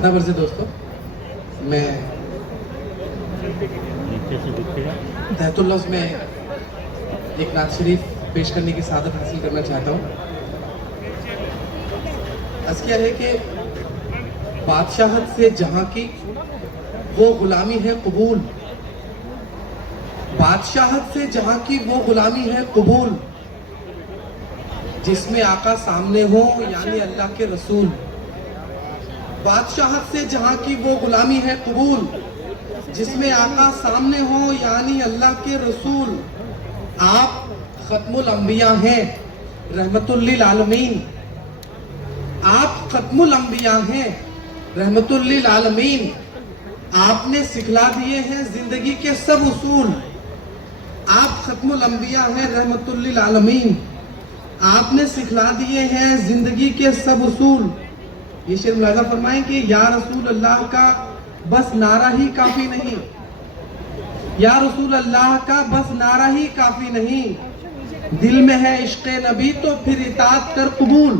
आधा वर्ष दोस्तों, मैं तहतुल्लाह में एक नात शरीफ पेश करने की सादत हासिल करना चाहता हूँ। अर्ज़ किया है कि बादशाहत से जहाँ की वो गुलामी है कबूल, बादशाहत से जहाँ की वो गुलामी है कबूल, जिसमें आका सामने हो यानी अल्लाह के रसूल। बादशाहत से जहाँ की वो गुलामी है कबूल, जिसमें आका सामने हो यानी अल्लाह के रसूल। आप खत्मुल अंबिया हैं रहमतुल लिल आलमीन, आप खत्मुल अंबिया हैं रहमतुल लिल आलमीन। आपने सिखला दिए हैं जिंदगी के सब उसूल। आप खत्मुल अंबिया हैं रहमतुल लिल आलमीन, आपने सिखला दिए हैं जिंदगी के सब उसूल। ये शेर मुलाज़ा फरमाएं कि या रसूल अल्लाह का बस नारा ही काफी नहीं, या रसूल अल्लाह का बस नारा ही काफी नहीं, दिल में है इश्क़े नबी तो फिर इताअत कर कबूल,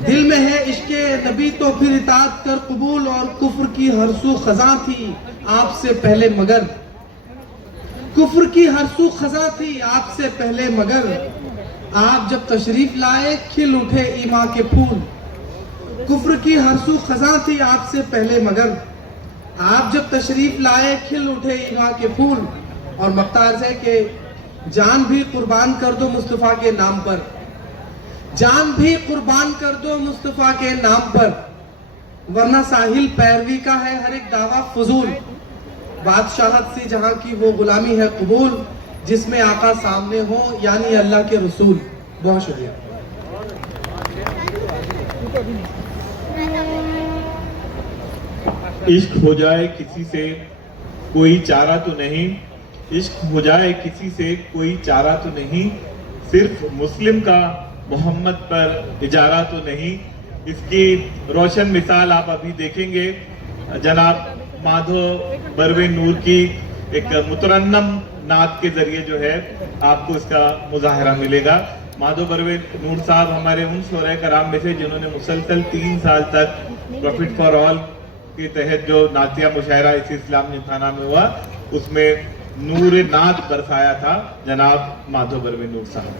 दिल में है इश्क़े नबी तो फिर इताअत कर कबूल। और कुफ्र की हर सू खजा थी आपसे पहले मगर, कुफ्र की हर सू खजा थी आपसे पहले मगर, आप जब तशरीफ लाए खिल उठे ईमा के फूल। कुफ्र की हर सू खजा थी आपसे पहले मगर, आप जब तशरीफ लाए खिल उठे ईमा के फूल। और मख्तार है कि जान भी कुर्बान कर दो मुस्तफ़ा के नाम पर, जान भी कुर्बान कर दो मुस्तफ़ा के नाम पर, वरना साहिल पैरवी का है हर एक दावा फजूल। बादशाहत से जहाँ की वो गुलामी है कबूल, जिसमें आका सामने हो यानी अल्लाह के रसूल। बहुत शुक्रिया। इश्क हो जाए किसी से कोई चारा तो नहीं, इश्क हो जाए किसी से कोई चारा तो नहीं, सिर्फ मुस्लिम का मोहम्मद पर इजारा तो नहीं। इसकी रोशन मिसाल आप अभी देखेंगे। जनाब माधव बरवे नूर की एक मुतरन्नम नात के जरिए जो है आपको इसका मुजाहरा मिलेगा। माधव बरवे नूर साहब हमारे उन शोरा कराम में से जिन्होंने मुसलसल 3 साल तक प्रॉफिट फॉर ऑल के तहत जो नातिया मुशायरा इस इस्लाम थाना में हुआ, उसमें नूर नात बरसाया था जनाब माधव बरवे नूर साहब।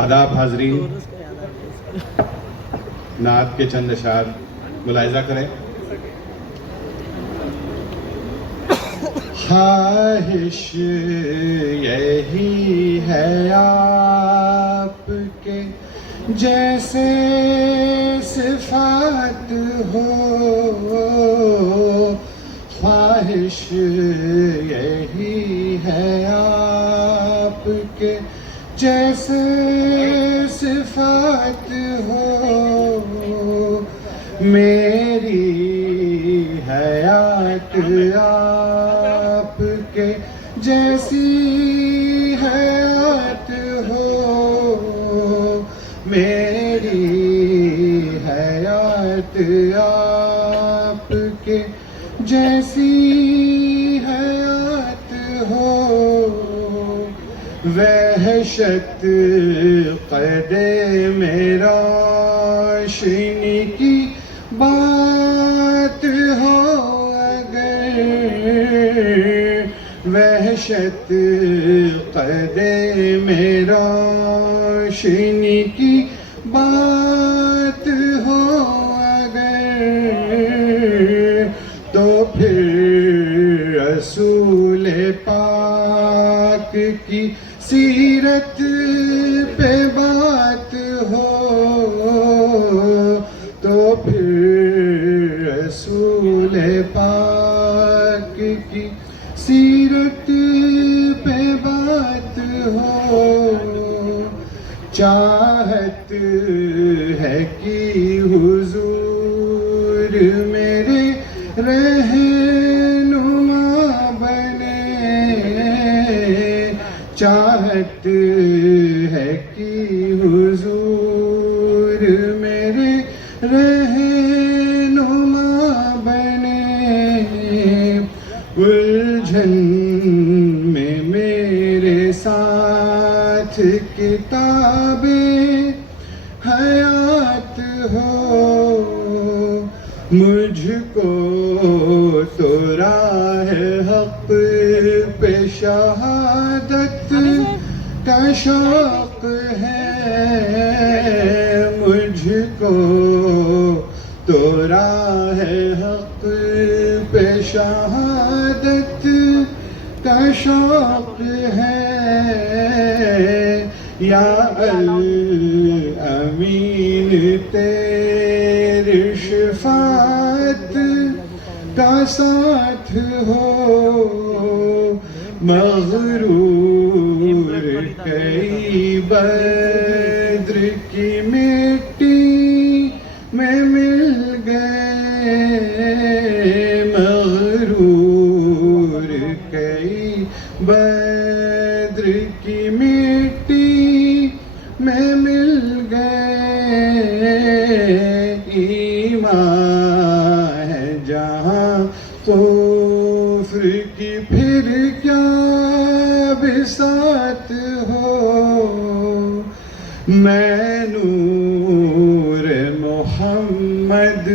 आदाब हाजरीन, नात के चंद अशार मुलाहिजा करें। ख्वाहिश यही है आपके जैसे सिफात हो, ख्वाहिश यही है आपके जैसे सिफात हो, मेरी हयात आपके जैसी हयात हो, मेरी हयात आपके जैसी हयात हो। वहशत क़दे मेरा रोशनी की बात हो अगर, वहशत क़दे मेरा रोशनी की बात हो अगर, तो फिर रसूल पाक की सीरत पे बात हो, तो फिर रसूल पाक की सीरत पे बात हो। चाहत है कि हुजूर मेरे रहनुमा बने, चाहत है कि हुजूर मेरे रहनुमा बने, उलझन में मेरे साथ किताबें हयात हो, मुझको तो राह हक पे शहादत का शौक है, मुझको तो राह हक पे शहादत का शौक है। या अल अमीन तेरी शफाअत का साथ हो, मगरूर कई बद्र की मिट्टी में मिल गए, मगरूर कई बद्र की मिट्टी में मिल गए। ईमान है जहाँ कुफ्र की फिर क्या बिसात हो, मैं नूर मोहम्मद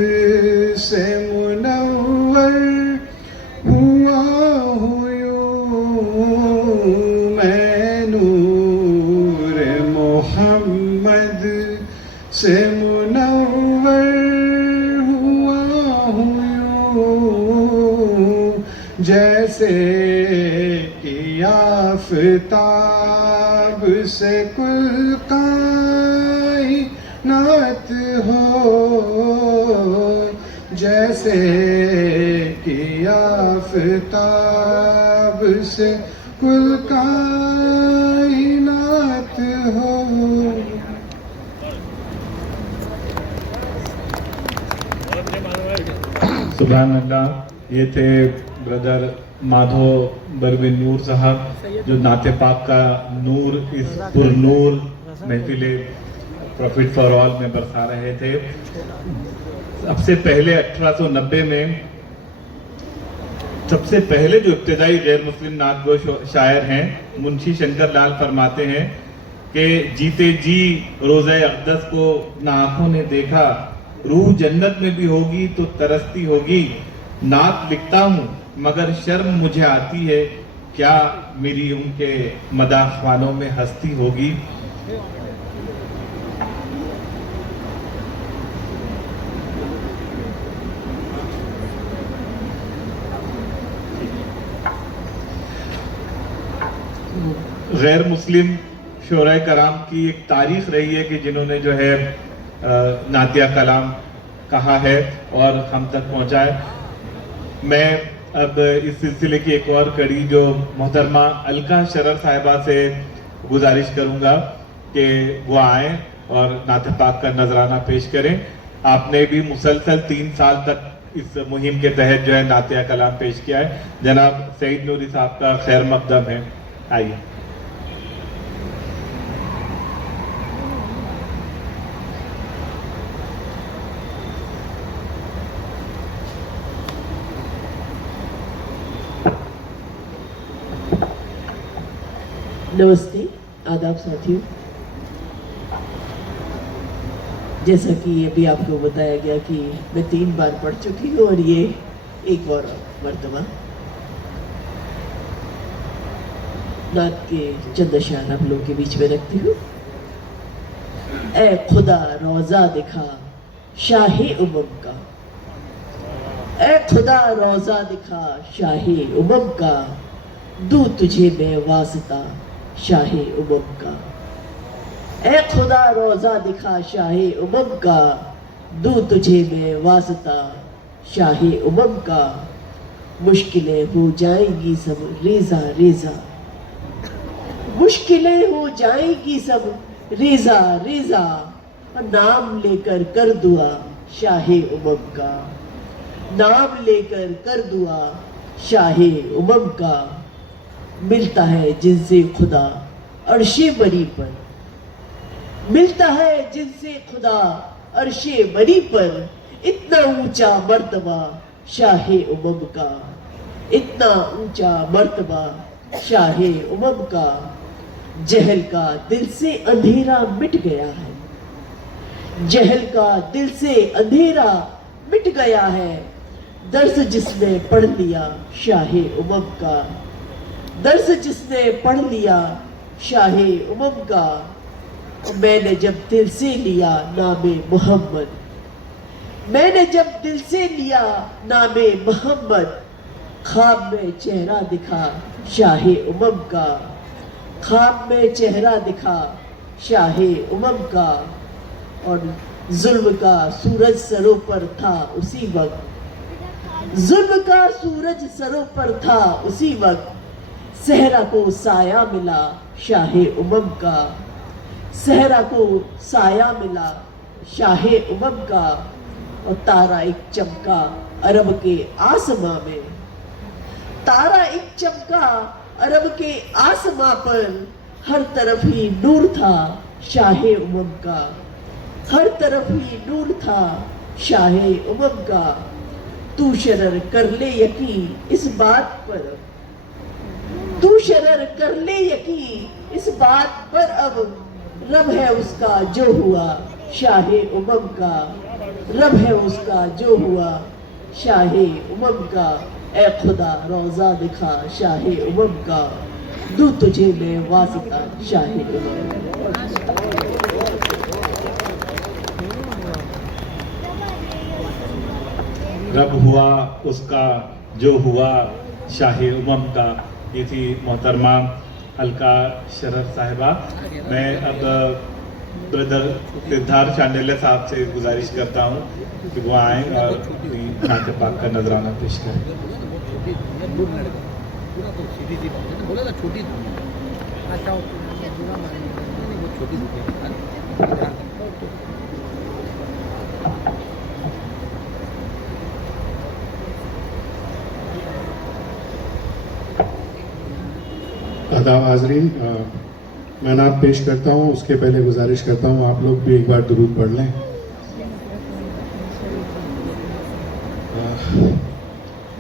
से मुनव्वर हुआ हूँ यूं, मैं नूर मोहम्मद से मुनव्वर हुआ हूँ यूं, जैसे कि आफ़ताब से कुल कायनात हो, जैसे कि आफ़ताब से कुल कायनात हो। सुभान अल्लाह। ये थे ब्रदर माधो बरवीन नूर साहब, जो नाते पाक का नूर इस पुरनूर महफिले प्रॉफिट फॉर ऑल में बरसा रहे थे। सबसे पहले 1890 में सबसे पहले जो इब्तदाई गैर मुस्लिम नातगो शायर हैं मुंशी शंकर लाल फरमाते हैं कि जीते जी रोज़े अक़दस को ना आंखों ने देखा, रूह जन्नत में भी होगी तो तरसती होगी, नात लिखता हूँ मगर शर्म मुझे आती है, क्या मेरी उनके मदाह ख्वानों में हस्ती होगी। गैर मुस्लिम शोरा कराम की एक तारीख रही है कि जिन्होंने जो है नातिया कलाम कहा है और हम तक पहुंचा है। मैं अब इस सिलसिले की एक और कड़ी जो मोहतरमा अलका शरर साहिबा से गुजारिश करूंगा कि वो आए और नाते पाक का नजराना पेश करें। आपने भी मुसलसल 3 साल तक इस मुहिम के तहत जो है नातिया कलाम पेश किया है। जनाब सईद नूरी साहब का खैर मकदम है, आइए। नमस्ते, आदाब साथियों। जैसा कि अभी आपको बताया गया कि मैं 3 बार पढ़ चुकी हूँ और ये एक और मर्तबा नात के चंद अशार आप लोगों के बीच में रखती हूँ। ऐ खुदा रोजा दिखा शाहे उमम का, ऐ खुदा रोजा दिखा शाहे उमम का, दूं तुझे मैं वास्ता शाहे उमम का। ऐ खुदा रोजा दिखा शाहे उमम का, दूं तुझे मैं वास्ता शाहे उमम का। मुश्किलें हो जाएंगी सब रेजा रेजा, मुश्किलें हो जाएंगी सब रेजा रेजा, नाम लेकर कर दुआ शाहे उमम का, नाम लेकर कर दुआ शाहे उमम का। मिलता है जिनसे खुदा अर्शे बरी पर, मिलता है जिनसे खुदा अर्शे बरी पर इतना ऊंचा मर्तबा शाहे उमम का, इतना ऊंचा मर्तबा शाहे उमम का। जहल का दिल से अंधेरा मिट गया है, जहल का दिल से अंधेरा मिट गया है। दर्स जिसने पढ़ लिया शाहे उमम का, दर्स जिसने पढ़ लिया शाहे उमम का। मैंने जब दिल से लिया नामे मोहम्मद, मैंने जब दिल से लिया नामे मोहम्मद, ख्वाब में चेहरा दिखा शाहे उमम का, ख्वाब में चेहरा दिखा शाहे उमम का। और जुल्म का सूरज सरों पर था उसी वक्त, जुल्म का सूरज सरों पर था उसी वक्त। सहरा को साया मिला शाहे उमम का, सहरा को साया मिला शाहे उमम का। और तारा एक चमका अरब के आसमां में, तारा एक चमका अरब के आसमां पर। हर तरफ ही नूर था शाहे उमम का, हर तरफ ही नूर था शाहे उमम का। तू शरर कर ले यकीन इस बात पर, तू शरर कर ले यकीन इस बात पर। अब रब है उसका जो हुआ शाहे उमम का, रब है उसका जो हुआ शाहे उमम का। ए खुदा रोजा दिखा शाहे उमम का, दूं तुझे मैं वास्ता शाहे उमम का। रब हुआ उसका जो हुआ शाहे उमम का। ये थी मोहतरमा अलका शरर साहिबा। मैं अब ब्रदर सिद्धार्थ चांडेलिया साहब से गुजारिश करता हूँ कि वो आएँ और अपनी नात पाक का नजराना पेश करें। आदाब हाज़रीन, मैं नात पेश करता हूँ। उसके पहले गुजारिश करता हूँ आप लोग भी एक बार दुरूद पढ़ लें।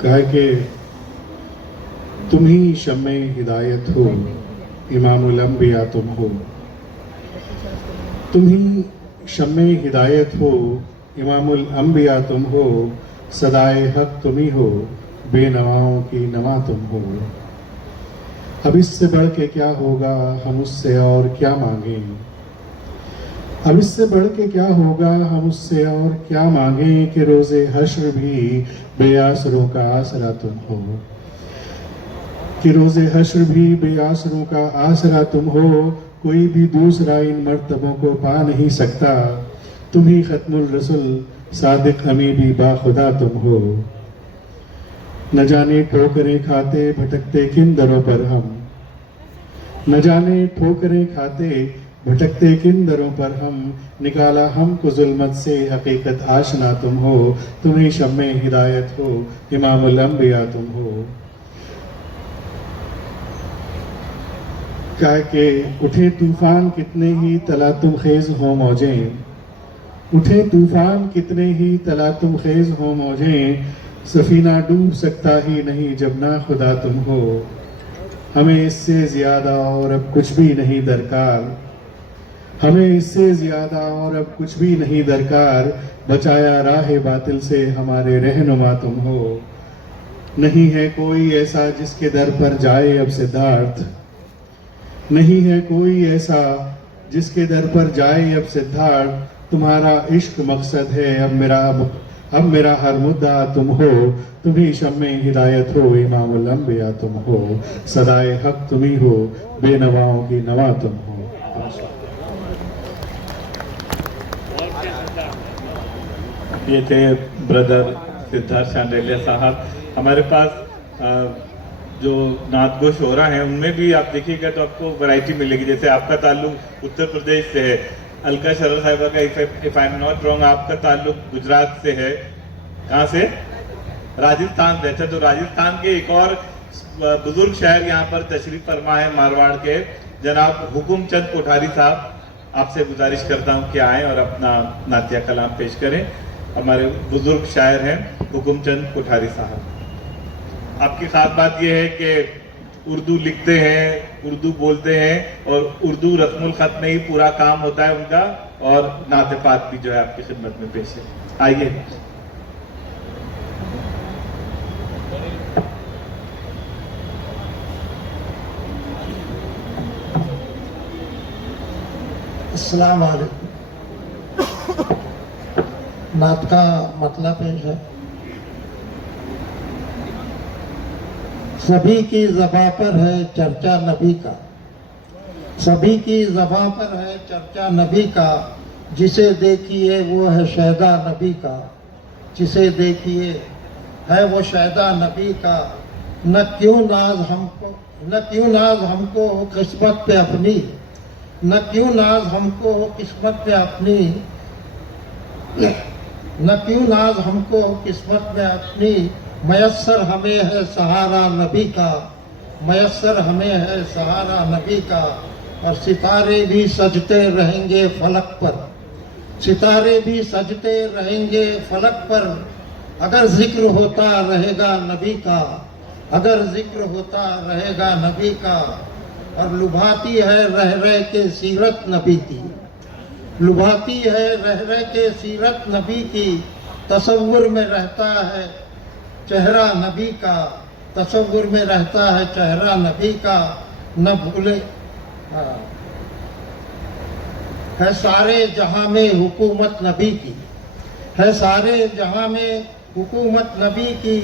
कहा कि तुम ही शम्मे हिदायत हो, इमामुल अंबिया तुम हो। तुम ही शम्मे हिदायत हो, इमामुल अंबिया तुम हो। सदाए हक तुम ही हो, बेनवाओं की नवा तुम हो। अब इससे बढ़ के क्या होगा, हम उससे और क्या मांगें। अब इससे बढ़ के क्या होगा, हम उससे और क्या मांगें कि रोज़े हश्र भी बेआसरों का आसरा तुम हो। कि रोज़े हश्र भी बेआसरों का आसरा तुम हो। कोई भी दूसरा इन मर्तबों को पा नहीं सकता। तुम ही खत्मुल रसूल सादिक अमी भी बाखुदा तुम हो। न जाने ठोकरें खाते भटकते किन दरों पर हम, न जाने ठोकरें खाते भटकते किन दरों पर हम। निकाला हमको जुल्मत से हकीकत आशना तुम हो। तुम ही शम्मे हिदायत हो, इमामुल अंबिया तुम हो। क्या के उठे तूफान कितने ही तला तुम खेज हो मौजें, उठे तूफान कितने ही तला तुम खेज हो मौजें। सफीना डूब सकता ही नहीं जब ना खुदा तुम हो। हमें इससे ज्यादा और अब कुछ भी नहीं दरकार, हमें इससे ज्यादा और अब कुछ भी नहीं दरकार। बचाया राह बातिल से हमारे रहनुमा तुम हो। नहीं है कोई ऐसा जिसके दर पर जाए अब सिद्धार्थ, नहीं है कोई ऐसा जिसके दर पर जाए अब सिद्धार्थ। तुम्हारा इश्क मकसद है अब मेरा हर मुद्दा तुम हो। तुम ही शम्मे हिदायत हो, इमामुल अंबिया तुम हो। सदाए हक तुम ही हो, बेनवाओं की नवा तुम हो। ये थे ब्रदर सिद्धार्थ चांडेलिया साहब। हमारे पास जो नातगोश हो रहा है उनमें भी आप देखिएगा तो आपको वैरायटी मिलेगी। जैसे आपका ताल्लुक उत्तर प्रदेश से है, अलका शरर साहिबा का if I am not wrong आपका ताल्लुक गुजरात से है। कहाँ से? राजस्थान से। अच्छा, तो राजस्थान के एक और बुजुर्ग शहर यहाँ पर तशरीफ फरमा है मारवाड़ के, जनाब हुकुम चंद कोठारी साहब। आपसे गुजारिश करता हूं कि आएँ और अपना नातिया कलाम पेश करें। हमारे बुजुर्ग शायर हैं हुकुमचंद कोठारी साहब। आपकी खास बात यह है कि उर्दू लिखते हैं, उर्दू बोलते हैं और उर्दू रस्मुल खत में ही पूरा काम होता है उनका, और नाते पाक भी जो है आपकी खिदमत में पेश है। आइए। अस्सलाम वालेकुम। नात का मतलब है सभी की ज़बां पर है चर्चा नबी का, सभी की ज़बां पर है चर्चा नबी का, जिसे देखिए वो है शहदा नबी का, जिसे देखिए है वो शहदा नबी का। न क्यों नाज हमको हो किस्मत पे अपनी, न क्यों नाज हमको हो किस्मत पे अपनी, न क्यों नाज हमको हो किस्मत में अपनी। मयस्सर हमें है सहारा नबी का, मयस्सर हमें है सहारा नबी का। और सितारे भी सजते रहेंगे फलक पर, सितारे भी सजते रहेंगे फलक पर, अगर जिक्र होता रहेगा नबी का, अगर जिक्र होता रहेगा नबी का। और लुभाती है रह रह के सीरत नबी की, लुभाती है रह रह के सीरत नबी की। तसव्वुर में रहता है चेहरा नबी का, तसव्वुर में रहता है चेहरा नबी का। न भूले है सारे जहां में हुकूमत नबी की, है सारे जहां में हुकूमत नबी की।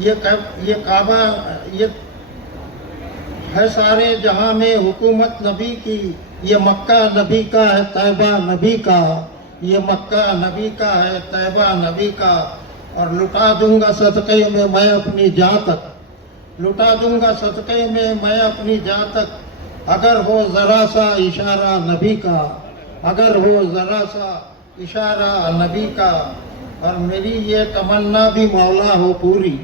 ये काबा ये है सारे जहां में हुकूमत नबी की। ये मक्का नबी का है तैबा नबी का, ये मक्का नबी का है तैबा नबी का। और लुटा दूंगा सदक़े में मैं अपनी जान तक, लुटा दूंगा सदक़े में मैं अपनी जान तक, अगर हो ज़रा सा इशारा नबी का, अगर हो ज़रा सा इशारा नबी का। और मेरी ये तमन्ना भी मौला हो पूरी,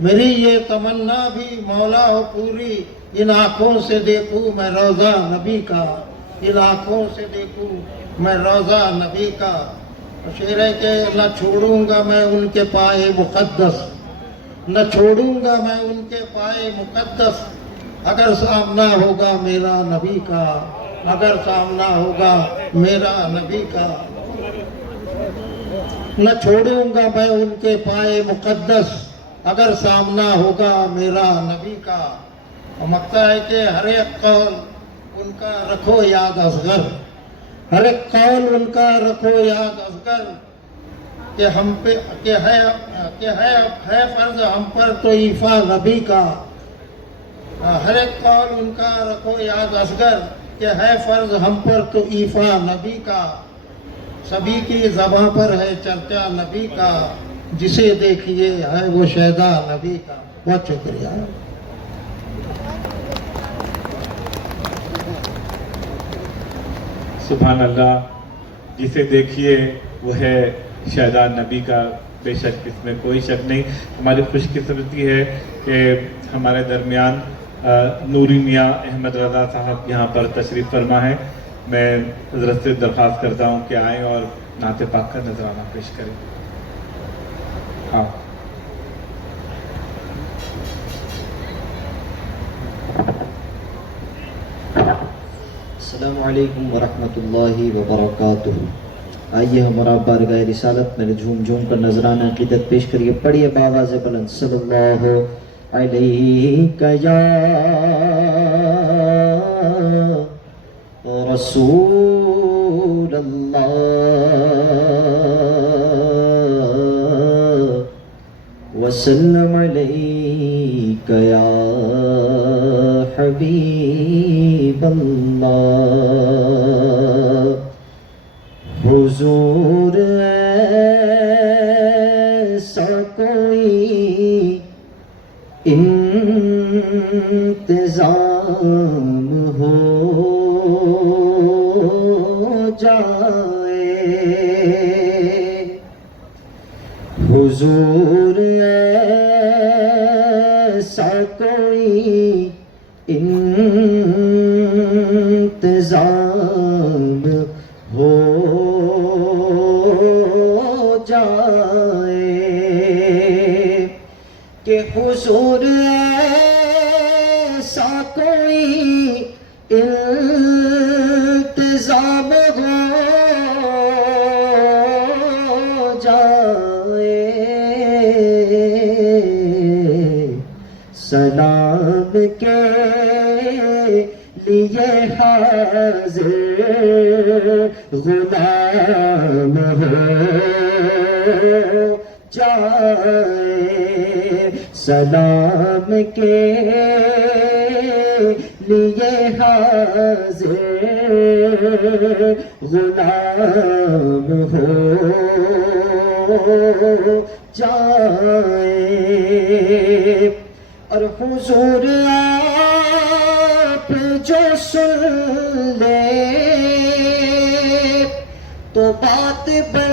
मेरी ये तमन्ना भी मौला हो पूरी। इन आँखों से देखूं मैं रोज़ा नबी का, इन आँखों से देखूं मैं रोज़ा नबी का। शेर है कि न छोड़ूंगा मैं उनके पाए मुक़द्दस, न छोड़ूंगा मैं उनके पाए मुक़द्दस, अगर सामना होगा मेरा नबी का, अगर सामना होगा मेरा नबी का। न छोड़ूंगा मैं उनके पाए मुक़द्दस, अगर सामना होगा मेरा नबी का। और मकता है कि हर एक कौल उनका रखो याद असगर, हर एक कौल उनका रखो याद असगर। कि हम पे कि है फर्ज हम पर तो ईफा नबी का। हर एक कौल उनका रखो याद असगर, कि है फर्ज हम पर तो ईफा नबी का। सभी की ज़बां पर है चर्चा नबी का, जिसे देखिए है वो शहदा नबी का। बहुत शुक्रिया। सुभान अल्लाह। जिसे देखिए वो है शहदा नबी का, बेशक इसमें कोई शक नहीं। हमारी खुशकिस्मती है कि हमारे दरमियान नूरी मियाँ अहमद रज़ा साहब यहाँ पर तशरीफ़ फरमा है। मैं हज़रत से दरख्वास्त करता हूँ कि आएँ और नाते पाक का नजराना पेश करें। हाँ। अस्सलामु अलैकुम वरहमतुल्लाहि वबरकातुहू। आइए हमारा बारगाह रिसालत में झूम झूम कर नजराना अक़ीदत पेश करिए। पढ़िए बावाज़ बुलंद सल्लल्लाहु अलैहि या रसूल अल्लाह वसल्लम अलैका या हबीब अल्लाह। हुजूर ऐसा कोई इंतजाम हो जाए, हुजूर ऐसा कोई इंतजाम जाए कि हुजूर ऐसा कोई इंतजाम हो जाए सलाम के लिए हाजिर गुलाम हो जाए सलाम के लिए हाजिर गुलाम हो जाए और हुजूर आप जो सुन ले तो बात बन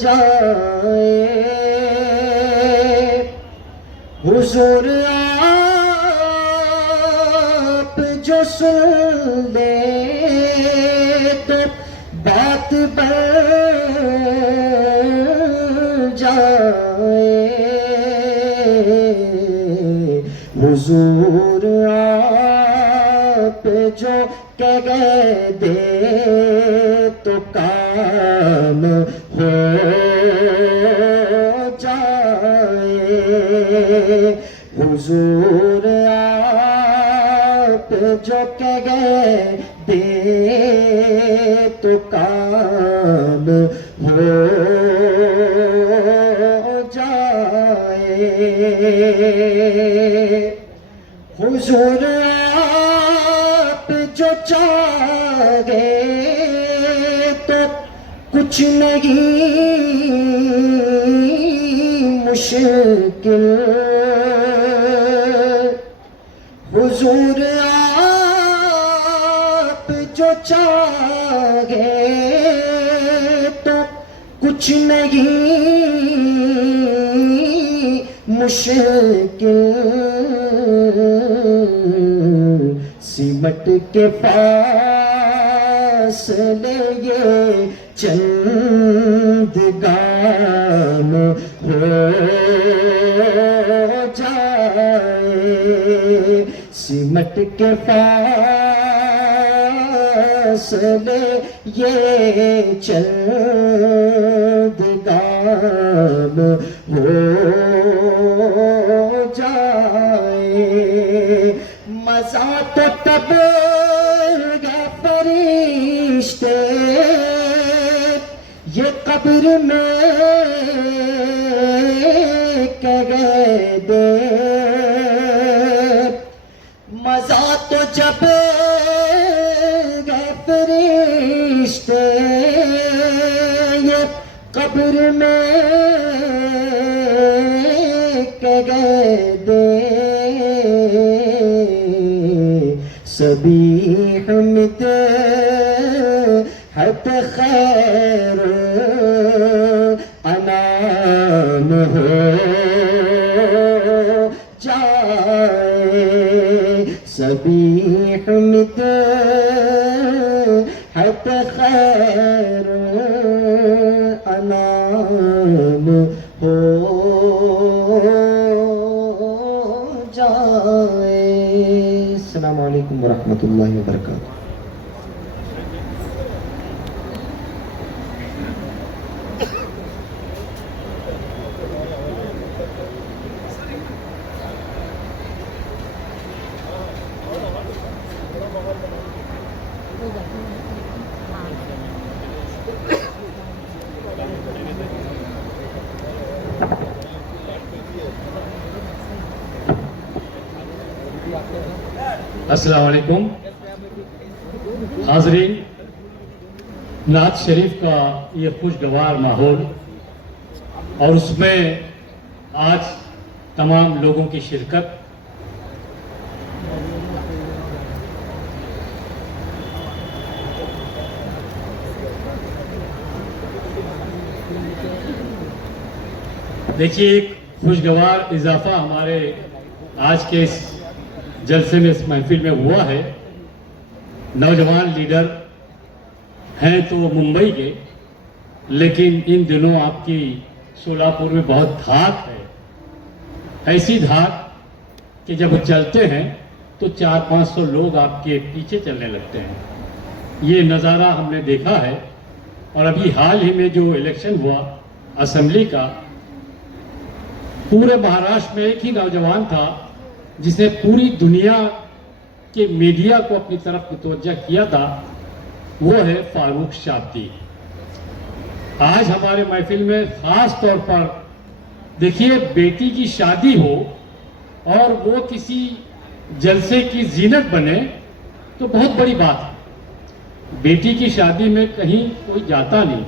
जाए हुजूर आप जो सुन ले तो बात बन जाए हुजूर आप जो कह दे तो काम हो जाए हुजूर आप जो कह दे तो काम हो जाए हुजूर आप जो चाहे तो कुछ नहीं मुश्किल हुजूर आप जो चाहे तो कुछ नहीं मुश्किल सिमट के फासले ये चंद गाम हो जाए सिमट के फासले ये चंद गाम हो जाए मजा तो तब गए फरिश्ते ये कब्र में कह दे मजा तो जब गए फरिश्ते ये कब्र में कह दे सभी हमद हत खैर अनाम हो जाए सभी हमद हत खैर अनाम हो जाए। अस्सलामु अलैकुम वरहमतुल्लाहि वबरकातुहू। अस्सलाम वालेकुम हाज़रीन, नात शरीफ का ये खुशगवार माहौल और उसमें आज तमाम लोगों की शिरकत देखिए, एक खुशगवार इजाफा हमारे आज के इस जलसे में, इस महफिल में हुआ है। नौजवान लीडर हैं तो मुंबई के, लेकिन इन दिनों आपकी सोलापुर में बहुत धाक है, ऐसी धाक कि जब चलते हैं तो 400-500 लोग आपके पीछे चलने लगते हैं। ये नज़ारा हमने देखा है। और अभी हाल ही में जो इलेक्शन हुआ असेंबली का, पूरे महाराष्ट्र में एक ही नौजवान था जिसने पूरी दुनिया के मीडिया को अपनी तरफ मुतवज्जा किया था, वो है फारूक शाब्दी। आज हमारे महफिल में खास तौर पर देखिए, बेटी की शादी हो और वो किसी जलसे की जीनत बने तो बहुत बड़ी बात है। बेटी की शादी में कहीं कोई जाता नहीं।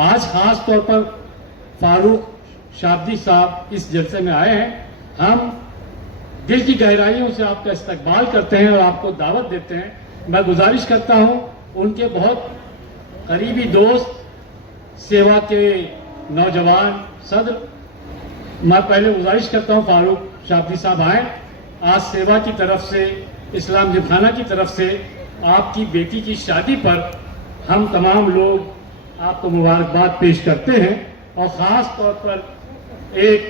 आज खास तौर पर फारूक शाब्दी साहब इस जलसे में आए हैं। हम दिल की गहराइयों से आपका इस्तकबाल करते हैं और आपको दावत देते हैं। मैं गुजारिश करता हूं, उनके बहुत करीबी दोस्त, सेवा के नौजवान सदर, मैं पहले गुजारिश करता हूं फारूक शाब्दी साहब आए। आज सेवा की तरफ से, इस्लाम जिमखाना की तरफ से आपकी बेटी की शादी पर हम तमाम लोग आपको मुबारकबाद पेश करते हैं और ख़ास तौर पर एक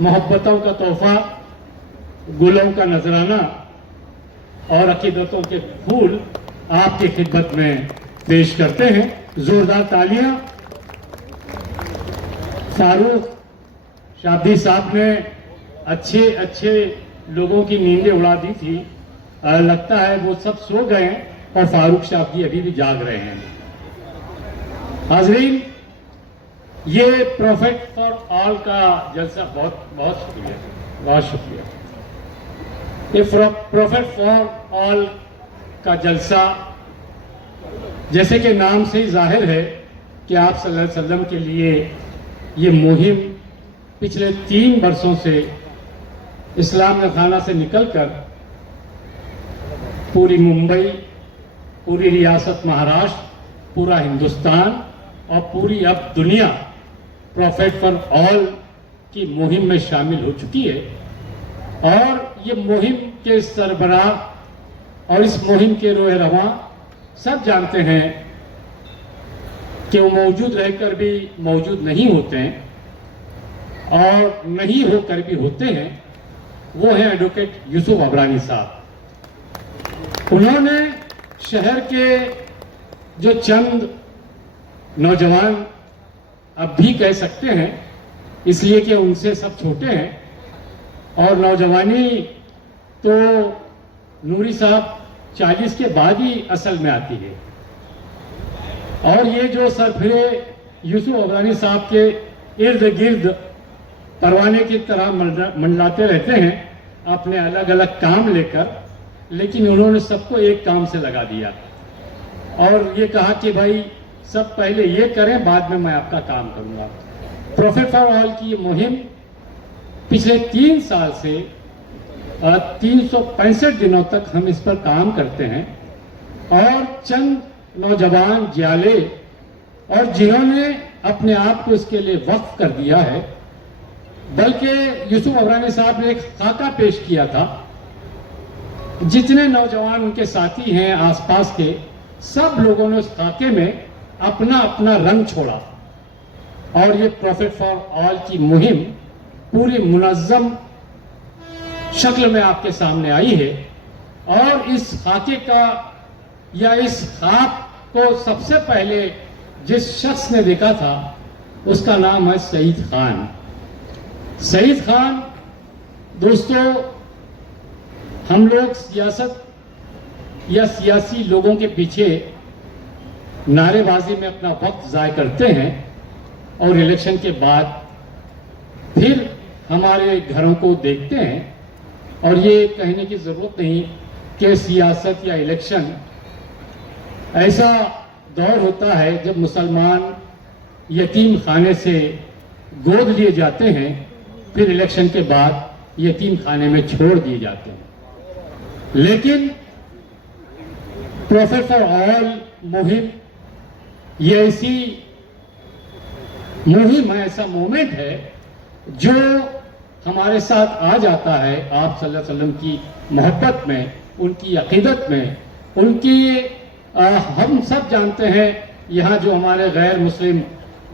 मोहब्बतों का तोहफा, गुलों का नजराना और अकीदतों के फूल आपकी खिदमत में पेश करते हैं। जोरदार तालियां। फारूक शाब्दी साहब ने अच्छे लोगों की नींदें उड़ा दी थी। लगता है वो सब सो गए हैं और फारूक शाब्दी अभी भी जाग रहे हैं। हाजरीन, ये प्रॉफिट फॉर ऑल का जलसा बहुत शुक्रिया, बहुत शुक्रिया। ये प्रॉफिट फॉर ऑल का जलसा, जैसे कि नाम से ही जाहिर है कि आप सल्लल्लाहु अलैहि वसल्लम के लिए ये मुहिम पिछले 3 वर्षों से इस्लाम जिमखाना से निकलकर पूरी मुंबई, पूरी रियासत महाराष्ट्र, पूरा हिंदुस्तान और पूरी अब दुनिया प्रॉफिट फॉर ऑल की मुहिम में शामिल हो चुकी है। और ये मुहिम के सरबराह और इस मुहिम के रोए रवां सब जानते हैं कि वो मौजूद रहकर भी मौजूद नहीं होते हैं और नहीं होकर भी होते हैं। वो हैं एडवोकेट यूसुफ अबरानी साहब। उन्होंने शहर के जो चंद नौजवान, अब भी कह सकते हैं इसलिए कि उनसे सब छोटे हैं और नौजवानी तो नूरी साहब 40 के बाद ही असल में आती है। और ये जो सरफिरे यूसुफ अबरानी साहब के इर्द गिर्द परवाने की तरह मंडलाते रहते हैं अपने अलग अलग काम लेकर, लेकिन उन्होंने सबको एक काम से लगा दिया और ये कहा कि भाई सब पहले ये करें, बाद में मैं आपका काम करूंगा। प्रॉफिट फॉर ऑल की ये मुहिम पिछले 3 साल से 365 दिनों तक हम इस पर काम करते हैं और चंद नौजवान जियाले और जिन्होंने अपने आप को इसके लिए वक्फ कर दिया है, बल्कि यूसुफ अबरानी साहब ने एक खाका पेश किया था। जितने नौजवान उनके साथी हैं आसपास के, सब लोगों ने उस खाके में अपना अपना रंग छोड़ा और ये प्रॉफिट फॉर ऑल की मुहिम पूरी मुनज़्ज़म शक्ल में आपके सामने आई है। और इस खाके का या इस खाक को सबसे पहले जिस शख्स ने देखा था उसका नाम है सईद खान। सईद खान, दोस्तों, हम लोग सियासत या सियासी लोगों के पीछे नारेबाजी में अपना वक्त ज़ाय करते हैं और इलेक्शन के बाद फिर हमारे घरों को देखते हैं। और ये कहने की ज़रूरत नहीं कि सियासत या इलेक्शन ऐसा दौर होता है जब मुसलमान यतीम खाने से गोद लिए जाते हैं, फिर इलेक्शन के बाद यतीम खाने में छोड़ दिए जाते हैं। लेकिन प्रॉफिट फॉर ऑल मुहिम ये ऐसी मुहिम है, ऐसा मोमेंट है जो हमारे साथ आ जाता है आप सल्लल्लाहु अलैहि वसल्लम की मोहब्बत में, उनकी अकीदत में, उनकी हम सब जानते हैं यहाँ जो हमारे गैर मुस्लिम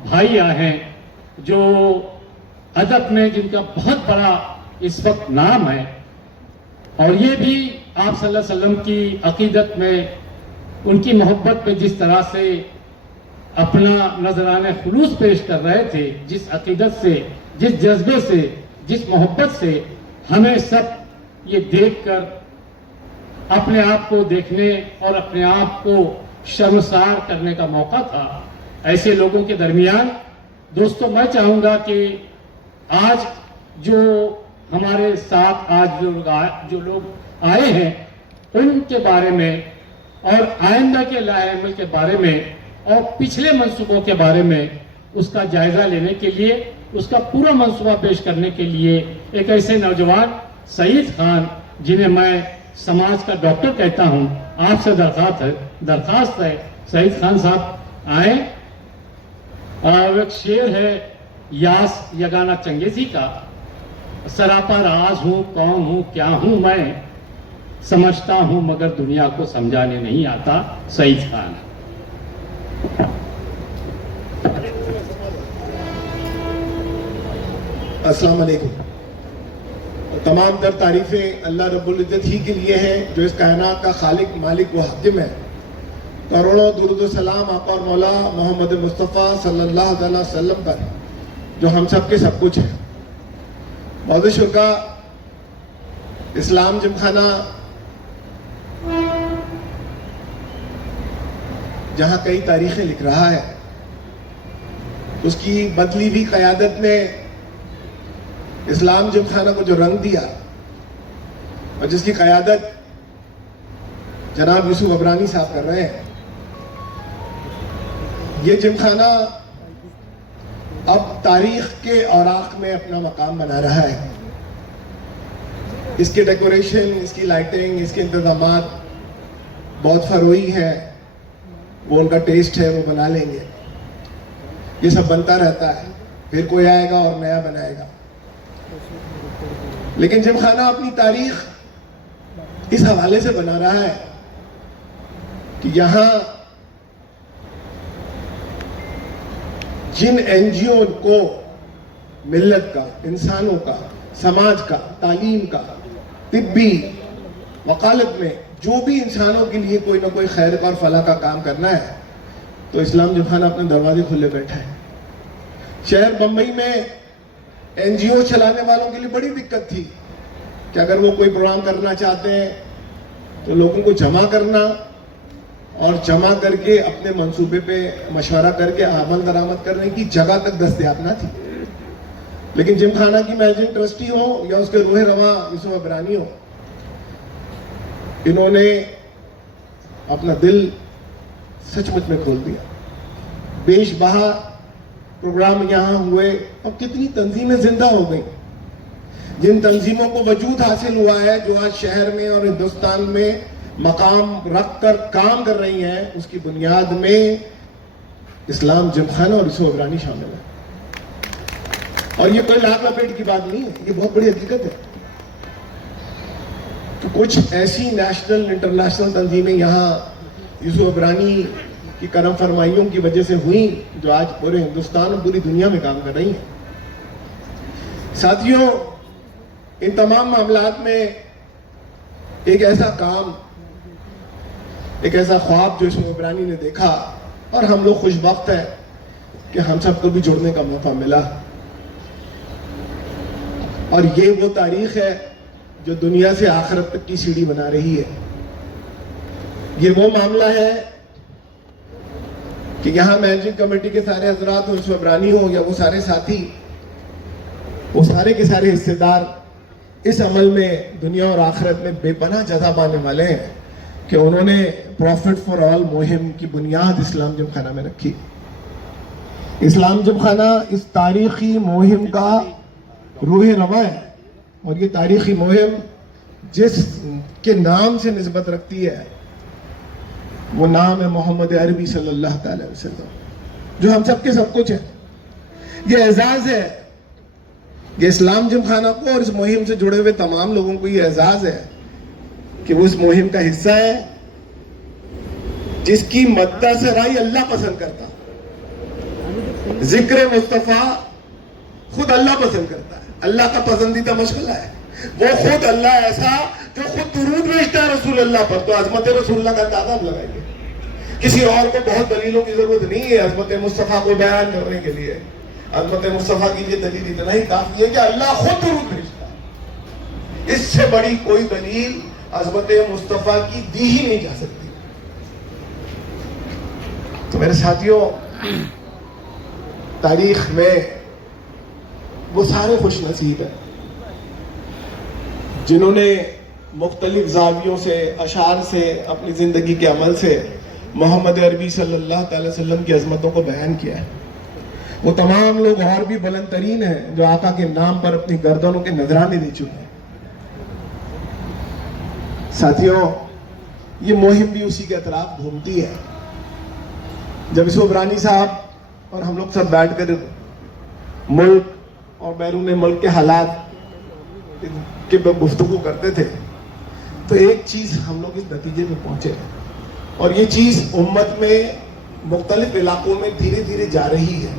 भाई आए हैं, जो अदब में जिनका बहुत बड़ा इस वक्त नाम है, और ये भी आप सल्लल्लाहु अलैहि वसल्लम की अकीदत में उनकी मोहब्बत पे जिस तरह से अपना नजराने खुलूस पेश कर रहे थे, जिस अकीदत से, जिस जज्बे से, जिस मोहब्बत से, हमें सब ये देखकर अपने आप को देखने और अपने आप को शर्मसार करने का मौका था। ऐसे लोगों के दरमियान दोस्तों मैं चाहूंगा कि आज जो हमारे साथ आज जो लोग आए हैं उनके बारे में और आइंदा के लाएमल के बारे में और पिछले मंसूबों के बारे में उसका जायजा लेने के लिए, उसका पूरा मंसूबा पेश करने के लिए एक ऐसे नौजवान सईद खान, जिन्हें मैं समाज का डॉक्टर कहता हूं, आपसे दरखास्त है सईद खान साहब आए। और एक शेर है यास यगाना चंगेजी का, सरापा राज हूं, कौन हूं, क्या हूं मैं, समझता हूं मगर दुनिया को समझाने नहीं आता। सईद खान। अस्सलाम वालेकुम। तमाम तर तारीफ़ें अल्लाह रब्बुल इज़्ज़त ही के लिए हैं, जो इस कायनात का खालिक, मालिक व हाकिम है। करोड़ों दुरूद व सलाम आका और मौला मोहम्मद मुस्तफ़ा सल्लल्लाहु अलैहि वसल्लम पर, जो हम सब के सब कुछ है। मौजूद शुरा इस्लाम जिमखाना जहाँ कई तारीखें लिख रहा है, उसकी बदली हुई क़यादत ने इस्लाम जिमखाना को जो रंग दिया और जिसकी क़यादत जनाब यूसुफ अबरानी साहब कर रहे हैं, ये जिमखाना अब तारीख के औराक में अपना मकाम बना रहा है। इसके डेकोरेशन, इसकी लाइटिंग, इसके इंतजामात बहुत फरोई है, वो उनका टेस्ट है, वो बना लेंगे। ये सब बनता रहता है, फिर कोई आएगा और नया बनाएगा। लेकिन जिमखाना अपनी तारीख इस हवाले से बना रहा है कि यहां जिन एनजीओ को मिल्लत का, इंसानों का, समाज का, तालीम का, तिब्बी वकालत में जो भी इंसानों के लिए कोई ना कोई खैर और फलाह का काम करना है, तो इस्लाम जिमखाना अपने दरवाजे खुले बैठा है। शहर बम्बई में एनजीओ चलाने वालों के लिए बड़ी दिक्कत थी कि अगर वो कोई प्रोग्राम करना चाहते हैं तो लोगों को जमा करना और जमा करके अपने मंसूबे पे मशवरा करके अमल दरामद करने की जगह तक दस्तयाब ना थी। लेकिन जिमखाना की मैनेजिंग ट्रस्टी हो या उसके रूह रवा यूसुफ अबरानी हो, इन्होंने अपना दिल सचमुच में खोल दिया। बेशबहा प्रोग्राम यहाँ हुए और कितनी तंजीमें जिंदा हो गई। जिन तंजीमों को वजूद हासिल हुआ है, जो आज शहर में और हिंदुस्तान में मकाम रख कर काम कर रही हैं, उसकी बुनियाद में इस्लाम जिमखाना और यूसुफ अबरानी शामिल है। और ये कोई लाख लपेट की बात नहीं है, ये बहुत बड़ी हकीकत है। तो कुछ ऐसी नेशनल इंटरनेशनल तंजीमें यहाँ यूसुफ अबरानी की करम फरमाइयों की वजह से हुई, जो आज पूरे हिंदुस्तान और पूरी दुनिया में काम कर रही हैं। साथियों, इन तमाम मामलात में एक ऐसा काम, एक ऐसा ख्वाब जो यूसुफ अबरानी ने देखा, और हम लोग खुशबख्त हैं कि हम सबको भी जुड़ने का मौका मिला। और ये वो तारीख है जो दुनिया से आखिरत तक की सीढ़ी बना रही है। ये वो मामला है कि यहाँ मैनेजिंग कमेटी के सारे हजरात हो, यूसुफ अबरानी हो या वो सारे साथी, वो सारे के सारे हिस्सेदार इस अमल में दुनिया और आखिरत में बेपनाह जज़ा पाने वाले हैं कि उन्होंने प्रॉफिट फॉर ऑल मुहिम की बुनियाद इस्लाम जिमखाना में रखी। इस्लाम जिमखाना इस तारीखी मुहिम का रूह रवा है, और ये तारीखी मुहिम जिसके नाम से निस्बत रखती है वो नाम है मोहम्मद अरबी सल्लल्लाहु अलैहि वसल्लम, जो हम सबके सब कुछ है। ये एजाज है, ये इस्लाम जिमखाना को और इस मुहिम से जुड़े हुए तमाम लोगों को ये एजाज है कि वो इस मुहिम का हिस्सा है। जिसकी मद्दा सराई अल्लाह पसंद करता, जिक्र मुस्तफा खुद अल्लाह पसंद करता है, अल्लाह का पसंदीदा मशगला है। वो खुद अल्लाह ऐसा जो खुद दुरूद भेजता है रसूल अल्लाह पर, तो अजमत रसूलुल्लाह का अंदाजा आप लगाएंगे। किसी और को बहुत दलीलों की जरूरत नहीं है अजमत मुस्तफा को बयान करने के लिए। अजमत मुस्तफा की ये दलील इतना ही काफी है कि अल्लाह खुद दुरूद भेजता है। इससे बड़ी कोई दलील अजमत मुस्तफा की दी ही नहीं जा सकती। तो मेरे साथियों, तारीख में वो सारे खुश नसीब हैं जिन्होंने मुख्तलिफ जावियों से, अशार से, अपनी जिंदगी के अमल से मोहम्मद अरबी सल्लल्लाहु अलैहि वसल्लम की अजमतों को बयान किया है। वो तमाम लोग और भी बुलंद तरीन हैं जो आका के नाम पर अपनी गर्दनों के नजराने दे चुके हैं। साथियों, ये मुहिम भी उसी के अतराफ घूमती है। जब यूसुफ रानी साहब और हम लोग सब बैठकर मुल्क और बैरून मुल्क के हालात के गुफ्तगू करते थे, तो एक चीज हम लोग इस नतीजे में पहुंचे, और ये चीज उम्मत में मुख्तलिफ इलाकों में धीरे धीरे जा रही है।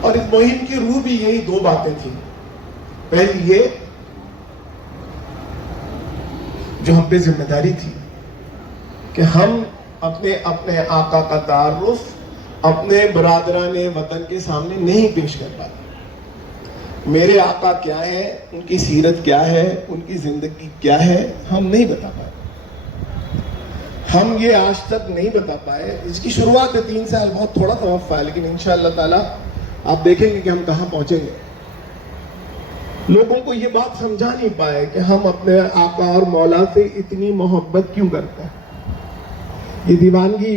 और इस मुहिम की रूह भी यही दो बातें थी। पहली ये जो हम पे जिम्मेदारी थी कि हम अपने अपने आका का तारुफ अपने बरादराने वतन के सामने नहीं पेश कर पाते। मेरे आका क्या है, उनकी सीरत क्या है, उनकी जिंदगी क्या है, हम नहीं बता पाए। हम ये आज तक नहीं बता पाए। इसकी शुरुआत है 3 साल, बहुत थोड़ा सा वक्फा है, लेकिन इंशाअल्लाह ताला आप देखेंगे कि हम कहां पहुंचेंगे। लोगों को ये बात समझा नहीं पाए कि हम अपने आका और मौला से इतनी मोहब्बत क्यों करते हैं। ये दीवानगी,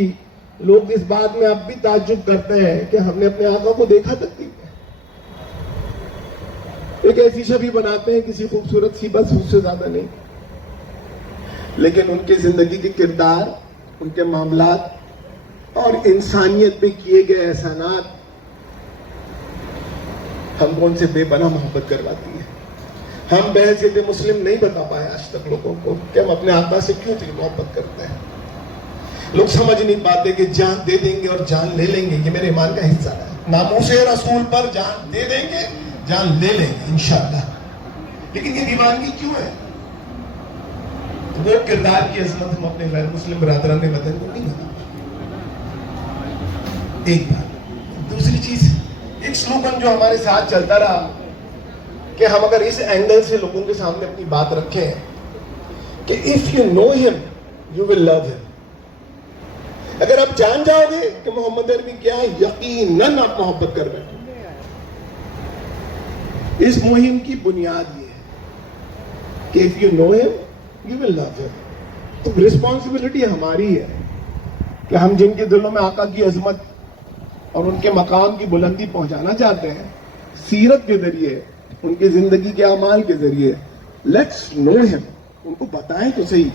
लोग इस बात में अब भी ताज्जुब करते हैं कि हमने अपने आका को देखा तक नहीं। एक ऐसी छवि बनाते हैं किसी खूबसूरत सी, बस उससे ज्यादा नहीं, लेकिन उनके जिंदगी के किरदार, उनके मामलात और इंसानियत पे किए गए एहसानात हमको उनसे बेपनाह मोहब्बत करवाती है। हम बहैसियत मुस्लिम नहीं बता पाए आज तक लोगों को कि हम अपने आका से क्यों इतनी मोहब्बत करते हैं। लोग समझ नहीं पाते कि जान दे देंगे और जान ले लेंगे, ये मेरे ईमान का हिस्सा है। नामूसे रसूल पर जान दे देंगे, जान ले लेंगे इंशाअल्लाह। लेकिन ये दीवानगी क्यों है? वो किरदार की अजमत हम अपने गैर मुस्लिम बरादरान ने वतन को नहीं बता। एक बात। दूसरी चीज, एक स्लोगन जो हमारे साथ चलता रहा कि हम अगर इस एंगल से लोगों के सामने अपनी बात रखें कि if you know him you will love him. अगर आप जान जाओगे कि मोहम्मद अरबी क्या है, यकीनन आप मोहब्बत कर बैठे। इस मुहिम की बुनियाद ये है कि if you know him you will love him. तो रिस्पॉन्सिबिलिटी हमारी है कि हम जिनके दिलों में आका की अजमत और उनके मकाम की बुलंदी पहुंचाना चाहते हैं, सीरत के जरिए, उनकी जिंदगी के अमाल के जरिए, लेट्स नो हिम, उनको बताएं तो सही।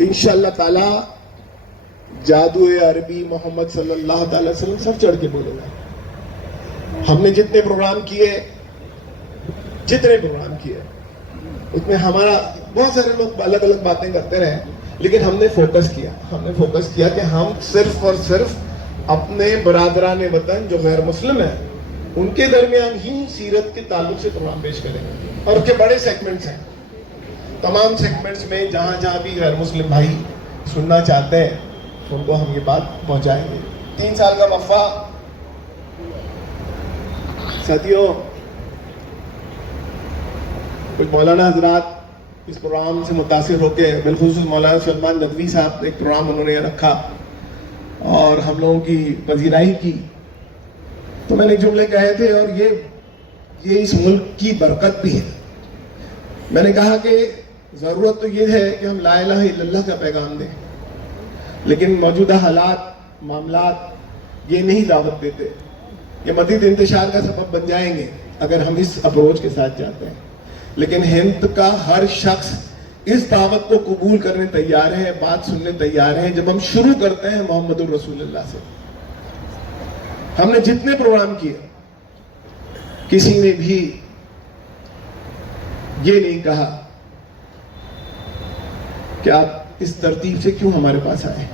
इंशाअल्लाह ताला जादू अरबी मोहम्मद सल्लल्लाहु अलैहि वसल्लम सब चढ़ के बोलेगा। हमने जितने प्रोग्राम किए उसमें हमारा बहुत सारे लोग अलग अलग बातें करते रहे, लेकिन हमने फोकस किया कि हम सिर्फ और सिर्फ अपने बरादरान वतन जो गैर मुस्लिम है उनके दरमियान ही सीरत के ताल्लुक से प्रोग्राम पेश करेंगे। और उसके बड़े सेगमेंट्स हैं, तमाम सेगमेंट्स में जहां जहां भी गैर मुस्लिम भाई सुनना चाहते हैं उनको हम ये बात पहुंचाएंगे। 3 साल का वक्फा। साथियों, कुछ मौलाना हजरात इस प्रोग्राम से मुतासिर होकर, बिलखुसूस मौलाना सलमान नदवी साहब, एक प्रोग्राम उन्होंने रखा और हम लोगों की पजीराई की। तो मैंने जुमले कहे थे और ये इस मुल्क की बरकत भी है। मैंने कहा कि ज़रूरत तो ये है कि हम ला इलाहा इल्लल्लाह का पैगाम दें, लेकिन मौजूदा हालात, मामलात ये नहीं दावत देते। ये मज़ीद इंतशार का सबब बन जाएंगे अगर हम इस अप्रोच के साथ जाते हैं। लेकिन हिंद का हर शख्स इस दावत को कबूल करने तैयार है, बात सुनने तैयार है जब हम शुरू करते हैं मोहम्मद रसूलुल्लाह से। हमने जितने प्रोग्राम किए, किसी ने भी ये नहीं कहा कि आप इस तरतीब से क्यों हमारे पास आए।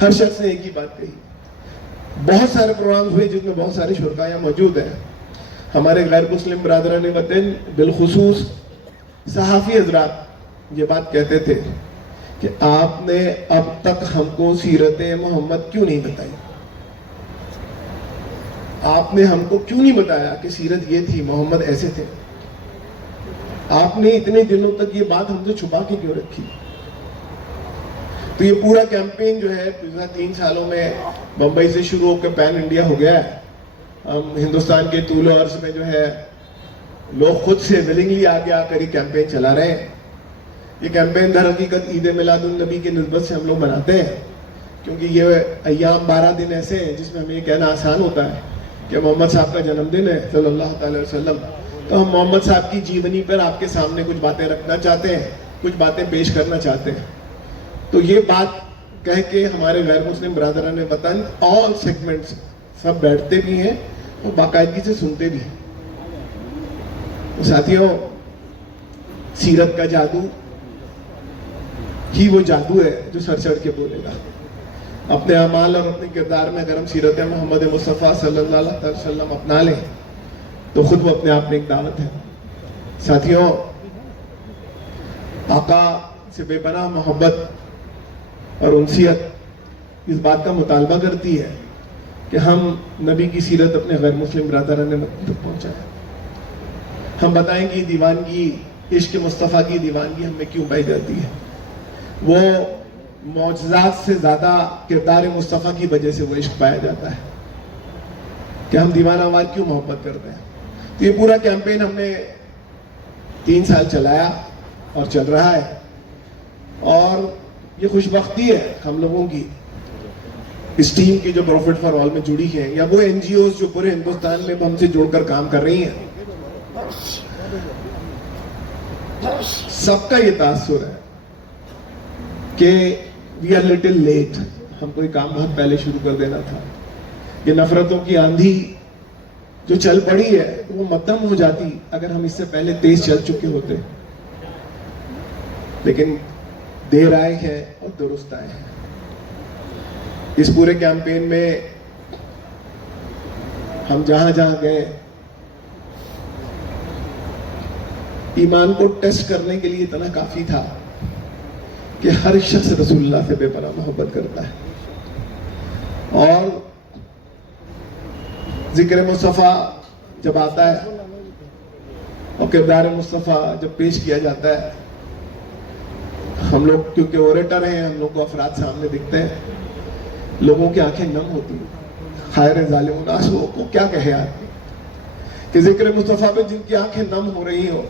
हर शख्स ने एक ही बात कही। बहुत सारे प्रोग्राम हुए जिसमें बहुत सारे शुरका यहाँ मौजूद हैं। हमारे गैर मुस्लिम बरादरान वतन बिलखुसूस सहाफ़ी हजरात ये बात कहते थे कि आपने अब तक हमको सीरत मोहम्मद क्यों नहीं बताई, आपने हमको क्यों नहीं बताया कि सीरत ये थी, मोहम्मद ऐसे थे, आपने इतने दिनों तक ये बात हमसे छुपा के क्यों रखी। तो ये पूरा कैंपेन जो है पिछले 3 सालों में बम्बई से शुरू होकर पैन इंडिया हो गया है। हम हिंदुस्तान के तूल अर्ज में जो है लोग खुद से विलिंगली आगे आकर ये कैंपेन चला रहे हैं। ये कैंपेन दर हकीकत ईद मिलादुन नबी की निस्बत से हम लोग मनाते हैं, क्योंकि ये अय्याम 12 दिन ऐसे हैं जिसमें हमें ये कहना आसान होता है कि मोहम्मद साहब का जन्मदिन है सल्लल्लाहु अलैहि वसल्लम। तो हम मोहम्मद साहब की जीवनी पर आपके सामने कुछ बातें रखना चाहते हैं, कुछ बातें पेश करना चाहते हैं। तो ये बात कह के हमारे गैर मुस्लिम बरादरान वतन ऑल सेगमेंट्स सब बैठते भी हैं और बाकायदगी से सुनते भी हैं। तो साथियों, सीरत का जादू ही वो जादू है जो सर चढ़ के बोलेगा। अपने अमाल और अपने किरदार में अगर हम सीरत मोहम्मद मुस्तफ़ा सल्लल्लाहु अलैहि वसल्लम अपना लें तो खुद वो अपने आप में एक दावत है। साथियों, आका से बेपनाह मोहब्बत और उनसियत इस बात का मुतालबा करती है कि हम नबी की सीरत अपने गैर मुस्लिम बरादरान तक पहुंचाएं। हम बताएं कि दीवानगी, इश्क मुस्तफ़ा की दीवानगी हमें क्यों पाई जाती है। वो मौजज़ात से ज़्यादा किरदार मुस्तफ़ा की वजह से वो इश्क पाया जाता है कि हम दीवानावार क्यों मोहब्बत करते हैं। तो ये पूरा कैंपेन हमने 3 साल चलाया और चल रहा है, और ये खुशबख्ती है हम लोगों की, इस टीम की जो प्रॉफिट फॉर ऑल में जुड़ी है, या वो NGOs जो पूरे हिंदुस्तान में हमसे जुड़कर काम कर रही हैं। सबका ये तासुर है कि वी आर लिटिल लेट, हमको ये काम बहुत पहले शुरू कर देना था। ये नफरतों की आंधी जो चल पड़ी है वो मद्दम हो जाती अगर हम इससे पहले तेज चल चुके होते, लेकिन देर आए हैं और दुरुस्त आए हैं। इस पूरे कैंपेन में हम जहां जहां गए ईमान को टेस्ट करने के लिए इतना काफी था कि हर शख्स रसूलुल्लाह से बेपनाह मोहब्बत करता है। और जिक्र मुस्तफ़ा जब आता है और किरदार मुस्तफ़ा जब पेश किया जाता है, हम लोग क्योंकि ओरेटर हैं, हम लोग को अफराद सामने दिखते हैं, लोगों की आंखें नम होती हैं। खैर ज़ालिम नास को क्या कहे आदमी कि जिक्र मुस्तफ़ा पे जिनकी आंखें नम हो रही हो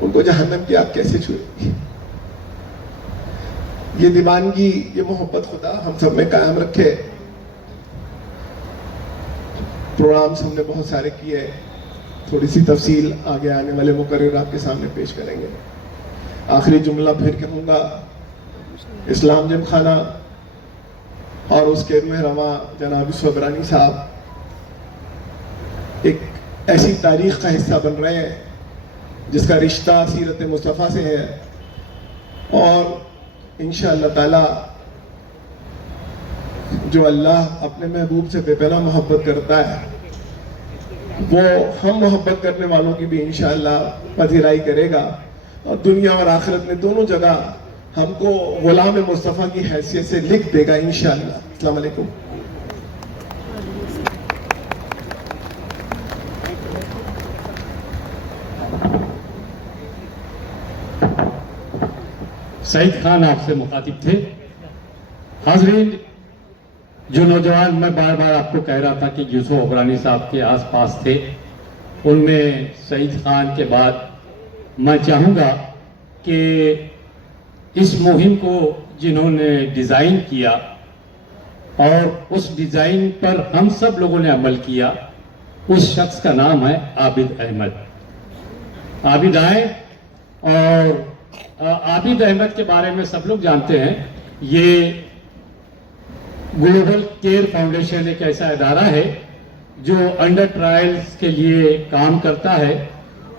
उनको जहन्नम की आग कैसे छुएगी। ये दीवानगी, ये मोहब्बत खुदा हम सब में कायम रखे। प्रोग्राम्स हमने बहुत सारे किए, थोड़ी सी तफसील आगे आने वाले मुकर्रर आपके सामने पेश करेंगे। आखिरी जुमला फिर कहूँगा, इस्लाम जिमखाना और उसके रूह रवा जनाब यूसुफ अबरानी साहब एक ऐसी तारीख का हिस्सा बन रहे हैं जिसका रिश्ता सीरत मुस्तफ़ा से है, और इंशाअल्लाह ताला जो अल्लाह अपने महबूब से बेपनाह मोहब्बत करता है वो हम मोहब्बत करने वालों की भी इंशाअल्लाह पजीराई करेगा, और दुनिया और आखिरत में दोनों जगह हमको गुलाम मुस्तफ़ा की हैसियत से लिख देगा इंशाअल्लाह। अस्सलाम वालेकुम। सईद खान आपसे मुखातिब थे। हाजरीन, जो नौजवान मैं बार बार आपको कह रहा था कि यूसुफ अबरानी साहब के आसपास थे, उनमें सईद खान के बाद मैं चाहूँगा कि इस मुहिम को जिन्होंने डिज़ाइन किया और उस डिज़ाइन पर हम सब लोगों ने अमल किया, उस शख्स का नाम है आबिद अहमद। आबिद आए, और आबिद अहमद के बारे में सब लोग जानते हैं। ये ग्लोबल केयर फाउंडेशन एक ऐसा इदारा है जो अंडर ट्रायल्स के लिए काम करता है,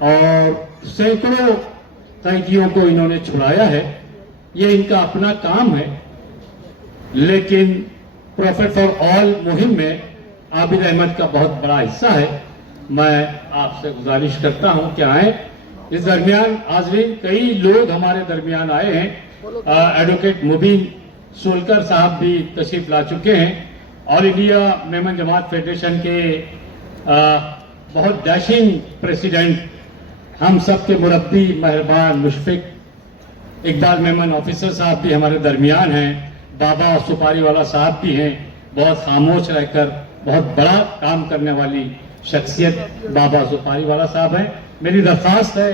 और सैकड़ों कैदियों को इन्होंने छुड़ाया है। ये इनका अपना काम है, लेकिन प्रॉफिट फॉर ऑल मुहिम में आबिद अहमद का बहुत बड़ा हिस्सा है। मैं आपसे गुजारिश करता हूं कि आए। इस दरमियान हाज़रीन कई लोग हमारे दरमियान आए हैं। एडवोकेट मुबीन सोलकर साहब भी तशरीफ ला चुके हैं। ऑल इंडिया मेमन जमात फेडरेशन के बहुत डैशिंग प्रेसिडेंट, हम सब के मुरब्बी मेहरबान मुशफिक इकबाल मेमन ऑफिसर साहब भी हमारे दरमियान हैं। बाबा सुपारी वाला साहब भी हैं, बहुत खामोश रहकर बहुत बड़ा काम करने वाली शख्सियत बाबा सुपारी वाला साहब हैं। मेरी दरख्वास्त है,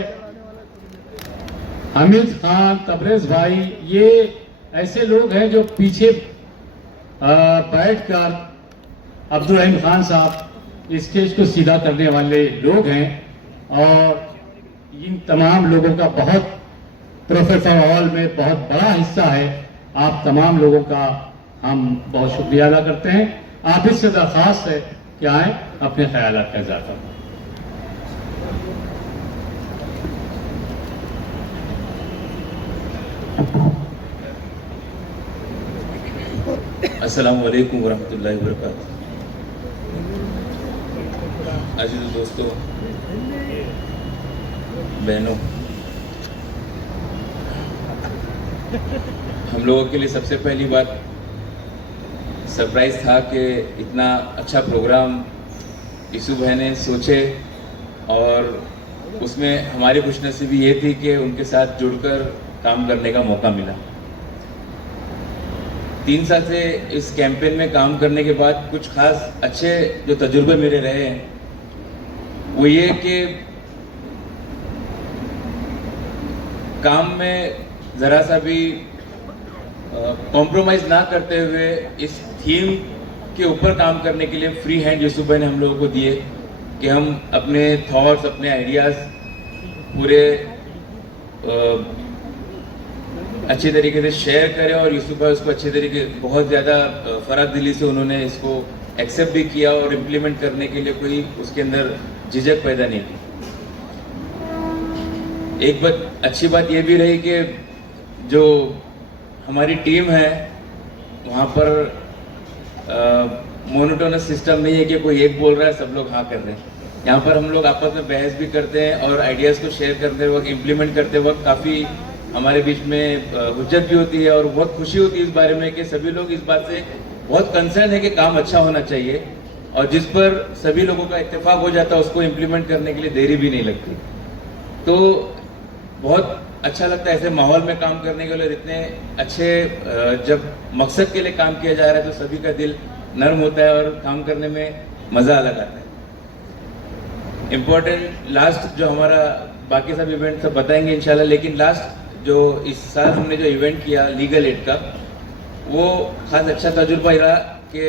हामिद खान, तबरेज भाई, ये ऐसे लोग हैं जो पीछे बैठकर अब्दुल रहीम खान साहब स्टेज को सीधा करने वाले लोग हैं, और इन तमाम लोगों का बहुत प्रॉफिट फॉर ऑल में बहुत बड़ा हिस्सा है। आप तमाम लोगों का हम बहुत शुक्रिया अदा करते हैं। आप इससे दरख्वास्त है कि आए, अपने ख्यालात का इजाफा करें। अस्सलाम वालेकुम वरहमतुल्लाहि वबरकातुहू। अज़ीज़ दोस्तों, बहनों, हम लोगों के लिए सबसे पहली बात सरप्राइज़ था कि इतना अच्छा प्रोग्राम इसू भाई ने सोचे, और उसमें हमारी खुशनसीबी ये थी कि उनके साथ जुड़कर काम करने का मौका मिला। 3 साल से इस कैंपेन में काम करने के बाद कुछ खास अच्छे जो तजुर्बे मेरे रहे हैं, वो ये कि काम में ज़रा सा भी कॉम्प्रोमाइज़ ना करते हुए इस थीम के ऊपर काम करने के लिए फ्री हैंड यूसुफ भाई ने हम लोगों को दिए कि हम अपने थॉट्स, अपने आइडियाज़ पूरे अच्छी तरीके से शेयर करें, और यूसुफ भाई उसको अच्छे तरीके, बहुत ज़्यादा फराग दिली से उन्होंने इसको एक्सेप्ट भी किया और इम्प्लीमेंट करने के लिए कोई उसके अंदर झिझक पैदा नहीं की। एक बात अच्छी बात ये भी रही कि जो हमारी टीम है वहाँ पर मोनोटोनस सिस्टम नहीं है कि कोई एक बोल रहा है सब लोग हाँ कर रहे हैं। यहाँ पर हम लोग आपस में बहस भी करते हैं, और आइडियाज़ को शेयर करते वक्त, इम्प्लीमेंट करते वक्त काफ़ी हमारे बीच में हुज्जत भी होती है, और बहुत खुशी होती है इस बारे में कि सभी लोग इस बात से बहुत कंसर्न है कि काम अच्छा होना चाहिए, और जिस पर सभी लोगों का इत्तेफाक हो जाता है उसको इम्प्लीमेंट करने के लिए देरी भी नहीं लगती। तो बहुत अच्छा लगता है ऐसे माहौल में काम करने के लिए। इतने अच्छे जब मकसद के लिए काम किया जा रहा है तो सभी का दिल नर्म होता है और काम करने में मज़ा अलग आता है। इम्पोर्टेंट लास्ट जो हमारा, बाकी सब इवेंट सब बताएंगे इंशाल्लाह, लेकिन लास्ट जो इस साल हमने जो इवेंट किया लीगल एड का, वो खास अच्छा तजुर्बा रहा कि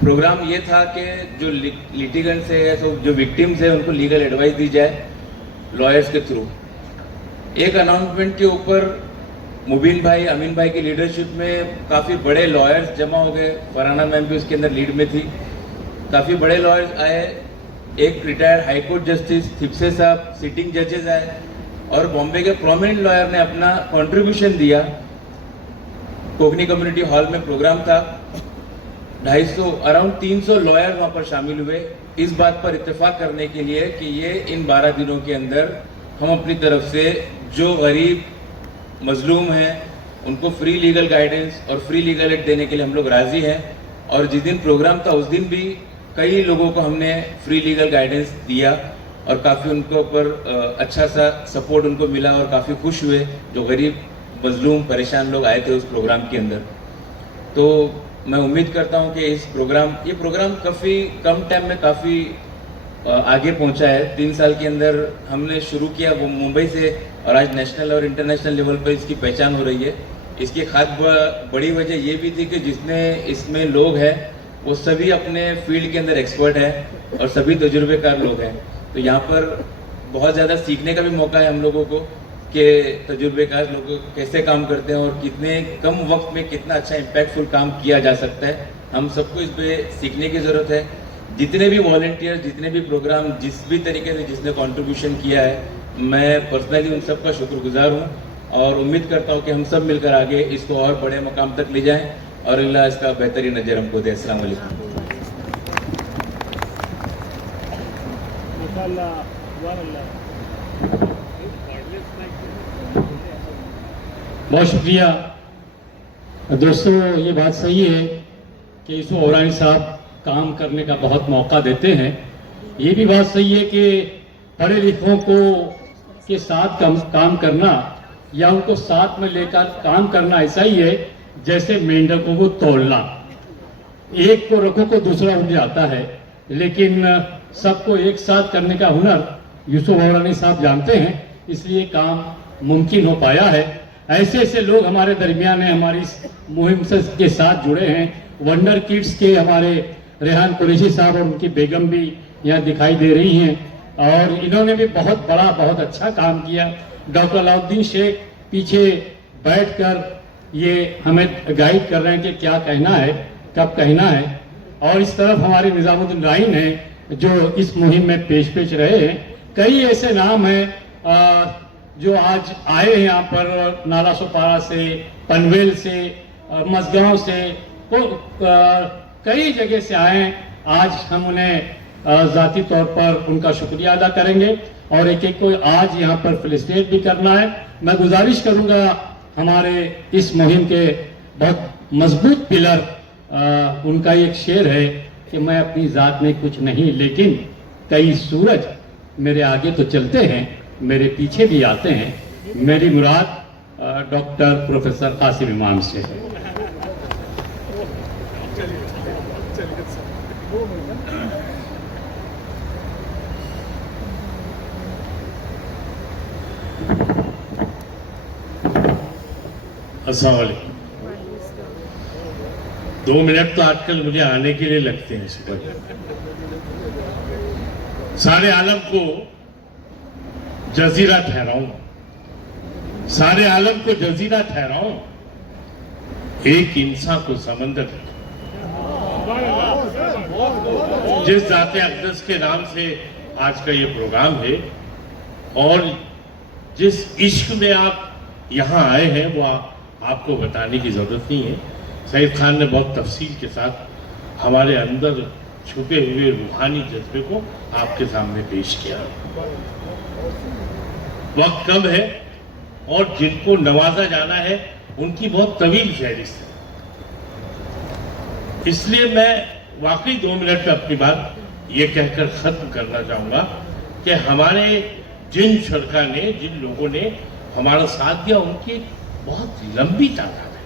प्रोग्राम ये था कि जो लिटिगेंट्स है या जो विक्टिम्स है उनको लीगल एडवाइस दी जाए लॉयर्स के थ्रू। एक अनाउंसमेंट के ऊपर मुबीन भाई, अमीन भाई की लीडरशिप में काफ़ी बड़े लॉयर्स जमा हो गए। फरहाना मैम भी उसके अंदर लीड में थी। काफ़ी बड़े लॉयर्स आए, एक retired high court justice Thipsay साहब, सिटिंग जजेस आए, और बॉम्बे के प्रोमिनेंट लॉयर ने अपना कंट्रीब्यूशन दिया। कोकनी कम्युनिटी हॉल में प्रोग्राम था, 250 अराउंड 300 लॉयर वहाँ पर शामिल हुए इस बात पर इत्तेफाक करने के लिए कि ये इन 12 दिनों के अंदर हम अपनी तरफ से जो गरीब मजलूम हैं उनको फ्री लीगल गाइडेंस और फ्री लीगल एड देने के लिए हम लोग राज़ी हैं। और जिस दिन प्रोग्राम था उस दिन भी कई लोगों को हमने फ्री लीगल गाइडेंस दिया, और काफ़ी उनके ऊपर अच्छा सा सपोर्ट उनको मिला, और काफ़ी खुश हुए जो गरीब मजलूम परेशान लोग आए थे उस प्रोग्राम के अंदर। तो मैं उम्मीद करता हूं कि ये प्रोग्राम काफ़ी कम टाइम में काफ़ी आगे पहुंचा है। 3 साल के अंदर हमने शुरू किया वो मुंबई से, और आज नेशनल और इंटरनेशनल लेवल पर इसकी पहचान हो रही है। इसकी खास बड़ी वजह ये भी थी कि जितने इसमें लोग हैं वो सभी अपने फील्ड के अंदर एक्सपर्ट हैं और सभी तजुर्बेकार लोग हैं। तो यहाँ पर बहुत ज़्यादा सीखने का भी मौका है हम लोगों को कि तजुर्बेकार लोग कैसे काम करते हैं और कितने कम वक्त में कितना अच्छा इम्पैक्टफुल काम किया जा सकता है। हम सबको इस पर सीखने की ज़रूरत है। जितने भी वॉलंटियर, जितने भी प्रोग्राम, जिस भी तरीके से जिसने कंट्रीब्यूशन किया है, मैं पर्सनली उन सब का शुक्रगुजार हूँ। और उम्मीद करता हूँ कि हम सब मिलकर आगे इसको और बड़े मकाम तक ले जाएं और अल्लाह इसका बेहतरीन नजर हमको दे। अस्सलाम वालेकुम। बहुत शुक्रिया दोस्तों। ये बात सही है कि यूसुफ औरानी साहब काम करने का बहुत मौका देते हैं। ये भी बात सही है कि पढ़े लिखों को के साथ काम करना या उनको साथ में लेकर काम करना ऐसा ही है जैसे मेंढकों को तोड़ना। एक को रखो को दूसरा उठ जाता है, लेकिन सबको एक साथ करने का हुनर यूसुफ औरानी साहब जानते हैं, इसलिए काम मुमकिन हो पाया है। ऐसे ऐसे लोग हमारे दरमियान हैं, हमारी इस मुहिम से के साथ जुड़े हैं। वंडर किड्स के हमारे रेहान कुरैशी साहब और उनकी बेगम भी यहाँ दिखाई दे रही हैं और इन्होंने भी बहुत बड़ा बहुत अच्छा काम किया। डॉक्टर अलाउद्दीन शेख पीछे बैठकर ये हमें गाइड कर रहे हैं कि क्या कहना है, कब कहना है। और इस तरफ हमारे निजामुद्दीन राइन हैं जो इस मुहिम में पेश रहे हैं। कई ऐसे नाम हैं जो आज आए हैं यहाँ पर, नाला सोपारा से, पनवेल से, मसगांव से, तो कई जगह से आए हैं। आज हम उन्हें जाती तौर पर उनका शुक्रिया अदा करेंगे और एक एक को आज यहाँ पर फेलिसिटेट भी करना है। मैं गुजारिश करूँगा हमारे इस मुहिम के बहुत मजबूत पिलर, उनका एक शेर है कि मैं अपनी ज़ात में कुछ नहीं लेकिन कई सूरज मेरे आगे तो चलते हैं, मेरे पीछे भी आते हैं। मेरी मुराद डॉक्टर प्रोफेसर कासिम इमाम से है। अस्सलाम वालेकुम। 2 मिनट तो आजकल मुझे आने के लिए लगते हैं सुबह। सारे आलम को जजीरा ठहराऊं, सारे आलम को जजीरा ठहराऊं, एक इंसान को समंदर। जिस जाते अक़दस के नाम से आज का ये प्रोग्राम है और जिस इश्क में आप यहाँ आए हैं वो आपको बताने की जरूरत नहीं है। सईद खान ने बहुत तफसील के साथ हमारे अंदर छुपे हुए रूहानी जज्बे को आपके सामने पेश किया। वक्त कम है और जिनको नवाजा जाना है उनकी बहुत तवील फहरिस्त है, इसलिए मैं वाकई 2 मिनट में अपनी बात ये कहकर खत्म करना चाहूंगा कि हमारे जिन शरका ने, जिन लोगों ने हमारा साथ दिया, उनकी बहुत लंबी तादाद है।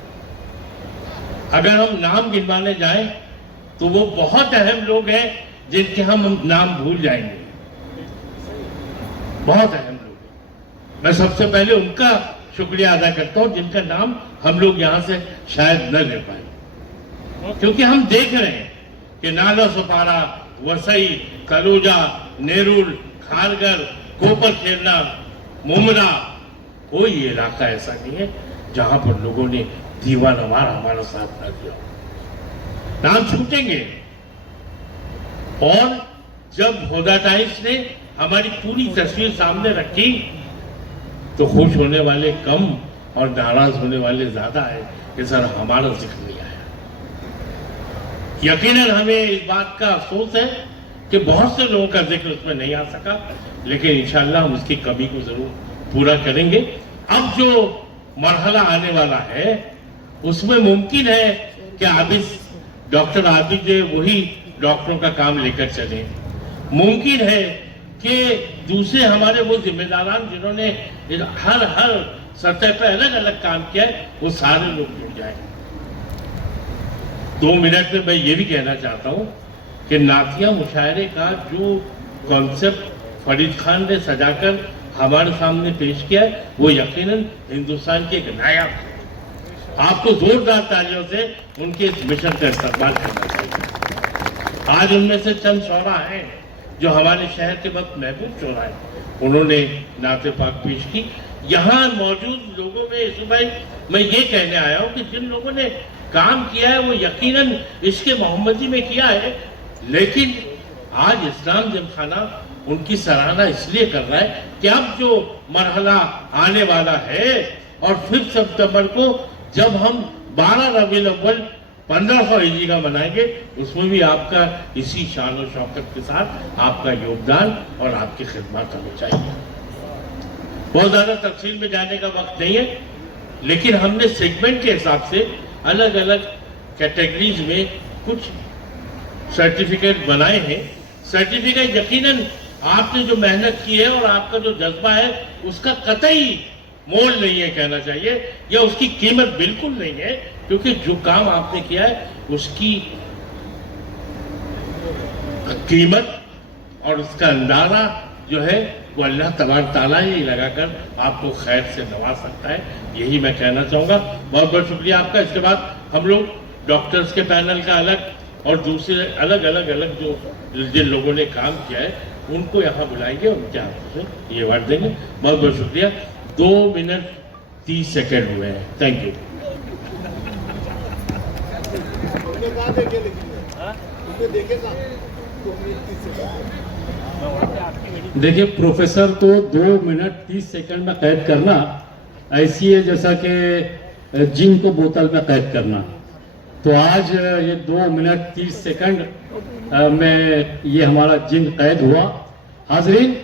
अगर हम नाम गिनवाने जाएं तो वो बहुत अहम लोग हैं जिनके हम नाम भूल जाएंगे। बहुत अहम लोग हैं। मैं सबसे पहले उनका शुक्रिया अदा करता हूं जिनका नाम हम लोग यहां से शायद न ले पाए, क्योंकि हम देख रहे हैं कि नाला सोपारा, वसई, कलूजा, नेरुल, खारगर, कोपर खेरना, मुमरा, कोई इलाका ऐसा नहीं है जहां पर लोगों ने दीवानवार हमारा साथ न दिया। नाम छूटेंगे। और जब होदा टाइम्स ने हमारी पूरी तस्वीर सामने रखी तो खुश होने वाले कम और नाराज होने वाले ज्यादा है कि सर हमारा जिक्र नहीं आया। यकीनन हमें इस बात का अफसोस है कि बहुत से लोगों का जिक्र उसमें नहीं आ सका, लेकिन इंशाअल्लाह हम उसकी कमी को जरूर पूरा करेंगे। अब जो मरहला आने वाला है उसमें मुमकिन है कि डॉक्टर आबिद वही डॉक्टरों का काम लेकर चले। मुमकिन है कि दूसरे हमारे वो जिम्मेदारान जिन्होंने हर सतह पर अलग अलग काम किया है वो सारे लोग जुड़ जाए। 2 मिनट में मैं ये भी कहना चाहता हूँ कि नातिया मुशायरे का जो कॉन्सेप्ट फरीद खान ने सजाकर हमारे सामने पेश किया है वो यकीनन हिंदुस्तान की एक नायाब है। आपको जोरदार तालियों से उनके इस मिशन का इस्तेमाल करना चाहिए। आज उनमें से चंद शोरा हैं जो हमारे शहर के वक्त महबूब शोरा हैं, उन्होंने नाते पाक पेश की। यहाँ मौजूद लोगों में इस भाई मैं ये कहने आया हूँ कि जिन लोगों ने काम किया है वो यकीनन इसके मोहम्मदी में किया है, लेकिन आज इस्लाम जिमखाना उनकी सराहना इसलिए कर रहा है कि अब जो मरहला आने वाला है और फिर सितंबर को जब हम 12 रबीउल अव्वल 1500 हिजरी का मनाएंगे, उसमें भी आपका इसी शान और शौकत के साथ आपका योगदान और आपकी खिदमत होनी चाहिए। बहुत ज्यादा तफसील में जाने का वक्त नहीं है, लेकिन हमने सेगमेंट के हिसाब से अलग अलग कैटेगरीज में कुछ सर्टिफिकेट बनाए हैं। सर्टिफिकेट यकीनन आपने जो मेहनत की है और आपका जो जज्बा है उसका कतई मोल नहीं है कहना चाहिए, या उसकी कीमत बिल्कुल नहीं है, क्योंकि जो काम आपने किया है उसकी कीमत और उसका अंदाजा जो है वो अल्लाह तबारक तआला ही लगाकर आपको खैर से नवाज सकता है। यही मैं कहना चाहूँगा। बहुत बहुत शुक्रिया आपका। इसके बाद हम लोग डॉक्टर्स के पैनल का अलग और दूसरे अलग अलग जो जिन लोगों ने काम किया है उनको यहाँ बुलाएंगे, उनके हाथों से ये अवार्ड देंगे। बहुत बहुत शुक्रिया। 2 मिनट 30 सेकेंड हुए हैं। Thank you. देखिए प्रोफेसर तो 2 मिनट 30 सेकंड में कैद करना ऐसी है जैसा कि जिन को बोतल में कैद करना। तो आज ये 2 मिनट 30 सेकंड में ये हमारा जिन कैद हुआ। हाजरीन,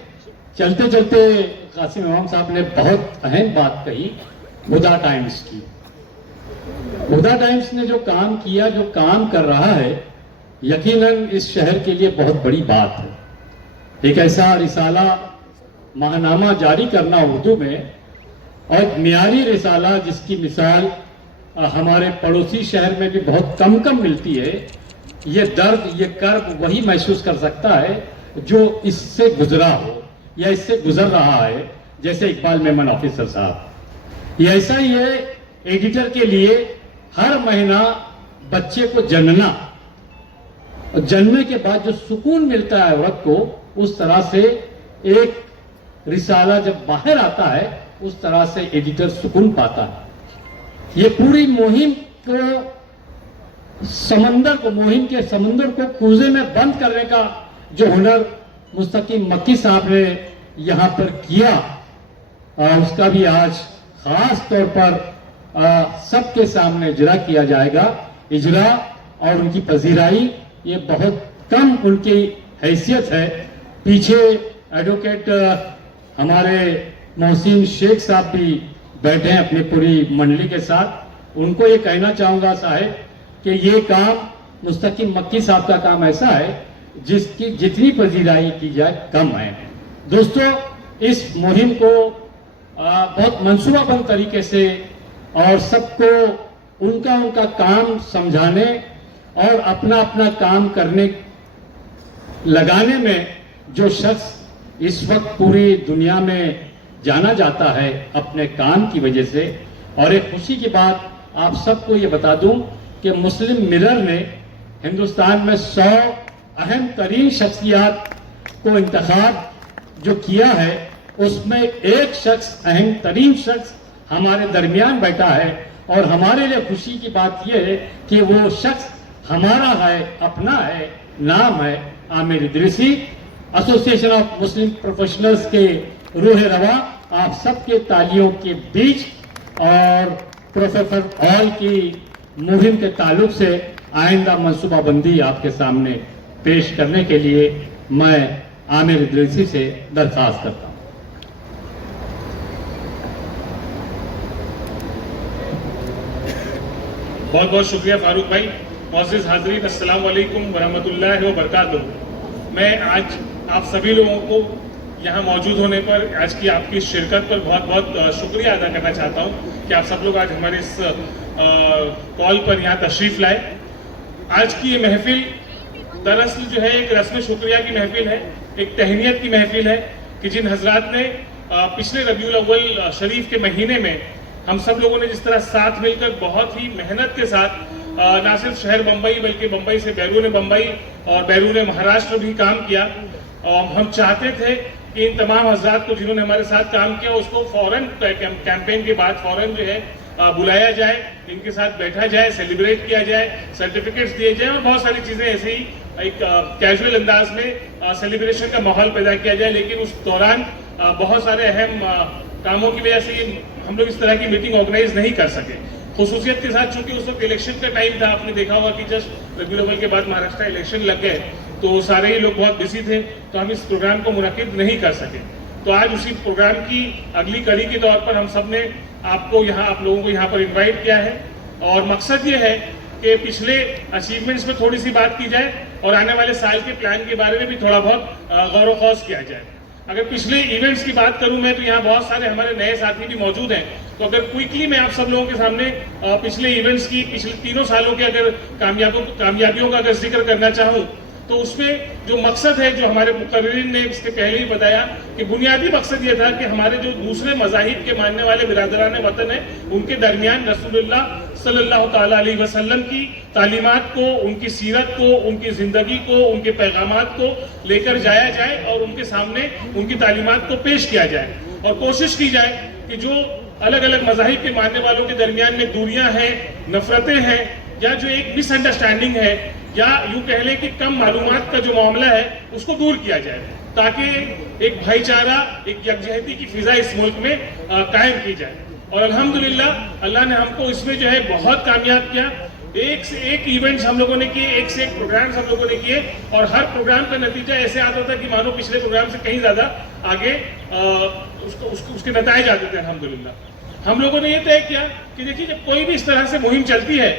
चलते चलते कासिम इमाम साहब ने बहुत अहम बात कही हुदा टाइम्स की। हुदा टाइम्स ने जो काम किया, जो काम कर रहा है, यकीनन इस शहर के लिए बहुत बड़ी बात है। एक ऐसा रिसाला माहनामा जारी करना उर्दू में, और मियारी रिसाला जिसकी मिसाल हमारे पड़ोसी शहर में भी बहुत कम मिलती है। ये दर्द, ये कर्ब वही महसूस कर सकता है जो इससे गुजरा हो या इससे गुजर रहा है, जैसे इकबाल मेमन ऑफिसर साहब। ये ऐसा ही है एडिटर के लिए हर महीना बच्चे को जन्मना, और जन्मने के बाद जो सुकून मिलता है औरत को, उस तरह से एक रिसाला जब बाहर आता है उस तरह से एडिटर सुकून पाता है। ये पूरी मुहिम को मुहिम के समंदर को कूजे में बंद करने का जो हुनर मुस्तकीम मक्की साहब ने यहाँ पर किया, उसका भी आज खास तौर पर सबके सामने इजरा किया जाएगा। इजरा और उनकी पजीराई, ये बहुत कम उनकी हैसियत है। पीछे एडवोकेट हमारे मोहसिन शेख साहब भी बैठे हैं अपनी पूरी मंडली के साथ। उनको ये कहना चाहूँगा साहब कि ये काम मुस्तकीम मक्की साहब का काम ऐसा है जिसकी जितनी पजीराई की जाए कम है। दोस्तों, इस मुहिम को बहुत मंसूबाबंद तरीके से और सबको उनका काम समझाने और अपना काम करने लगाने में जो शख्स इस वक्त पूरी दुनिया में जाना जाता है अपने काम की वजह से। और एक खुशी की बात आप सबको ये बता दूं कि मुस्लिम मिरर ने हिंदुस्तान में 100 अहम तरीन शख्सियात को इंतखाब जो किया है, उसमें एक शख्स, अहम तरीन शख्स हमारे दरमियान बैठा है। और हमारे लिए खुशी की बात यह है कि वो शख्स हमारा है, अपना है, नाम है Aamir Idrisi. Association of Muslim professionals के रूह रवा आप सबके तालियों के बीच और प्रोफेसर हॉल की मुहिम के ताल्लुक से आइंदा मनसूबाबंदी आपके सामने पेश करने के लिए मैं आमिर इदरीसी से दरख्वास्त करता हूँ। बहुत बहुत शुक्रिया फारूक भाई। मोअज़्ज़िज़ हाज़रीन, अस्सलाम वालेकुम वरहमतुल्लाहि व बरकातुहू। मैं आज आप सभी लोगों को यहाँ मौजूद होने पर, आज की आपकी शिरकत पर बहुत बहुत शुक्रिया अदा करना चाहता हूँ कि आप सब लोग आज हमारे इस कॉल पर यहाँ तशरीफ़ लाए। आज की ये महफिल दरअसल जो है एक रस्म शुक्रिया की महफिल है, एक तहनीत की महफिल है कि जिन हजरात ने पिछले रबीउल अव्वल शरीफ के महीने में हम सब लोगों ने जिस तरह साथ मिलकर बहुत ही मेहनत के साथ न सिर्फ शहर बम्बई बल्कि बम्बई से बैरून बम्बई और बैरून महाराष्ट्र भी काम किया। हम चाहते थे कि इन तमाम हजरात को जिन्होंने हमारे साथ काम किया उसको फौरन कैंपेन के बाद फौरन जो है बुलाया जाए, इनके साथ बैठा जाए, सेलिब्रेट किया जाए, सर्टिफिकेट्स दिए जाए और बहुत सारी चीज़ें ऐसे ही एक कैजुअल अंदाज में सेलिब्रेशन का माहौल पैदा किया जाए। लेकिन उस दौरान बहुत सारे अहम कामों की वजह से ये हम लोग इस तरह की मीटिंग ऑर्गेनाइज नहीं कर सके। खुसूसियत के साथ चूंकि उस वक्त इलेक्शन का टाइम था, आपने देखा होगा कि जस्ट रबी अव्वल के बाद महाराष्ट्र इलेक्शन लग गए, तो सारे ही लोग बहुत बिजी थे, तो हम इस प्रोग्राम को मुनक्किद नहीं कर सके। तो आज उसी प्रोग्राम की अगली कड़ी के तौर पर हम सब ने आप लोगों को यहाँ पर इन्वाइट किया है, और मकसद ये है कि पिछले अचीवमेंट्स में थोड़ी सी बात की जाए और आने वाले साल के प्लान के बारे में भी थोड़ा बहुत गौर व खौज किया जाए। अगर पिछले इवेंट्स की बात करूं मैं, तो यहाँ बहुत सारे हमारे नए साथी भी मौजूद हैं, तो अगर क्विकली मैं आप सब लोगों के सामने पिछले इवेंट्स की पिछले 3 सालों के अगर कामयाबियों का अगर जिक्र करना चाहूं, तो उसमें जो मकसद है, जो हमारे मुकर्रिरीन ने इसके पहले ही बताया कि बुनियादी मकसद ये था कि हमारे जो दूसरे मज़ाहिब के मानने वाले बिरादरान वतन है, उनके दरमियान रसूलुल्लाह सल्लल्लाहु ताला अलैहि वसल्लम की तालीमात को, उनकी सीरत को, उनकी ज़िंदगी को, उनके पैगामात को लेकर जाया जाए और उनके सामने उनकी तालीमात को पेश किया जाए, और कोशिश की जाए कि जो अलग अलग मज़ाहिब के मानने वालों के दरमियान में दूरियां हैं, नफरतें हैं, या जो एक मिसअंडरस्टैंडिंग है, या यूं कह लें कि कम मालूमात का जो मामला है, उसको दूर किया जाए, ताकि एक भाईचारा, एक यकजहती की फिजा इस मुल्क में कायम की जाए। और अल्हम्दुलिल्लाह अल्लाह ने हमको इसमें जो है बहुत कामयाब किया। एक से एक इवेंट्स हम लोगों ने किए, एक से एक प्रोग्राम्स हम लोगों ने किए, और हर प्रोग्राम का नतीजा ऐसे आता था कि मानो पिछले प्रोग्राम से कहीं ज्यादा आगे उसके नतीजे आते थे। अल्हम्दुलिल्लाह हम लोगों ने ये तय किया कि देखिए, जब कोई भी इस तरह से मुहिम चलती है,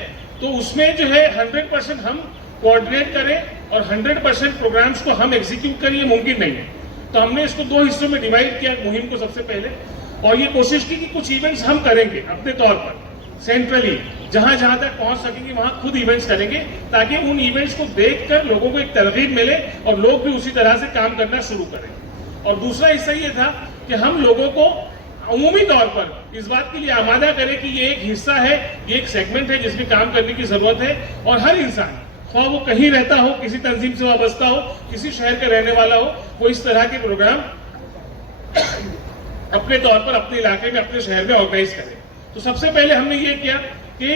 तो उसमें जो है 100% हम कोऑर्डिनेट करें और 100% प्रोग्राम्स को हम एग्जीक्यूट करें, ये मुमकिन नहीं है। तो हमने इसको 2 हिस्सों में डिवाइड किया मुहिम को सबसे पहले, और ये कोशिश की कि कुछ इवेंट्स हम करेंगे अपने तौर पर सेंट्रली, जहां जहां तक पहुंच सकेंगे वहां खुद इवेंट्स करेंगे, ताकि उन इवेंट्स को देखकर लोगों को एक तरगीब मिले और लोग भी उसी तरह से काम करना शुरू करें। और दूसरा हिस्सा ये था कि हम लोगों को अमूमी तौर पर इस बात के लिए आमादा करें कि ये एक हिस्सा है, ये एक सेगमेंट है जिसमें काम करने की जरूरत है, और हर इंसान, ख्वाह वो कहीं रहता हो, किसी तंजीम से वाबस्ता हो, किसी शहर का रहने वाला हो, वो इस तरह के प्रोग्राम अपने तौर पर अपने इलाके में, अपने शहर में ऑर्गेनाइज करें। तो सबसे पहले हमने ये किया कि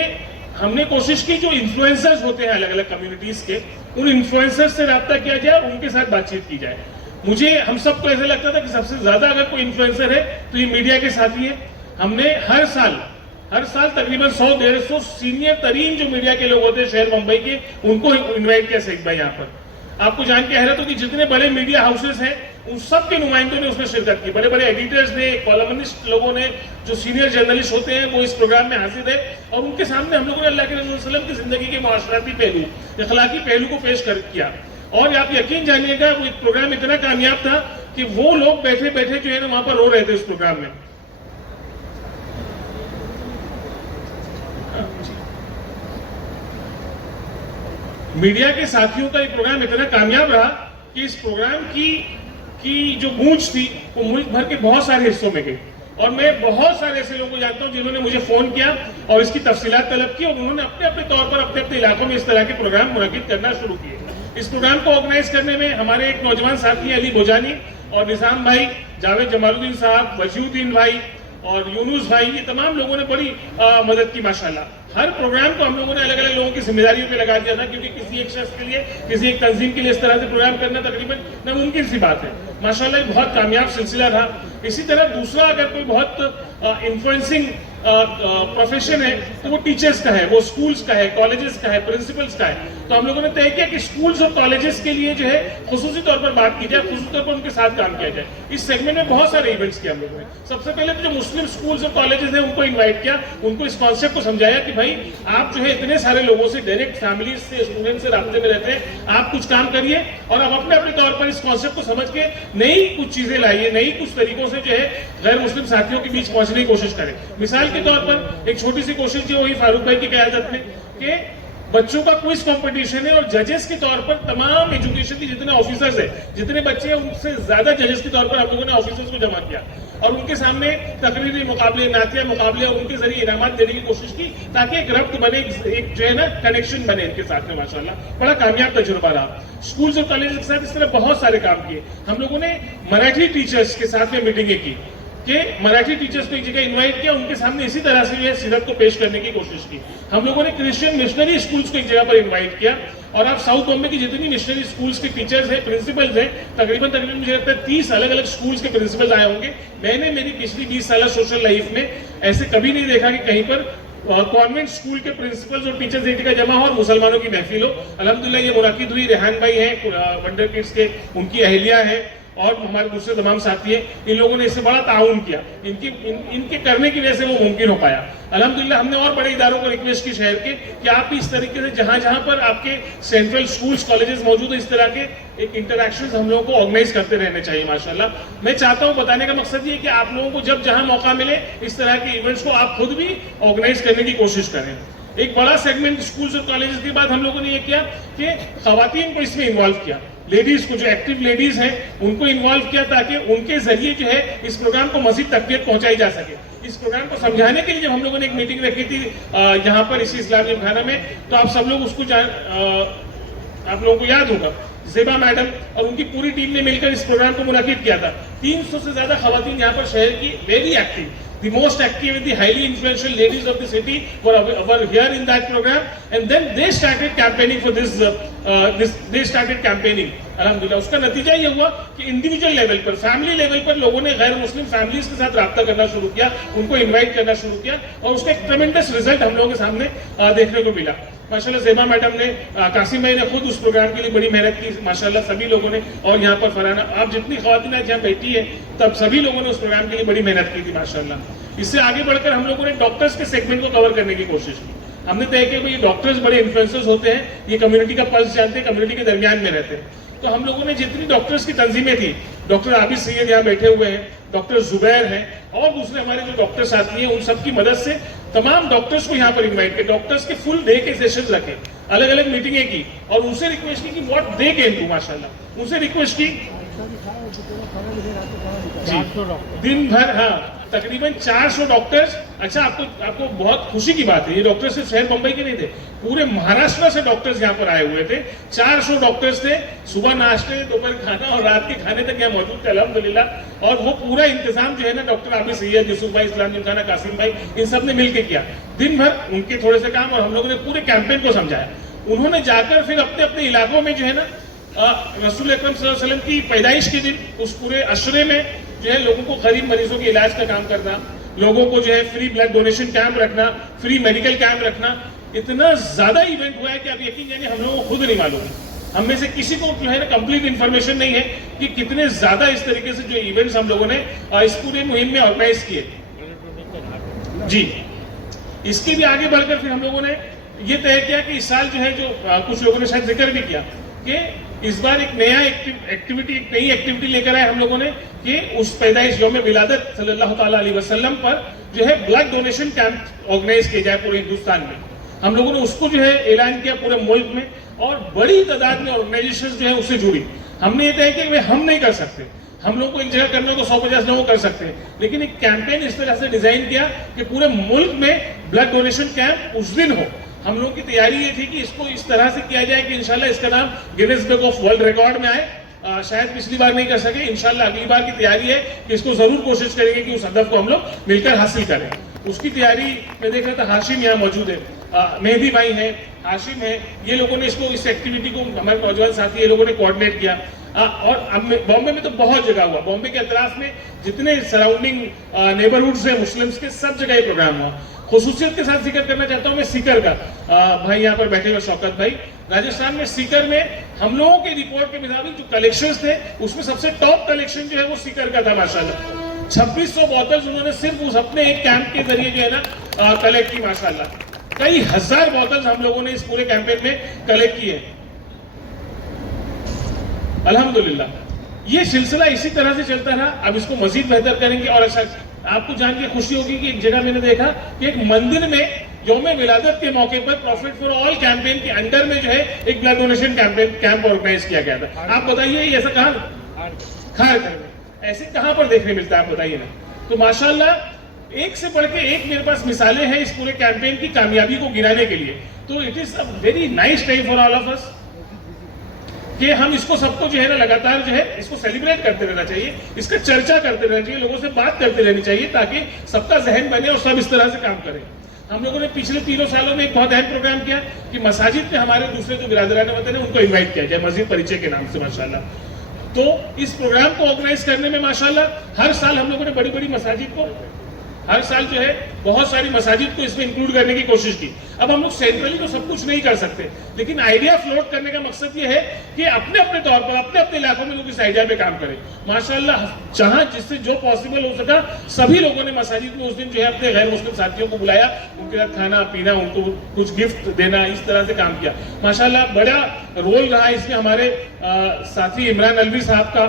हमने कोशिश की जो इन्फ्लुएंसर्स होते हैं अलग अलग कम्युनिटीज के, उन इन्फ्लुएंसर्स से रब्ता किया जाए, उनके साथ बातचीत की जाए। मुझे हम सबको ऐसा लगता था कि सबसे ज्यादा अगर कोई इन्फ्लुएंसर है तो ये मीडिया के साथी है। हमने हर साल तकरीबन 100-150 सीनियर तरीन जो मीडिया के लोग होते हैं शहर मुंबई के, उनको इन्वाइट किया सईद भाई यहाँ पर। आपको जान के हैरत होगी, जितने बड़े मीडिया हाउसेस हैं उन सब के नुमाइंदों ने उसमें शिरकत की। बड़े बड़े एडिटर्स ने, कॉलमनिस्ट लोगों ने, जो सीनियर जर्नलिस्ट होते हैं वो इस प्रोग्राम में हाजिर है, और उनके सामने हम लोगों ने अल्लाह के रसूल सल्लल्लाहु अलैहि वसल्लम की जिंदगी के मुआशराती पहलू, अखलाकी पहलू को पेश किया। और आप यकीन जानिएगा, वो प्रोग्राम इतना कामयाब था कि वो लोग बैठे बैठे जो है ना वहां पर रो रहे थे उस प्रोग्राम में। मीडिया के साथियों का ये प्रोग्राम इतना कामयाब रहा कि इस प्रोग्राम की जो गूंज थी वो मुल्क भर के बहुत सारे हिस्सों में गई। और मैं बहुत सारे ऐसे लोगों को जानता हूं जिन्होंने मुझे फोन किया और इसकी तफसीलात तलब की, और उन्होंने अपने अपने तौर पर अपने अपने इलाकों में इस तरह के प्रोग्राम मुनक्किद करना शुरू किए। इस प्रोग्राम को ऑर्गेनाइज करने में हमारे एक नौजवान साथी अली बोजानी और निजाम भाई, जावेद जमालुद्दीन साहब, वजीउद्दीन भाई और यूनुस भाई, ये तमाम लोगों ने बड़ी मदद की माशाल्लाह। हर प्रोग्राम को हम लोगों ने अलग अलग लोगों की जिम्मेदारियों पे लगा दिया था, क्योंकि किसी एक शख्स के लिए, किसी एक तंजीम के लिए इस तरह से प्रोग्राम करना तकरीबन नामुमकिन सी बात है। माशाल्लाह एक बहुत कामयाब सिलसिला था। इसी तरह दूसरा, अगर कोई बहुत इन्फ्लुएंसिंग प्रोफेशन है तो वो टीचर्स का है, वो स्कूल्स का है, कॉलेजेस का है, प्रिंसिपल्स का है। तो हम लोगों ने तय किया कि स्कूल्स और कॉलेजेस के लिए जो है खुसूसी तौर पर बात की जाए, खुसूसी तौर पर उनके साथ काम किया जाए। इस सेगमेंट में बहुत सारे इवेंट्स किए हम लोगों ने। सबसे पहले तो जो मुस्लिम स्कूल्स और कॉलेजेस हैं उनको इन्वाइट किया, उनको इस कॉन्सेप्ट को समझाया कि भाई आप जो है इतने सारे लोगों से, डायरेक्ट फैमिली से, स्टूडेंट से राब्ते में रहते हैं, आप कुछ काम करिए और आप अपने अपने तौर पर इस कॉन्सेप्ट को समझ के नई कुछ चीजें लाइए, नई कुछ तरीकों से जो है गैर मुस्लिम साथियों के बीच पहुंचने की कोशिश करें। मिसाल के तौर पर एक छोटी सी कोशिश की वही फारूक भाई की क़यादत में कि बच्चों का क्विज कंपटीशन है, और जजेस के तौर पर तमाम एजुकेशन के जितने ऑफिसर्स हैं, जितने बच्चे हैं, उनसे ज्यादा जजेस के तौर पर हम लोगों ने ऑफिसर्स को जमा किया और उनके सामने तकरीरी मुकाबले, नातिया मुकाबले और उनके जरिए इनामात देने की कोशिश की, ताकि एक रब्त बने, एक जो है ना कनेक्शन बने इनके साथ में। माशाल्लाह बड़ा कामयाब तजुर्बा रहा। स्कूल्स और कॉलेज के साथ इस तरह बहुत सारे काम किए। हम लोगों ने मराठी टीचर्स के साथ में मीटिंगें की कि मराठी टीचर्स को एक जगह इनवाइट किया, उनके सामने इसी तरह से जो है सीरत को पेश करने की कोशिश की। हम लोगों ने क्रिश्चियन मिशनरी स्कूल्स को एक जगह पर इनवाइट किया, और आप साउथ बॉम्बे की जितनी मिशनरी स्कूल्स के टीचर्स हैं, प्रिंसिपल्स हैं, तकरीबन मुझे लगता है 30 अलग अलग स्कूल्स के प्रिंसिपल्स आए होंगे। मैंने मेरी पिछली 20 साल सोशल लाइफ में ऐसे कभी नहीं देखा कि कहीं पर कॉन्वेंट स्कूल के प्रिंसिपल्स और टीचर्स एक जगह जमा हो और मुसलमानों की महफिल हो। अल्हम्दुलिल्लाह ये मुनाकिद हुई। रेहान भाई हैं वंडर किड्स के, उनकी अहलिया है और हमारे दूसरे तमाम साथी हैं, इन लोगों ने इससे बड़ा ताउन किया। इनके करने की वजह से वो मुमकिन हो पाया। अल्हम्दुलिल्लाह हमने और बड़े इदारों को रिक्वेस्ट की शहर के कि आप भी इस तरीके से जहां जहां पर आपके सेंट्रल स्कूल्स कॉलेजेस मौजूद है, इस तरह के एक इंटरैक्शंस हम लोगों को ऑर्गेनाइज करते रहने चाहिए। माशाल्लाह मैं चाहता हूं, बताने का मकसद ये है कि आप लोगों को जब जहां मौका मिले इस तरह के इवेंट्स को आप खुद भी ऑर्गेनाइज करने की कोशिश करें। एक बड़ा सेगमेंट स्कूल्स और कॉलेजेस के बाद हम लोगों ने ये किया कि खवातीन को इसमें इन्वॉल्व किया, लेडीज को, जो एक्टिव लेडीज हैं उनको इन्वॉल्व किया, ताकि उनके जरिए जो है इस प्रोग्राम को मजीद तकवीत पहुंचाई जा सके। इस प्रोग्राम को समझाने के लिए जब हम लोगों ने एक मीटिंग रखी थी यहाँ पर इसी इस्लामी खाना में, तो आप सब लोग उसको आप लोगों को याद होगा, ज़ेबा मैडम और उनकी पूरी टीम ने मिलकर इस प्रोग्राम को मुनाकिद किया था। 300 से ज्यादा खवातीन यहाँ पर शहर की very active, the most active and the highly influential ladies of the city were here in that program, and then they started campaigning for this they started campaigning। अल्हम्दुलिल्लाह उसका नतीजा ये हुआ कि इंडिविजुअल लेवल पर, फैमिली लेवल पर लोगों ने गैर मुस्लिम फैमिलीज के साथ रब्ता करना शुरू किया, उनको इनवाइट करना शुरू किया, और उसका एक ट्रेमेंडस रिजल्ट हम लोगों के सामने देखने को मिला। माशाल्लाह ज़ेबा मैडम ने, कासिम भाई ने खुद उस प्रोग्राम के लिए बड़ी मेहनत की, माशाल्लाह सभी लोगों ने, और यहाँ पर फरहाना, आप जितनी ख़वातीन आज यहाँ बैठी है तब सभी लोगों ने उस प्रोग्राम के लिए बड़ी मेहनत की थी माशाल्लाह। इससे आगे बढ़कर हम लोगों ने डॉक्टर्स के सेगमेंट को कवर करने की कोशिश की। हमने तय किया कि ये डॉक्टर्स बड़े इन्फ्लुएंसर्स होते हैं, ये कम्युनिटी का पल्स जानते हैं, कम्युनिटी के दरमियान में रहते हैं। तो हम लोगों ने जितनी डॉक्टर्स की तंजीमें थी, डॉक्टर आबिद सैयद यहाँ बैठे हुए हैं, डॉक्टर जुबैर हैं और दूसरे हमारे जो डॉक्टर साथी हैं, उन सबकी मदद से तमाम डॉक्टर्स को यहाँ पर इन्वाइट किया। डॉक्टर्स के फुल डे के सेशंस रखे, अलग अलग मीटिंगें की, और उनसे रिक्वेस्ट की कि व्हाट दे कैन डू। माशाल्लाह उनसे रिक्वेस्ट की दिन भर, हाँ तकरीबन 400 डॉक्टर्स। अच्छा, आपको बहुत खुशी की बात है, ये डॉक्टर सिर्फ शहर मुंबई के नहीं थे, पूरे महाराष्ट्र से डॉक्टर्स यहाँ पर आए हुए थे। 400 डॉक्टर्स थे, सुबह नाश्ते, दोपहर खाना और रात के खाने तक यहाँ मौजूद थे अल्हम्दुलिल्लाह। और वो पूरा इंतजाम जो है ना, डॉक्टर आबिद सैयद, यूसुफ भाई, इस्लाम खाना, कासिम भाई, इन सब ने मिलकर किया। दिन भर उनके थोड़े से काम, और हम लोगों ने पूरे कैंपेन को समझाया। उन्होंने जाकर फिर अपने अपने इलाकों में जो है ना, रसूल अकरम सल्लल्लाहु अलैहि वसल्लम की पैदाइश के दिन उस पूरे अशरे में जो है लोगों को गरीब मरीजों के इलाज का काम करना, लोगों को जो है फ्री ब्लड डोनेशन कैंप रखना, फ्री मेडिकल कैंप रखना। इतना ज्यादा इवेंट हुआ है कि आप यकीन जानिए हम लोगों को खुद नहीं मालूम, हम में से किसी को जो है ना कंप्लीट इन्फॉर्मेशन नहीं है कि कितने ज्यादा इस तरीके से जो इवेंट्स हम लोगों ने इस पूरे मुहिम में ऑर्गेनाइज किए। जी, इसके भी आगे बढ़कर फिर हम लोगों ने ये तय किया कि इस साल जो है, जो कुछ लोगों ने शायद जिक्र भी किया कि इस बार एक नया नई एक्टिविटी लेकर आए हम लोगों ने कि उस पैदाइश यौम विलादत सल्लल्लाहु ताला अलैहि वसल्लम पर जो है ब्लड डोनेशन कैंप ऑर्गेनाइज किया जाए पूरे हिंदुस्तान में। हम लोगों ने उसको जो है ऐलान किया पूरे मुल्क में, और बड़ी तादाद में ऑर्गेनाइजेशन जो है उससे जुड़ी। हमने ये तय किया कि हम नहीं कर सकते, हम लोग को एक जगह करना हो तो 150 लोग कर सकते हैं, लेकिन एक कैंपेन इस तरह से डिजाइन किया कि पूरे मुल्क में ब्लड डोनेशन कैंप उस दिन हो। हम लोगों की तैयारी ये थी कि इसको इस तरह से किया जाए कि इंशाल्लाह इसका नाम Guinness book of world record में आए। शायद पिछली बार नहीं कर सके, इंशाल्लाह अगली बार की तैयारी है कि इसको जरूर कोशिश करेंगे कि उस हदफ को हम लोग मिलकर हासिल करें। उसकी तैयारी में देख रहे थे, हाशिम यहाँ मौजूद है, मेहदी भाई हैं, हाशिम है, ये लोगों ने इसको, इस एक्टिविटी को, हमारे नौजवान साथी ये लोगों ने कोऑर्डिनेट किया। और बॉम्बे में तो बहुत जगह हुआ, बॉम्बे के अतराफ में जितने सराउंडिंग नेबरहुड्स हैं मुस्लिम्स के, सब जगह ये प्रोग्राम हुआ। खुसूसियत के साथ जिक्र करना चाहता हूं मैं सीकर का, भाई यहाँ पर बैठे हुए शौकत भाई, राजस्थान में सीकर में हम लोगों के रिपोर्ट के मुताबिक जो कलेक्शंस थे उसमें सबसे टॉप कलेक्शन जो है वो सीकर का था माशाल्लाह। 2600 बोतल्स उन्होंने सिर्फ उस अपने एक कैंप के जरिए जो है ना कलेक्ट की माशाल्लाह। कई हजार बोतल्स हम लोगों ने इस पूरे कैंपेन में कलेक्ट किए अल्हम्दुलिल्लाह। ये सिलसिला इसी तरह से चलता रहा, अब इसको मजीद बेहतर करेंगे। और अच्छा, आपको जान के खुशी होगी कि एक जगह मैंने देखा कि एक मंदिर में यौम विलादत के मौके पर प्रॉफिट फॉर ऑल कैंपेन के अंडर में जो है एक ब्लड डोनेशन कैंप ऑर्गेनाइज किया गया था। आप बताइए ऐसा कहाँ, खारकर में ऐसे कहाँ पर देखने मिलता है, आप बताइए ना। तो माशाल्लाह एक से बढ़ के एक मेरे पास मिसालें हैं इस पूरे कैंपेन की कामयाबी को गिनाने के लिए। तो it is a very nice time for all of us. कि हम इसको सबको जो है ना लगातार जो है इसको सेलिब्रेट करते रहना चाहिए, इसका चर्चा करते रहना चाहिए, लोगों से बात करते रहनी चाहिए ताकि सबका जहन बने और सब इस तरह से काम करें। हम लोगों ने पिछले 3 सालों में एक बहुत अहम प्रोग्राम किया कि मसाजिद में हमारे दूसरे जो बिरादरान वतन है उनको इन्वाइट किया जाए मस्जिद परिचय के नाम से माशाल्लाह। तो इस प्रोग्राम को ऑर्गेनाइज करने में माशाल्लाह हर साल हम लोगों ने बड़ी बड़ी मसाजिद को हर साल जो है बहुत सारी मसाजिद को इसमें इंक्लूड करने की कोशिश की। अब हम लोग सेंट्रली तो सब कुछ नहीं कर सकते, लेकिन आइडिया फ्लोट करने का मकसद ये है कि अपने अपने तौर पर अपने अपने इलाकों में लोग इस आइडिया पे काम करें। माशाल्लाह जहां जिससे जो पॉसिबल हो सका सभी लोगों ने मसाजिद में उस दिन जो है अपने गैर मुस्लिम साथियों को बुलाया, उनके साथ खाना पीना, उनको कुछ गिफ्ट देना, इस तरह से काम किया। माशाल्लाह बड़ा रोल रहा इसमें हमारे साथी इमरान अलवी साहब का,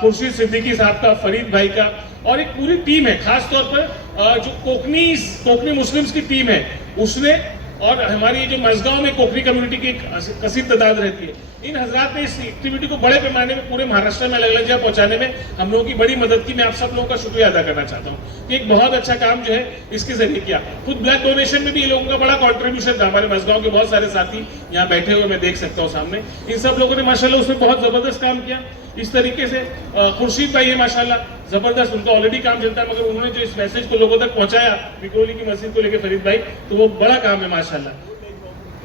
खुर्शीद सिद्दीकी साहब का, फरीद भाई का, और एक पूरी टीम है, खास तौर पर जो कोकनी मुस्लिम्स की टीम है उसने, और हमारी जो मजगांव में कोकनी कम्युनिटी की एक कसीर तादाद रहती है, इन हजरात ने इस एक्टिविटी को बड़े पैमाने में पूरे महाराष्ट्र में अलग अलग जगह पहुंचाने में हम लोगों की बड़ी मदद की। मैं आप सब लोगों का शुक्रिया अदा करना चाहता हूं कि एक बहुत अच्छा काम जो है इसके जरिए किया। खुद ब्लड डोनेशन में भी ये लोगों का बड़ा कॉन्ट्रीब्यूशन था। हमारे मजगांव के बहुत सारे साथी यहाँ बैठे हुए मैं देख सकता हूँ सामने, इन सब लोगों ने माशाल्लाह उसमें बहुत जबरदस्त काम किया। इस तरीके से खुर्शीद भाई है माशाल्लाह जबरदस्त, उनका ऑलरेडी काम चलता है, मगर उन्होंने जो इस मैसेज को लोगों तक पहुंचाया विक्रोली की मस्जिद को लेकर फरीद भाई, तो वो बड़ा काम है माशाल्लाह।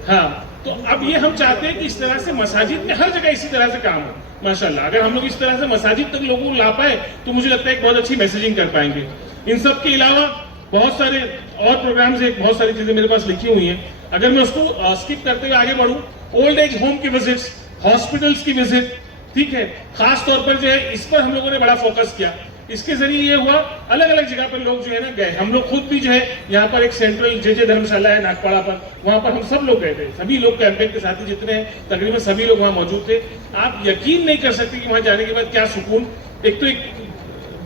हाँ, तो अब ये हम चाहते हैं कि इस तरह से मसाजिद में हर जगह इसी तरह से काम हो माशाल्लाह। अगर हम लोग इस तरह से मसाजिद तक लोगों को ला पाए तो मुझे लगता है एक बहुत अच्छी मैसेजिंग कर पाएंगे। इन सब के अलावा बहुत सारे और प्रोग्राम्स है, बहुत सारी चीजें मेरे पास लिखी हुई हैं। अगर मैं उसको स्किप करते हुए आगे बढ़ूं, ओल्ड एज होम की विजिट्स, हॉस्पिटल्स की विजिट, ठीक है, खास तौर पर जो है इस पर हम लोगों ने बड़ा फोकस किया। इसके जरिए ये हुआ अलग अलग जगह पर लोग जो है ना गए। हम लोग खुद भी जो है यहाँ पर एक सेंट्रल जे धर्मशाला है नागपाड़ा पर, वहां पर हम सब लोग गए थे, सभी लोग कैंपेन के साथी जितने हैं तकरीबन सभी लोग वहां मौजूद थे। आप यकीन नहीं कर सकते कि वहां जाने के बाद क्या सुकून, एक तो एक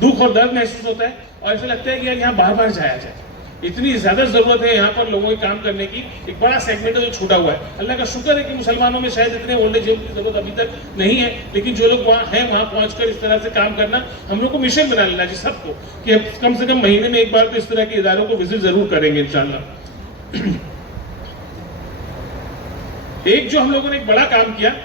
दुख और दर्द महसूस होता है और ऐसा लगता है कि यार यहाँ बार बार जाया जाए। इतनी ज्यादा जरूरत है यहाँ पर लोगों के काम करने की। एक बड़ा सेगमेंट है जो छूटा हुआ है। अल्लाह का शुक्र है कि मुसलमानों में शायद इतने ओल्ड एज होम की जरूरत अभी तक नहीं है, लेकिन जो लोग वहाँ हैं वहाँ पहुंचकर इस तरह से काम करना हम लोग को मिशन बना लेना चाहिए सबको कि अब कम से कम महीने में एक बार तो इस तरह के इदारों को विजिट जरूर करेंगे इंशाल्लाह। एक जो हम लोगों ने एक बड़ा काम किया,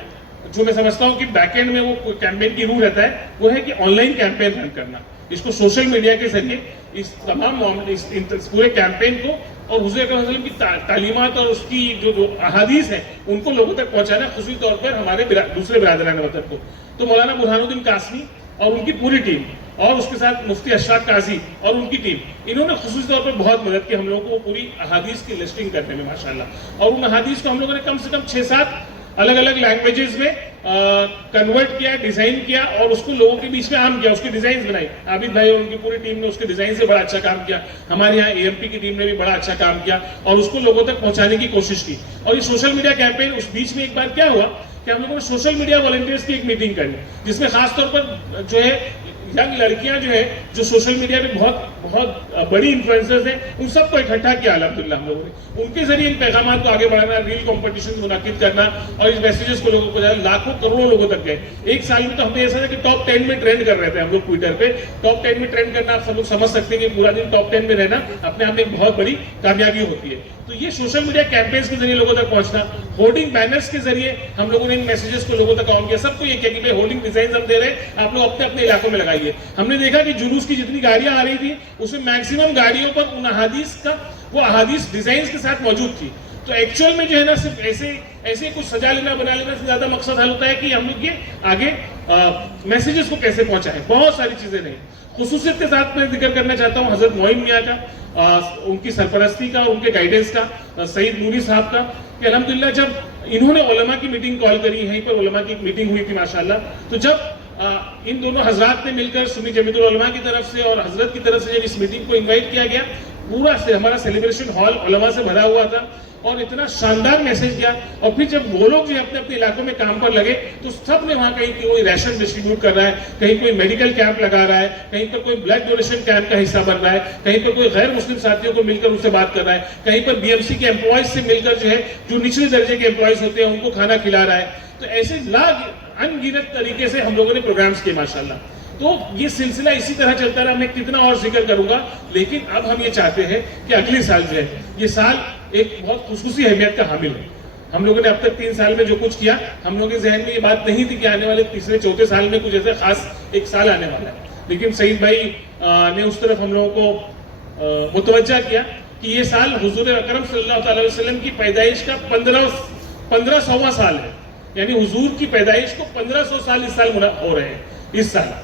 जो मैं समझता हूँ कि बैकएंड में वो कैंपेन की रूह रहता है, वो है कि ऑनलाइन कैंपेन रन करना। इसको सोशल मीडिया के जरिए इस तमाम इस पूरे कैंपेन को और हुज़ूर अकरम सल्लल्लाहु अलैहि वसल्लम की तालीमात और उसकी जो अहादीस है उनको लोगों तक पहुंचाना, खुसूसी तौर पर हमारे दूसरे बिरादरान वतन को। तो मौलाना बुरहानुद्दीन कासमी और उनकी पूरी टीम और उसके साथ मुफ्ती अशराक काजी और उनकी टीम, इन्होंने खुसूसी तौर पर बहुत मदद की हम लोगों को पूरी अहादीस की लिस्टिंग करने में माशाल्लाह। और उन अहादीस को हम लोगों ने कम से कम 6-7 अलग अलग लैंग्वेजेस में कन्वर्ट किया, डिजाइन किया और उसको लोगों के बीच में आम किया, उसकी डिजाइन बनाई। आबिद भाई और उनकी पूरी टीम ने उसके डिजाइन से बड़ा अच्छा काम किया। हमारे यहाँ एएमपी की टीम ने भी बड़ा अच्छा काम किया और उसको लोगों तक पहुंचाने की कोशिश की। और ये सोशल मीडिया कैंपेन, उस बीच में एक बार क्या हुआ कि हम लोगों ने सोशल मीडिया वॉलंटियर्स की एक मीटिंग करी, जिसमें खासतौर पर जो है यंग लड़कियां जो है जो सोशल मीडिया पे बहुत बड़ी इन्फ्लुएंसर्स हैं, उन सबको इकट्ठा किया अल्हम्दुलिल्लाह हम लोगों ने। उनके जरिए इन पैगाम को आगे बढ़ाना, रील कॉम्पिटिशन मुनाकिद करना और इस मैसेजेस को लोगों को लाखों करोड़ों लोगों तक गए। एक साल में तो हमने ऐसा था कि टॉप 10 में ट्रेंड कर रहे थे हम लोग ट्विटर पे। टॉप 10 में ट्रेंड करना आप सब लोग समझ सकते हैं कि पूरा दिन टॉप 10 में रहना अपने आप में एक बहुत बड़ी कामयाबी होती है। तो ये सोशल मीडिया कैंपेन्स के जरिए लोगों तक पहुंचना, होर्डिंग बैनर्स के जरिए हम लोगों ने इन मैसेजेस को लोगों तक ऑन किया। सबको ये किया कि भाई होर्डिंग डिजाइन हम दे रहे हैं, आप लोग अपने अपने इलाकों में लगाइए। हमने देखा कि जुलूस की जितनी गाड़ियां आ रही थी उसमें मैक्सिमम गाड़ियों पर उन अहादीस का वो अहादीस डिजाइन के साथ मौजूद थी। तो एक्चुअल में जो है ना सिर्फ ऐसे कुछ सजा लेना बना लेना से ज्यादा मकसद हल होता है कि हम लोग ये आगे मैसेजेस को कैसे पहुंचाएं। बहुत सारी चीजें नहीं, खुसूसियत के साथ मैं जिक्र करना चाहता हूँ हजरत मोइन मियाँ का, उनकी सरपरस्ती का, उनके गाइडेंस का, सईद नूरी साहब का, कि अल्हम्दुलिल्लाह जब इन्होंने उलमा की मीटिंग कॉल करी, यहीं पर उलमा की मीटिंग हुई थी माशाल्लाह, तो जब इन दोनों हजरात ने मिलकर सुन्नी जमीयतुल उलमा की तरफ से और हजरत की तरफ से जब इस मीटिंग को इन्वाइट किया गया, पूरा से हमारा सेलिब्रेशन हॉल उलमा से भरा हुआ था और इतना शानदार मैसेज दिया। और फिर जब वो लोग जो अपने अपने इलाकों में काम पर लगे तो सब ने वहाँ कहीं कोई राशन डिस्ट्रीब्यूट कर रहा है, कहीं कोई मेडिकल कैंप लगा रहा है, कहीं पर कोई ब्लड डोनेशन कैंप का हिस्सा बन रहा है, कहीं पर कोई गैर मुस्लिम साथियों को मिलकर उनसे बात कर रहा है, कहीं पर बीएमसी के एम्प्लॉयज से मिलकर जो है जो निचले दर्जे के एम्प्लॉयज होते हैं उनको खाना खिला रहा है। तो ऐसे अनगिनत तरीके से हम लोगों ने प्रोग्राम्स किए माशाल्लाह। तो ये सिलसिला इसी तरह चलता रहा। मैं कितना और जिक्र करूंगा, लेकिन अब हम ये चाहते हैं कि अगले साल जो है ये साल एक बहुत खुसूसी अहमियत का हामिल है। हम लोगों ने अब तक 3 साल में जो कुछ किया, हम लोगों के जहन में ये बात नहीं थी कि आने वाले तीसरे चौथे साल में कुछ ऐसे खास एक साल आने वाला है, लेकिन सईद भाई ने उस तरफ हम लोगों को मुतवज्जा किया कि ये साल हुजूर अकरम सल्लल्लाहु अलैहि वसल्लम की पैदाइश का 1500वां साल है, यानी हुजूर की पैदाइश को 1500 साल इस साल हो रहे हैं इस साल।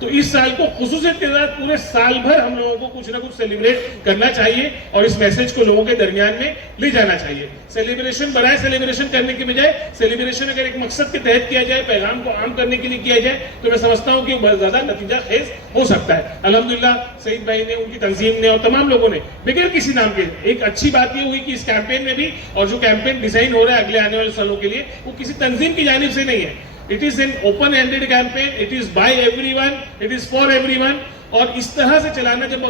तो इस साल को खुसूसियत के साथ पूरे साल भर हम लोगों को कुछ ना कुछ सेलिब्रेट करना चाहिए और इस मैसेज को लोगों के दरमियान में ले जाना चाहिए। सेलिब्रेशन बराए सेलिब्रेशन करने के बजाय सेलिब्रेशन अगर एक मकसद के तहत किया जाए, पैगाम को आम करने के लिए किया जाए, तो मैं समझता हूं कि बहुत ज्यादा नतीजा खेज हो सकता है। अल्हम्दुलिल्लाह सईद भाई ने, उनकी तंजीम ने और तमाम लोगों ने बगैर किसी नाम के, एक अच्छी बात ये हुई कि इस कैंपेन में भी, और जो कैंपेन डिजाइन हो रहा है अगले आने वाले सालों के लिए, वो किसी तंजीम की जानिब से नहीं है। It is an open-ended campaign. It is by everyone. It is for everyone. और इस तरह से चलाना जब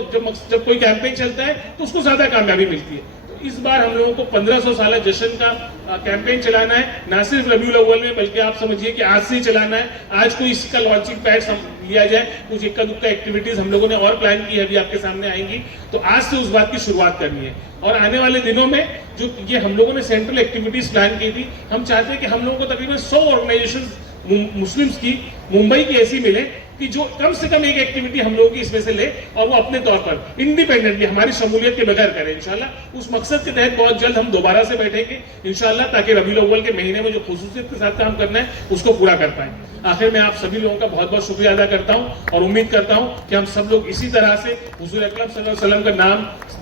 कोई कैंपेन चलता है तो उसको ज्यादा कामयाबी मिलती है। तो इस बार हम लोगों को 1500 साल जश्न का कैंपेन चलाना है, ना सिर्फ रबीउल अव्वल में, बल्कि आप समझिए कि आज से ही चलाना है। आज कोई इसका लॉन्चिंग पैड लिया जाए, कुछ इक्का दुक्का एक्टिविटीज हम लोगों ने और प्लान की है, अभी आपके सामने आएंगी, तो आज से उस बात की शुरुआत करनी है। और आने वाले दिनों में जो ये हम लोगों ने सेंट्रल एक्टिविटीज प्लान की थी, हम चाहते हैं कि हम लोगों को तकरीबन 100 ऑर्गेनाइजेशन मुस्लिम्स की मुंबई की ऐसी मिले कि जो कम से कम एक एक्टिविटी हम लोगों की इसमें से ले और वो अपने तौर पर इंडिपेंडेंटली हमारी शमूलियत के बगैर करें। इंशाल्लाह उस मकसद के तहत बहुत जल्द हम दोबारा से बैठेंगे इंशाल्लाह, ताकि रबीउल अव्वल के महीने में जो खुसूसियत के साथ काम करना है उसको पूरा कर पाए। आखिर में आप सभी लोगों का बहुत बहुत शुक्रिया अदा करता हूं और उम्मीद करता हूं कि हम सब लोग इसी तरह से हुजूर अकरम सल्लल्लाहु अलैहि वसल्लम का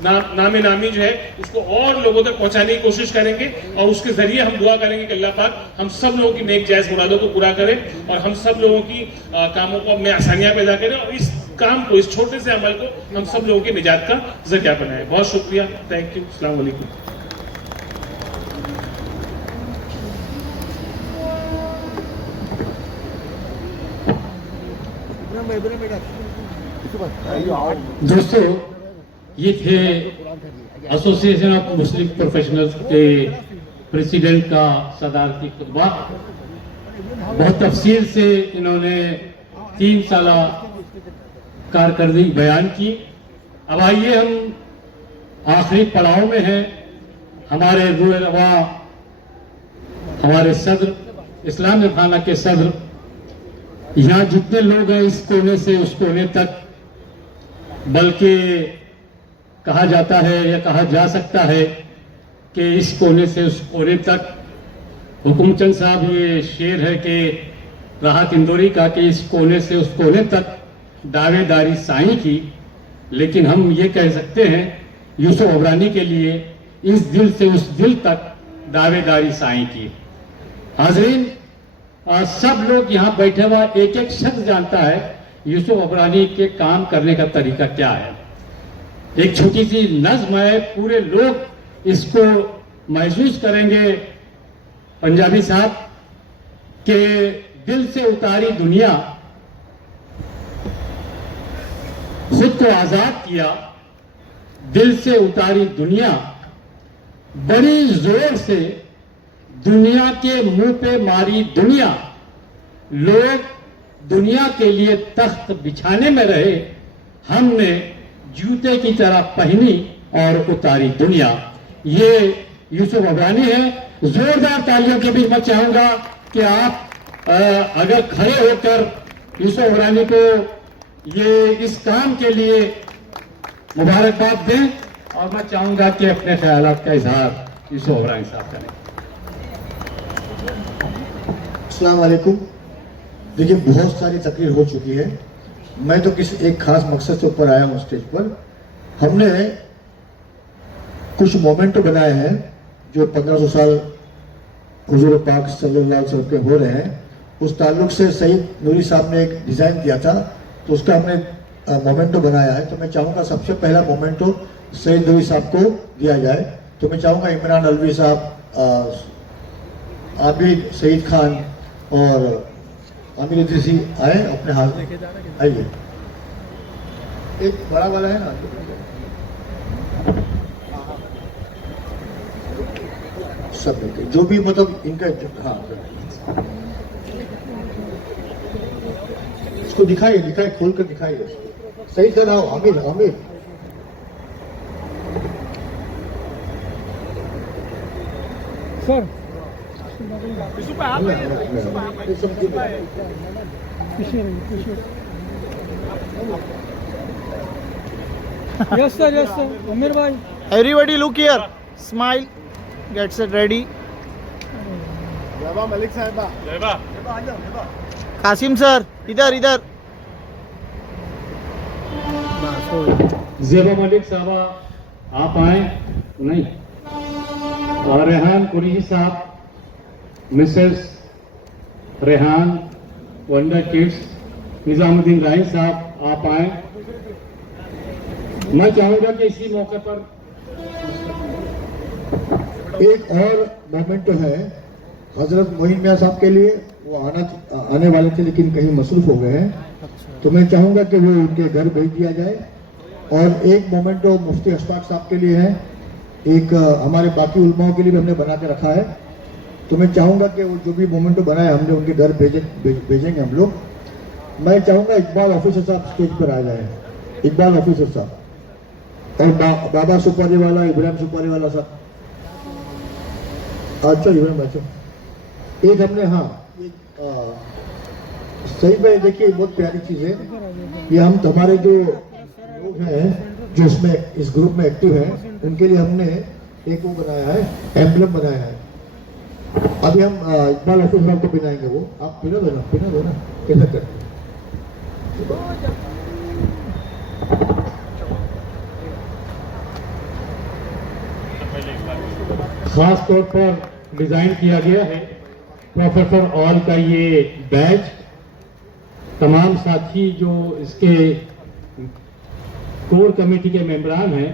नाम नामी जो है उसको और लोगों तक पहुंचाने की कोशिश करेंगे और उसके जरिए हम दुआ करेंगे कि अल्लाह पाक हम सब लोगों की नेक जायज मुरादों को पूरा करे और हम सब लोगों की कामों को में आसानियां पैदा करें और इस काम को, इस छोटे से अमल को हम सब लोगों की निजात का जरिया बनाए। बहुत शुक्रिया, थैंक यू, अस्सलाम वालेकुम। दोस्तों, ये थे एसोसिएशन ऑफ मुस्लिम प्रोफेशनल्स के प्रेसिडेंट का सदारती खुतबा। बहुत तफसील से इन्होंने 3 साल कारकर्दगी बयान की। अब आइए, हम आखिरी पड़ाव में हैं। हमारे रूह रवा, हमारे सदर, इस्लामी खाना के सदर, यहाँ जितने लोग हैं इस कोने से उस कोने तक, बल्कि कहा जाता है या कहा जा सकता है कि इस कोने से उस कोने तक, हुकुमचंद साहब ये शेर है कि राहत इंदौरी का, कि इस कोने से उस कोने तक दावेदारी साईं की, लेकिन हम ये कह सकते हैं यूसुफ अबरानी के लिए इस दिल से उस दिल तक दावेदारी साईं की। हाजरीन, सब लोग यहाँ बैठे हुआ एक एक शख्स जानता है यूसुफ अबरानी के काम करने का तरीका क्या है। एक छोटी सी नज्म है, पूरे लोग इसको महसूस करेंगे। पंजाबी साहब के दिल से उतारी दुनिया, खुद को आजाद किया, दिल से उतारी दुनिया, बड़ी जोर से दुनिया के मुंह पे मारी दुनिया, लोग दुनिया के लिए तख्त बिछाने में रहे, हमने जूते की तरह पहनी और उतारी दुनिया। ये यूसुफ अबरानी है। जोरदार तालियों के बीच मैं चाहूंगा कि आप अगर खड़े होकर यूसुफ अबरानी को ये इस काम के लिए मुबारकबाद दें, और मैं चाहूंगा कि अपने ख्यालात का इजहार यूसुफ अबरानी साहब करें। अस्सलाम वालेकुम। देखिए, बहुत सारी तकरीर हो चुकी है, मैं तो किसी एक खास मकसद से ऊपर आया हूँ स्टेज पर। हमने कुछ मोमेंटो बनाए हैं जो 1500 साल हुजूर पाक सल्लल्लाहु अलैहि वसल्लम के हो रहे हैं, उस ताल्लुक से सईद नूरी साहब ने एक डिज़ाइन दिया था, तो उसका हमने मोमेंटो बनाया है। तो मैं चाहूँगा सबसे पहला मोमेंटो सईद नूरी साहब को दिया जाए। तो मैं चाहूँगा इमरान अलवी साहब, आबिद सईद खान और आमिर इद्रिसी आए, अपने हाथ आइए। एक बड़ा वाला है ना, सब मिलकर जो भी मतलब इनका, हाँ इसको दिखाइए, दिखाइए, खोल कर दिखाइए उसको। सही कर रहा हूँ। Aamir, Aamir sir Yes sir, Amir bhai. Everybody look here. Smile. Get set ready. Malik साहिबा कासिम सर इधर इधर. जेबा मलिक साहबा आप आए नहीं, और Rehan Qureshi sahab, Mrs Rehan wonder kids, Nizamuddin Rahi sahab आप आए. मैं चाहूंगा कि इसी मौके पर एक और मोमेंट है हजरत मोइन मियां साहब के लिए. वो आने वाले थे लेकिन कहीं मसरूफ हो गए हैं, तो मैं चाहूंगा कि वो उनके घर भेज दिया जाए. और एक मोमेंट तो मुफ्ती अशफाक साहब के लिए है, एक हमारे बाकी उलमाओं के लिए भी हमने बना के रखा है. तो मैं चाहूंगा कि वो जो भी मोमेंटो बनाए हमने उनके घर भेजेंगे हम लोग. मैं चाहूंगा इकबाल ऑफिसर साहब स्टेज पर आ जाए. इकबाल ऑफिसर साहब और बाबा सुपारी वाला, इब्राहिम सुपारी वाला साहब. अच्छा इब्राहिम अच्छा. एक हमने सही में देखिए बहुत प्यारी चीज है ये. हम हमारे जो लोग हैं जो इसमें इस ग्रुप में एक्टिव हैं उनके लिए हमने एक वो बनाया है, एम्बलम बनाया है. अभी हम इकबाल ऑफिसर साहब को पिनाएंगे. वो आप पिना दो ना कैसा कर. खास तौर पर डिजाइन किया गया है प्रॉफिट फॉर ऑल का ये बैच. तमाम साथी जो इसके कोर कमेटी के मेंबरान हैं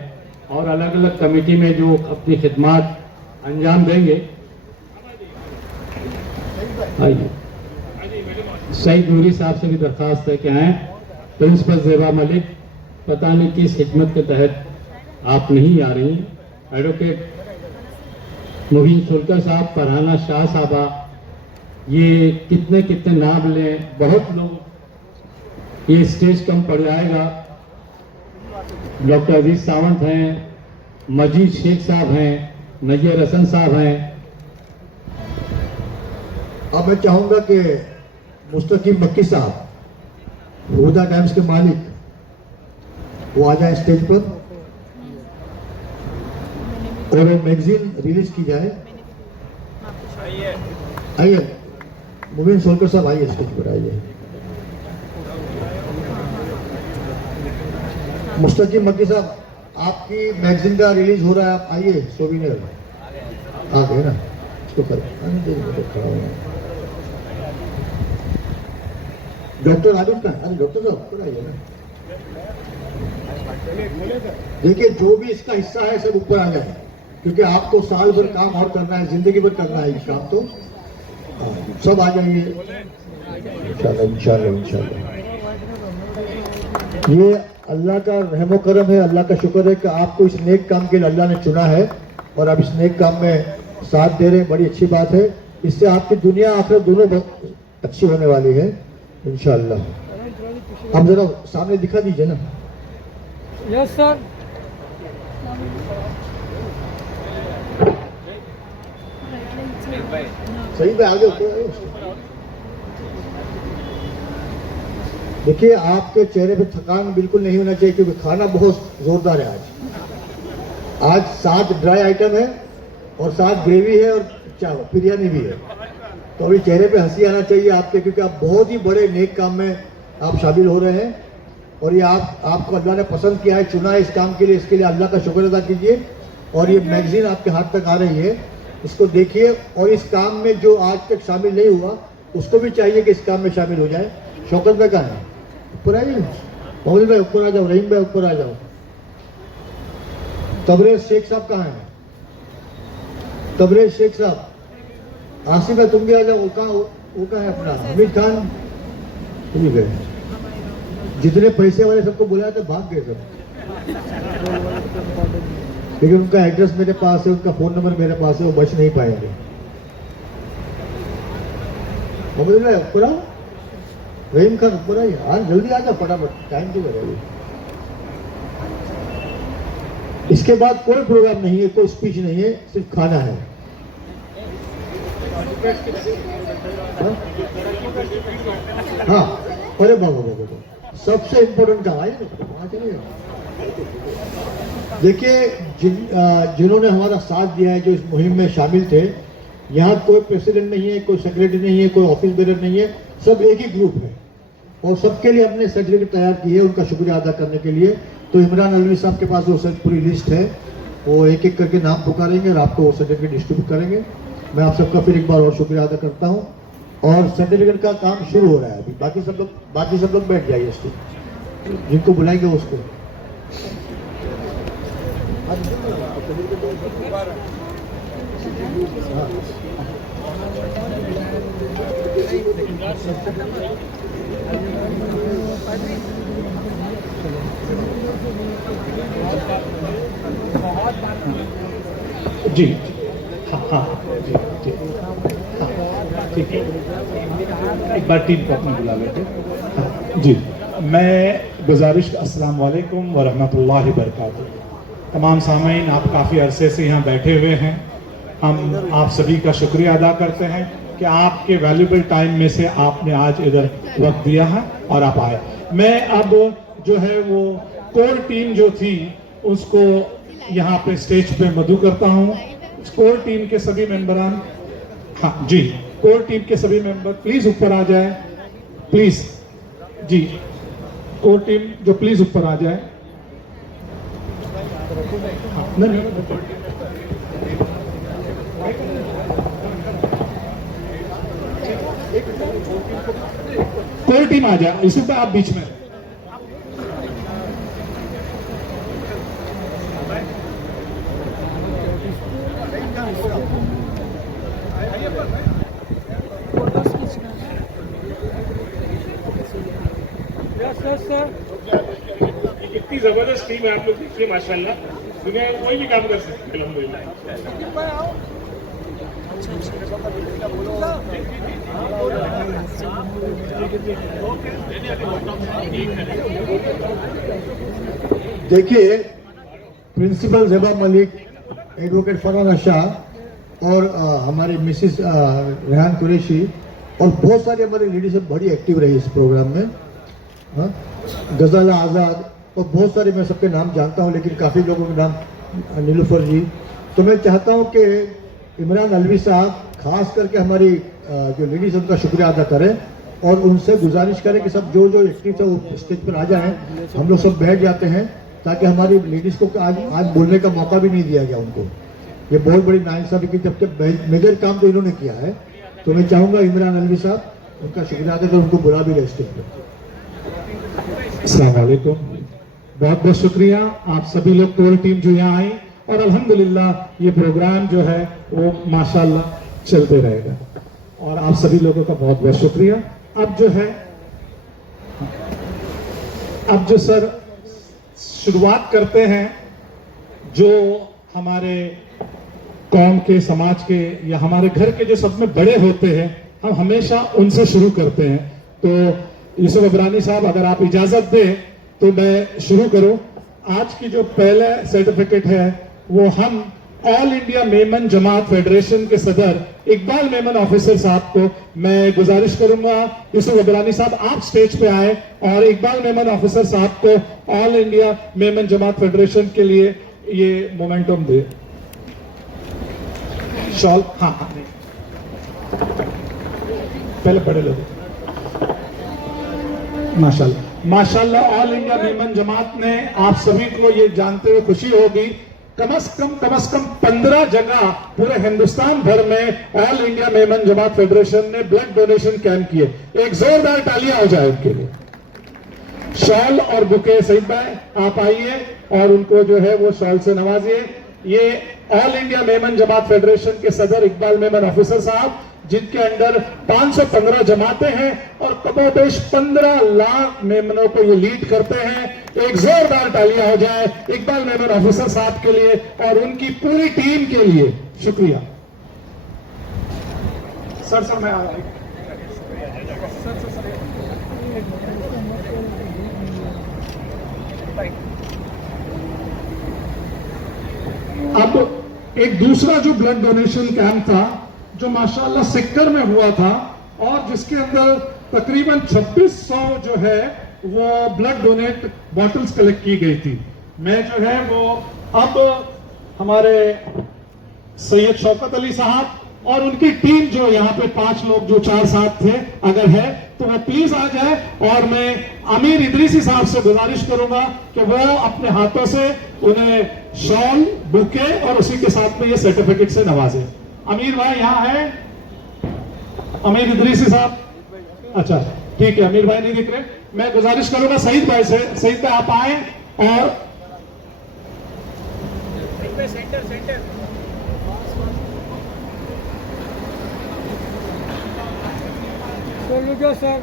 और अलग अलग कमेटी में जो अपनी खिदमत अंजाम देंगे. आइए सईद नूरी साहब से भी दरख्वास्त है कि आए. प्रिंसिपल जेबा मलिक, पता नहीं किस हिकमत के तहत आप नहीं आ रही. एडवोकेट मुबीन सुल्का साहब, फरहाना शाह साहबा, ये कितने नाम लें, बहुत लोग. ये स्टेज कम पड़ जाएगा. डॉक्टर अजीज सावंत हैं, मजीद शेख साहब हैं, नज़ीर हसन साहब हैं. अब मैं चाहूंगा कि मुस्तकीम मक्की साहब, हुदा टाइम्स के मालिक, वो आ जाए स्टेज पर और वो मैगजीन रिलीज की जाए. आइए मुबीन सोलकर साहब, आइए स्टेज पर आइए. मुस्तकीम मक्की साहब, आपकी मैगजीन का रिलीज हो रहा है, आप आइए. सोविनियर आ गए ना, इसको करें. डॉक्टर आबिद खान, अरे डॉक्टर साहब आइए ना. देखिए जो भी इसका हिस्सा है सब ऊपर आ जाए, क्योंकि आपको साल भर काम और करना है, जिंदगी भर करना है ये काम. तो सब आ जाइए इंशाल्लाह. ये अल्लाह का रहमो करम है, अल्लाह का शुक्र है कि आपको इस नेक काम के लिए अल्लाह ने चुना है और आप इस नेक काम में साथ दे रहे हैं. बड़ी अच्छी बात है. इससे आपकी दुनिया आखिरत दोनों अच्छी होने वाली है इंशाल्लाह. आप जरा सामने दिखा दीजिए ना. Yes sir. सही में आगे. देखिए आपके चेहरे पे थकान बिल्कुल नहीं होना चाहिए, क्योंकि खाना बहुत जोरदार है. आज 7 ड्राई आइटम है और 7 ग्रेवी है और चावल बिरयानी भी है. तो अभी चेहरे पे हंसी आना चाहिए आपके, क्योंकि आप बहुत ही बड़े नेक काम में आप शामिल हो रहे हैं. और ये आपको अल्लाह ने पसंद किया है, चुना है इस काम के लिए. इसके लिए अल्लाह का शुक्र अदा कीजिए. और ये मैगजीन आपके हाथ तक आ रही है, इसको देखिए. और इस काम में जो आज तक शामिल नहीं हुआ उसको भी चाहिए कि इस काम में शामिल हो जाए. शौकत भाई कहाँ है? ऊपर आइए. मोहम्मद भाई ऊपर आ जाओ. रहीम भाई ऊपर आ जाओ. तबरेज शेख साहब कहाँ है? तबरेज शेख साहब. आसिफ भाई तुम भी आ जाओ. वो कहाँ है अपना? हमीद खान तुम गए. जितने पैसे वाले सबको बुलाया था भाग गए सब, लेकिन उनका एड्रेस मेरे पास है, उनका फोन नंबर मेरे पास है, वो बच नहीं पाएंगे. ऊपर आओ. रहीम खान ऊपर आइए. हाँ जल्दी आ जाओ फटाफट, टाइम क्यों करेंगे. इसके बाद कोई प्रोग्राम नहीं है, कोई स्पीच नहीं है, सिर्फ खाना है. हाँ, अरे बाबा सबसे इम्पोर्टेंट कहा है। देखिए, जिन्होंने हमारा साथ दिया है, जो इस मुहिम में शामिल थे, यहाँ कोई प्रेसिडेंट नहीं है, कोई सेक्रेटरी नहीं है, कोई ऑफिस बेरर नहीं है, सब एक ही ग्रुप है और सबके लिए हमने सर्टिफिकेट तैयार की है उनका शुक्रिया अदा करने के लिए। तो इमरान अलवी साहब के पास वो पूरी लिस्ट है, वो एक एक करके नाम पुकारेंगे और आपको वो सर्टिफिकेट डिस्ट्रीब्यूट करेंगे। मैं आप सबका फिर एक बार और शुक्रिया अदा करता हूँ और सर्टिफिकेट का काम शुरू हो रहा है अभी। बाकी सब लोग बैठ जाइए, जिनको बुलाएंगे उसको। जी हाँ जी ठीक है, एक बार टीम को अपनी बुला लेते हैं। जी, मैं गुजारिश, अस्सलाम वालेकुम व रहमतुल्लाहि व बरकातुहू। तमाम सामीन, आप काफ़ी अरसे से यहाँ बैठे हुए हैं, हम आप सभी का शुक्रिया अदा करते हैं कि आपके वैल्यूबल टाइम में से आपने आज इधर वक्त दिया है और आप आए। मैं अब जो है वो कोर टीम जो थी उसको यहाँ पे स्टेज पे मदू करता हूँ। कोर टीम के सभी मेंबरान, हाँ जी, कोर टीम के सभी मेंबर प्लीज ऊपर आ जाए, प्लीज जी, कोर टीम जो प्लीज ऊपर आ जाए। हाँ, नहीं, कोर टीम आ जाए, इसी पे आप बीच में। कितनी जबरदस्त टीम है, आप लोग देखिए माशाल्लाह, दुनिया में कोई भी काम कर सकते हैं अल्हम्दुलिल्लाह। देखिए, प्रिंसिपल ज़ेबा मलिक, एडवोकेट फरहाना शाह और हमारी मिसिस रेहान कुरैशी और बहुत सारी हमारी लेडीज बड़ी एक्टिव रही इस प्रोग्राम में। गजाला आज़ाद और बहुत सारे, मैं सबके नाम जानता हूं लेकिन काफ़ी लोगों के नाम, नीलूफर जी। तो मैं चाहता हूं कि इमरान अलवी साहब खास करके हमारी जो लेडीज उनका शुक्रिया अदा करें और उनसे गुजारिश करें कि सब जो एक्टिव है वो स्टेज पर आ जाएं। हम लोग सब बैठ जाते हैं ताकि हमारी लेडीज को आज बोलने का मौका भी नहीं दिया गया उनको। ये बहुत बड़ी नाइंसाफी की, जबकि मेजर काम तो इन्होंने किया है। तो मैं चाहूंगा इमरान अलवी साहब उनका शुक्रिया अदा कर उनको बुला भी रहे स्टेज पर। अस्सलाम वालेकुम, बहुत बहुत शुक्रिया आप सभी लोग, कोर टीम जो यहाँ आई, और अल्हम्दुलिल्लाह ये प्रोग्राम जो है वो माशाल्लाह चलते रहेगा और आप सभी लोगों का बहुत बहुत शुक्रिया। अब जो सर शुरुआत करते हैं, जो हमारे कौम के, समाज के या हमारे घर के जो सब में बड़े होते हैं, हम हमेशा उनसे शुरू करते हैं। तो यूसुफ अबरानी साहब, अगर आप इजाजत दें तो मैं शुरू करूं। आज की जो पहला सर्टिफिकेट है वो हम ऑल इंडिया मेमन जमात फेडरेशन के सदर इकबाल मेमन ऑफिसर साहब को मैं गुजारिश करूंगा, यूसुफ अबरानी साहब आप स्टेज पे आए और इकबाल मेमन ऑफिसर साहब को ऑल इंडिया मेमन जमात फेडरेशन के लिए ये मोमेंटम दे। शॉल, हाँ पहले बड़े लोग। माशाल्लाह माशाल्लाह, ऑल इंडिया मेमन जमात ने, आप सभी को ये जानते हुए खुशी होगी, कम से कम 15 जगह पूरे हिंदुस्तान भर में ऑल इंडिया मेमन जमात फेडरेशन ने ब्लड डोनेशन कैंप किए। एक जोरदार तालियां हो जाए उनके लिए। शॉल और बुके, सईद भाई आप आइए और उनको जो है वो शॉल से नवाजिए। ये ऑल इंडिया मेमन जमात फेडरेशन के सदर इकबाल मेमन ऑफिसर साहब, जिनके अंडर 515 जमातें हैं और कमोबेश 15 लाख मेमनों को ये लीड करते हैं। एक जोरदार तालियां हो जाए इकबाल मेमन ऑफिसर साहब के लिए और उनकी पूरी टीम के लिए। शुक्रिया सर मैं आ रहा हूं। अब एक दूसरा जो ब्लड डोनेशन कैंप था जो माशाल्लाह सिक्कर में हुआ था और जिसके अंदर तकरीबन 2600 जो है वो ब्लड डोनेट बॉटल्स कलेक्ट की गई थी। मैं जो है वो अब हमारे सैयद शौकत अली साहब और उनकी टीम जो यहाँ पे 5 लोग जो 4 साथ थे अगर है तो वो प्लीज आ जाए, और मैं अमीर इदरीसी साहब से गुजारिश करूंगा कि वो अपने हाथों से उन्हें शॉल, बुके और उसी के साथ में ये सर्टिफिकेट से नवाजे। अमीर भाई यहाँ है, अमीर इदरीसी साहब, अच्छा ठीक है, अमीर भाई नहीं दिख रहे। मैं गुजारिश करूंगा सईद भाई से, सईद भाई आप आए और centre sir, look sir.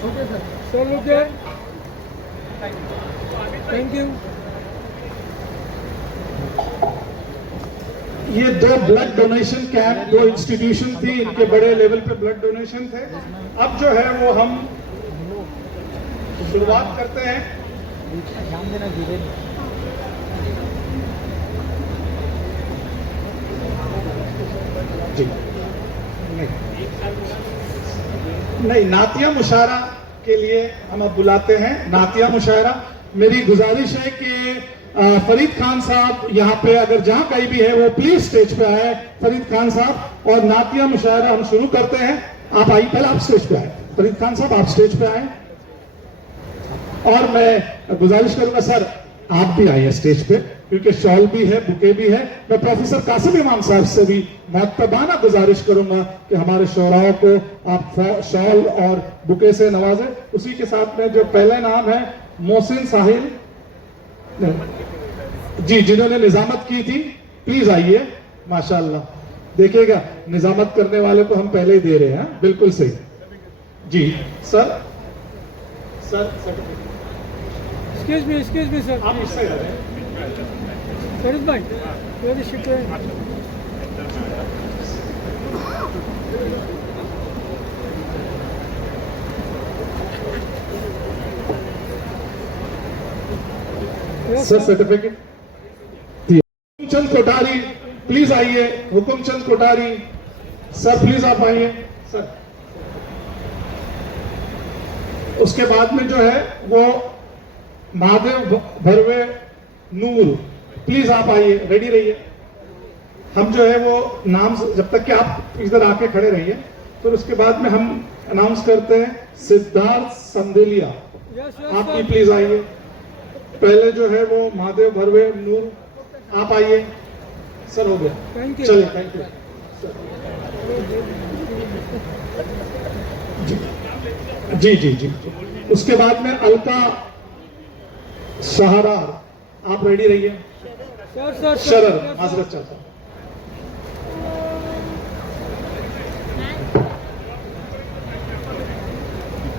Okay sir, sir look thank you. ये 2 ब्लड डोनेशन कैंप, 2 इंस्टीट्यूशन थी, इनके बड़े लेवल पे ब्लड डोनेशन थे। अब जो है वो हम शुरुआत करते हैं। जी नहीं, नातिया मुशायरा के लिए हम अब बुलाते हैं। नातिया मुशायरा, मेरी गुजारिश है कि फरीद खान साहब यहाँ पे अगर जहां कहीं भी है वो प्लीज स्टेज पे आए। फरीद खान साहब और नातिया मुशायरा हम शुरू करते हैं। आप आइए, पहले आप स्टेज पे आए। फरीद खान साहब आप स्टेज पे आए और मैं गुजारिश करूंगा सर आप भी आइए स्टेज पे, क्योंकि शॉल भी है, बुके भी है। मैं प्रोफेसर कासिम इमाम साहब से भी मुअत्तबाना गुजारिश करूंगा कि हमारे शोराओं को आप शॉल और बुके से नवाजें। उसी के साथ में जो पहले नाम है मोहसिन साहिल जी, जिन्होंने निजामत की थी, प्लीज आइए। माशाल्लाह, देखिएगा निजामत करने वाले को हम पहले ही दे रहे हैं। बिल्कुल सही जी सर। एक्सक्यूज मी सर, आप इससे फरीद भाई वेरी शुक्रिया। Sir certificate. Hukumchand Kothari please आइए। हुकुमचंद कोठारी सर प्लीज आप आइए सर। उसके बाद में जो है वो महादेव भरवे नूर, प्लीज आप आइए, रेडी रहिए। हम जो है वो नाम, जब तक कि आप इधर आके खड़े रहिए, फिर उसके बाद में हम अनाउंस करते हैं सिद्धार्थ संदेलिया, आप भी प्लीज आइए। पहले जो है वो महादेव भरवे नूर, आप आइए सर। हो गया, चलिए थैंक यू जी जी जी। उसके बाद में अलका शहरार, आप रेडी रहिए। शरर माजरत चाहता हूं।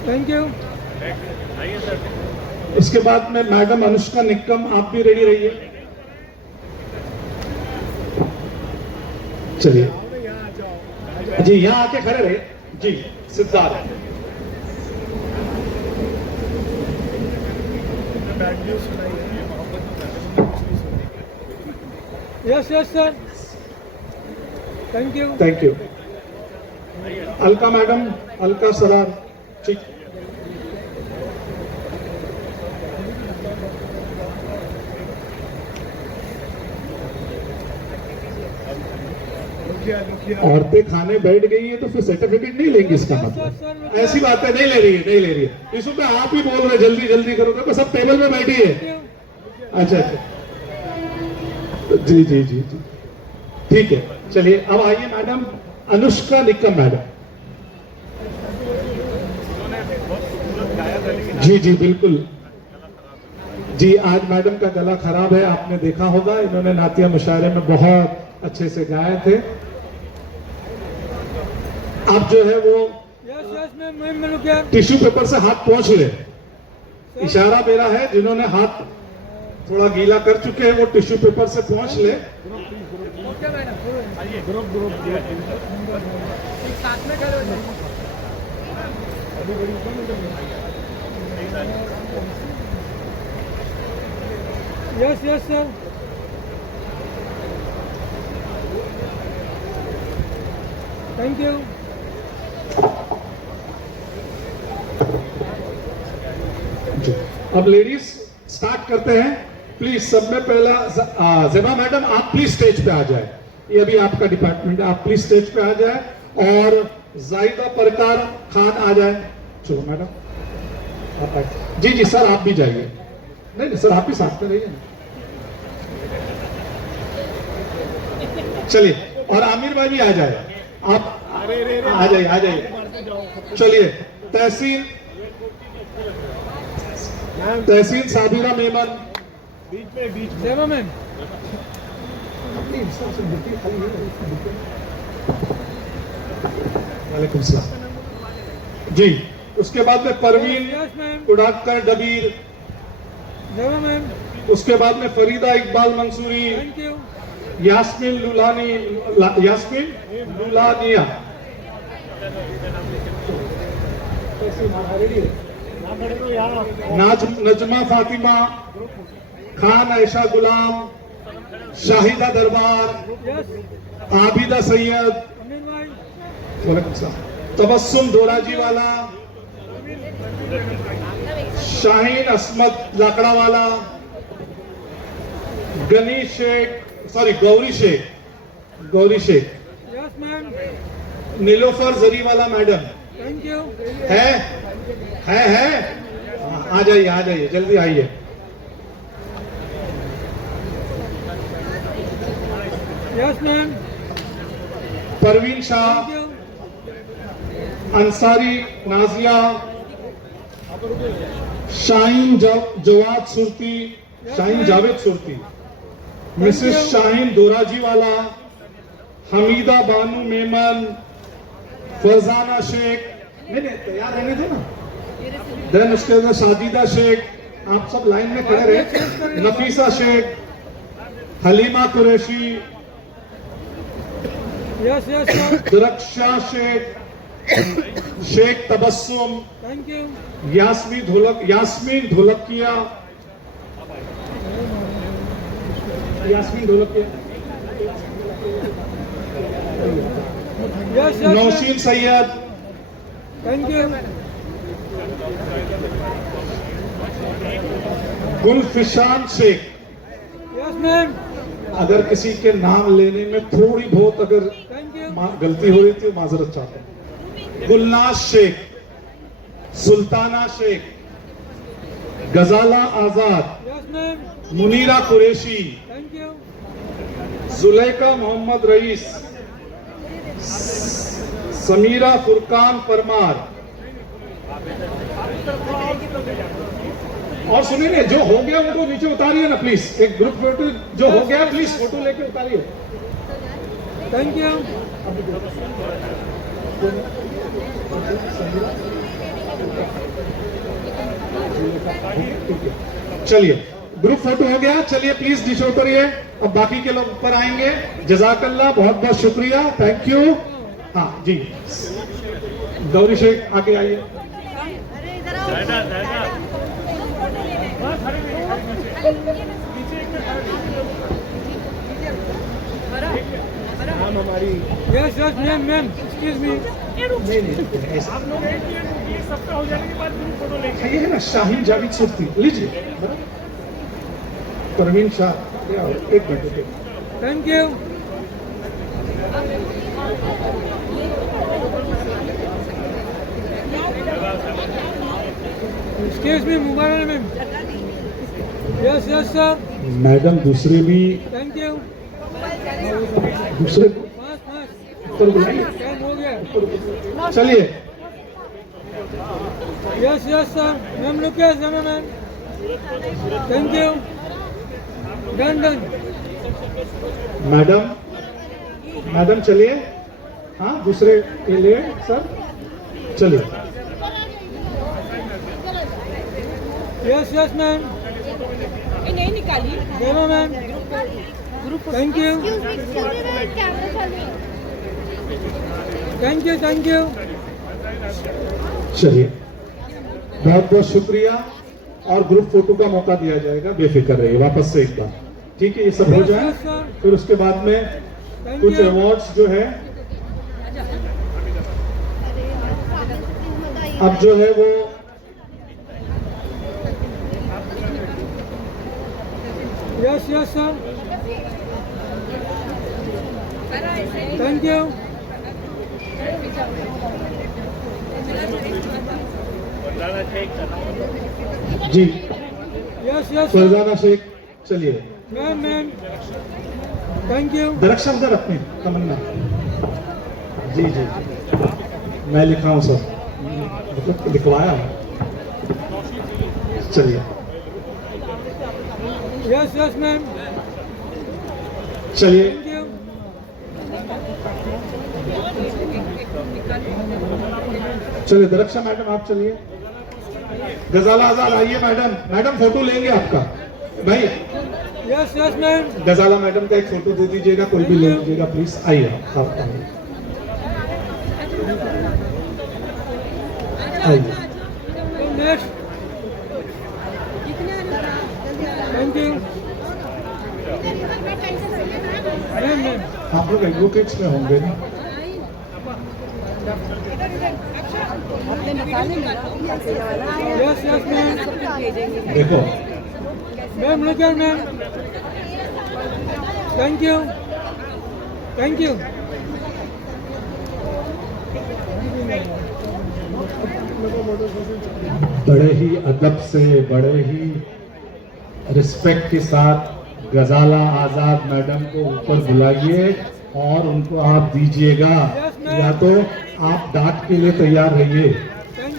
Thank you. इसके बाद में मैडम अनुष्का निक्कम, आप भी रेडी रहिए। चलिए जी, यहां आके खड़े रहिए जी। Siddharth yes sir, thank you. Thank you. Alka madam, Alka Sarar, ठीक। औरतें खाने बैठ गई है तो फिर सर्टिफिकेट नहीं लेंगी, इसका मतलब ऐसी बातें नहीं ले रही है, नहीं ले रही है। इसमें तो आप ही बोल रहे जल्दी जल्दी करो, तो सब टेबल में बैठी है। अच्छा अच्छा, जी जी जी जी, ठीक है। चलिए अब आइए मैडम अनुष्का निक्कम मैडम। जी जी बिल्कुल जी, आज मैडम का गला खराब है, आपने देखा होगा। इन्होंने नातिया मुशायरे में बहुत अच्छे से गाए थे। आप जो है वो टिश्यू पेपर से हाथ पोंछ ले, इशारा मेरा है। जिन्होंने हाथ थोड़ा गीला कर चुके हैं वो टिश्यू पेपर से पोंछ ले। साथ में खड़े हो जाओ। Yes yes sir. Thank you. अब लेडीज स्टार्ट करते हैं। प्लीज सब में पहला ज़ेबा मैडम आप प्लीज स्टेज पे आ जाए, ये अभी आपका डिपार्टमेंट है, आप प्लीज स्टेज पे आ जाए और जाहिदा परकार खान आ जाए। चलो मैडम आप आए। जी जी सर आप भी जाइए। नहीं नहीं सर आप भी साथ में रहिए ना। चलिए और आमिर भाई भी आ जाए, आप आ जाइए आ जाइए। चलिए तहसीन साबिरा मेमन बीच में मैम। वालेकुम सलाम जी। उसके बाद में परवीन उड़ाकर डबीर, मैम। उसके बाद में फरीदा इकबाल मंसूरी, थैंक यू। यास्मीन लुलानिया, नजमा फातिमा खान, आयशा गुलाम, शाहिदा दरबार, आबिदा सैयद, तबस्सुम दोराजी वाला, Shaheen Asmat Lakdawala, Gani Shaikh Gauri Shaikh, yes ma'am. Nilofar Zariwala madam thank you. है आ जाइए जल्दी आइए। Yes ma'am. Parveen Shah, Ansari Nazia, Shaheen Javed Surti, Mrs Shaheen Dorajiwala, Hamida बानू मेमन, फरजाना शेख, नहीं तैयार रहने दो ना। देन उसके बाद साजिदा शेख, आप सब लाइन में खड़े रहे। Nafisa Shaikh, Halima Qureshi, yes yes sir. Durakhsha Shaikh, Shaikh Tabassum, thank you. Yasmin Dholakia, yes Nausheen Syed, thank you. Gulfishan Shaikh. Yes ma'am. अगर किसी के नाम लेने में थोड़ी बहुत अगर थैंक यू। गलती हो रही थी माजरत चाहता हूं। Gulnaz Shaikh, Sultana Shaikh, Ghazala Azad, yes ma'am. Munira Qureshi, thank you. Zulekha Mohammed Rais, Sameera Furqan Parmar. और सुनिए जो हो गया उनको नीचे उतारिए ना प्लीज। एक ग्रुप फोटो जो हो गया प्लीज फोटो लेके उतारिए। Thank you. चलिए ग्रुप फोटो हो गया। चलिए प्लीज नीचे उतरिए। अब बाकी के लोग ऊपर आएंगे। जजाकल्ला, बहुत बहुत शुक्रिया, थैंक यू। हाँ जी गौरी शेख आके आइए। Yes yes ma'am ma'am excuse me. आप लोग ये सबका हो जाने के बाद फोटो लेंगे। ये है ना शाहीन जावेद सुरती, लीजिए। परवीन शाह, एक minute. Thank you. Excuse me Mubarak ma'am. Yes yes sir. Madam दूसरे भी थैंक यू। दूसरे ऊपर बुलाइए। टाइम हो गया। चलिए यस यस सर। मैम लोग क्या समय ma'am. Thank you. Done done. Madam चलिए। हाँ दूसरे के लिए सर चलिए। Yes yes ma'am. नहीं निकाली। देवा ma'am. Thank you. Thank you thank you. चलिए, बहुत बहुत शुक्रिया। और ग्रुप फोटो का मौका दिया जाएगा, बेफिक्र रहिए। वापस से एक बार, ठीक है, ये सब हो जाए, फिर उसके बाद में कुछ अवार्ड्स जो है अब जो है वो yes yes sir, thank you. जी यस यस फरजाना शेख, चलिए। Ma'am thank you. Direction sir अपनी तमन्ना। जी जी मैं लिखा हूँ सर, मतलब लिखवाया है। चलिए यस यस मैम, चलिए। Thank you. चलिए दरक्षा मैडम आप चलिए। गजाला आजाद आइए मैडम, मैडम फोटो लेंगे आपका भाई। यस यस मैम, गजाला मैडम का एक फोटो दे दीजिएगा, कोई भी ले लीजिएगा प्लीज। आइए आप आइए। Next, thank you ma'am. आप लोग एडवोकेट्स में होंगे ना? यस यस मैम, देखो ma'am look at ma'am, thank you thank you. बड़े ही अदब से, बड़े ही रिस्पेक्ट के साथ गजाला आजाद मैडम को ऊपर बुलाइए और उनको आप दीजिएगा, या तो आप डांट के लिए तैयार रहिए।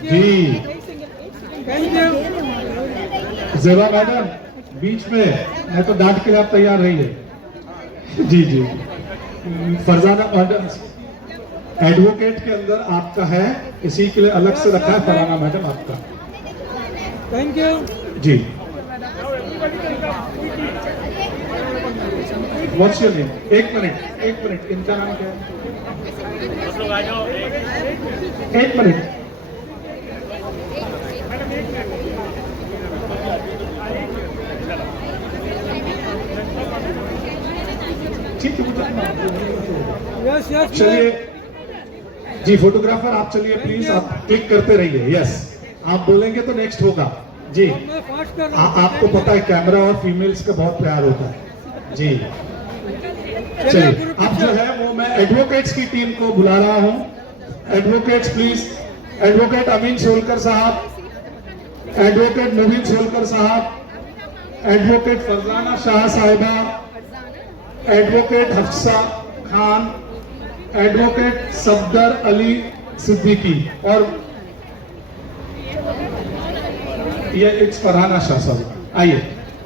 जी थैंक यू। जेबा मैडम बीच में, मैं तो डांट के लिए आप तैयार रहिए। जी जी फरजाना मैडम एडवोकेट के अंदर आपका है, इसी के लिए अलग से रखा है फरजाना मैडम आपका। Thank you ji. What's your name? एक मिनट, इनका नाम क्या है? एक मिनट। ठीक है, यस यस। चलिए जी फोटोग्राफर आप चलिए प्लीज, आप क्लिक करते रहिए। यस आप बोलेंगे तो नेक्स्ट होगा जी। आपको पता है कैमरा और फीमेल्स का बहुत प्यार होता है जी। चलिए अब जो है वो मैं एडवोकेट्स की टीम को बुला रहा हूं। एडवोकेट्स प्लीज, एडवोकेट अमीन सोलकर साहब, एडवोकेट मुबीन सोलकर साहब, एडवोकेट फरजाना शाह साहिबा, एडवोकेट हफ्सा खान, एडवोकेट सफदर अली सिद्दीकी, और ये एक फरहाना शाह साहब। आइए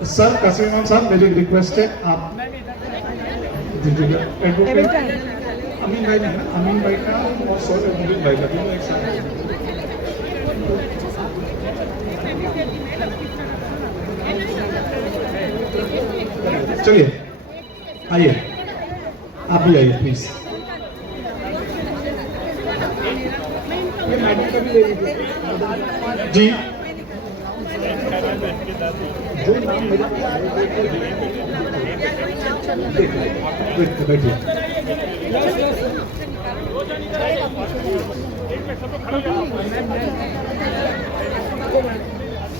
सर, कासिम इमाम साहब मेरी रिक्वेस्ट है आप दीजिएगा। एडवोकेट अमीन भाई ने, अमीन भाई का और सर मुबीन भाई का दोनों एक साथ। चलिए आइए, आप भी आइए प्लीज। जी बैठिए।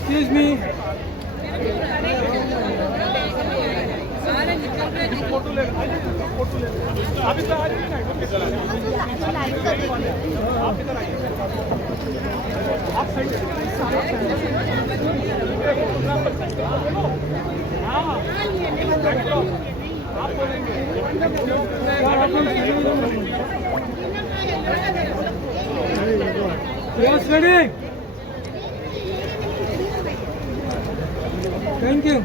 Excuse me, Yes, ready? Thank you.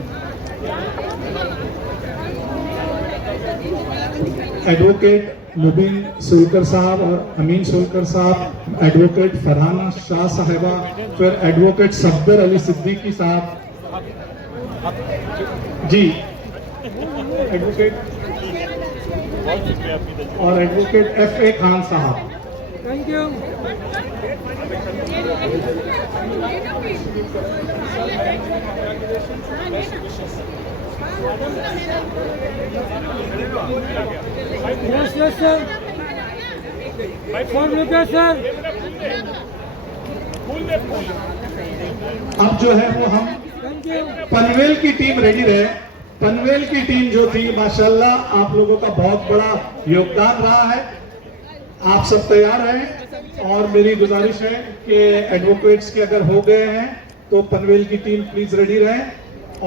Advocate Mubeen Solkar साहब और अमीन सोलकर साहब, एडवोकेट फरहाना शाह साहिबा, फिर एडवोकेट सफदर अली सिद्दीकी साहब जी, एडवोकेट और एडवोकेट FA खान साहब। Thank you. Yes, yes, sir. Sir, look at sir. अब जो है वो हम Thank you. पनवेल की टीम रेडी रहे। पनवेल की टीम जो थी माशाल्लाह आप लोगों का बहुत बड़ा योगदान रहा है। आप सब तैयार हैं और मेरी गुजारिश है कि एडवोकेट्स के अगर हो गए हैं तो पनवेल की टीम प्लीज रेडी रहें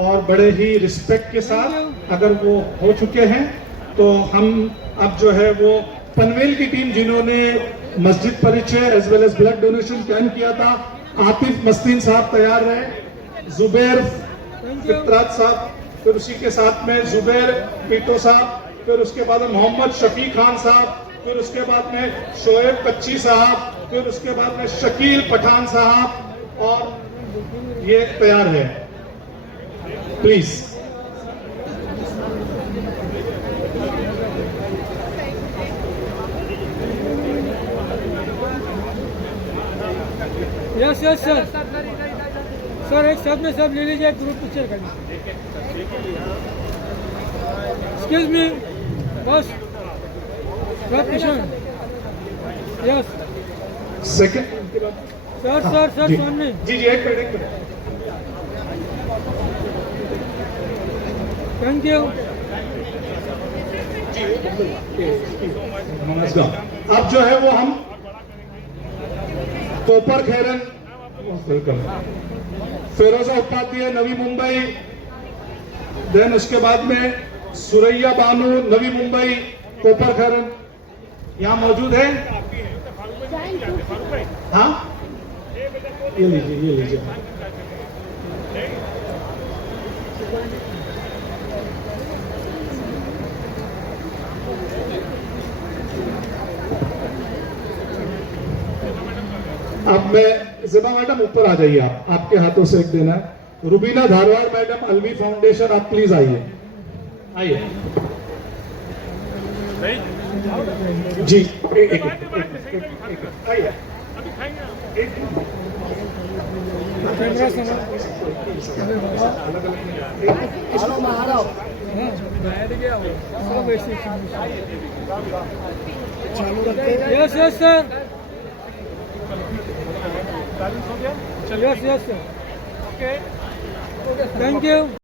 और बड़े ही रिस्पेक्ट के साथ अगर वो हो चुके हैं तो हम अब जो है वो पनवेल की टीम जिन्होंने मस्जिद परिचय as well as blood donation camp किया था, आतिफ मस्तीन साहब तैयार रहे, जुबैर फितरत साहब, फिर उसी के साथ में जुबैर पीटो साहब, फिर उसके बाद में मोहम्मद शफी खान साहब, फिर उसके बाद में शोएब कच्ची साहब, फिर उसके बाद में शकील पठान साहब और ये तैयार है please. Yes yes sir. Sir एक साथ में सब ले लीजिए, ग्रुप पिक्चर कर लीजिए। एक्सक्यूज मी बस Kishan. Yes second sir sir sir सामने जी जी एक मिनट। Thank you. अब जो है वो हम कोपर खैरन वेलकम, फिरोजा उपाध्याय नवी मुंबई, देन उसके बाद में सुरैया बानू नवी मुंबई कोपर खैरन यहाँ मौजूद है। हाँ ये लीजिए ये लीजिए। अब मैं जिबा मैडम ऊपर आ जाइए, आप आपके हाथों से एक देना है। रुबीना धारवाड़ मैडम अलवी फाउंडेशन, आप प्लीज आइए आइए जी। एक आइए yes yes sir. Yes yes sir. Thank you.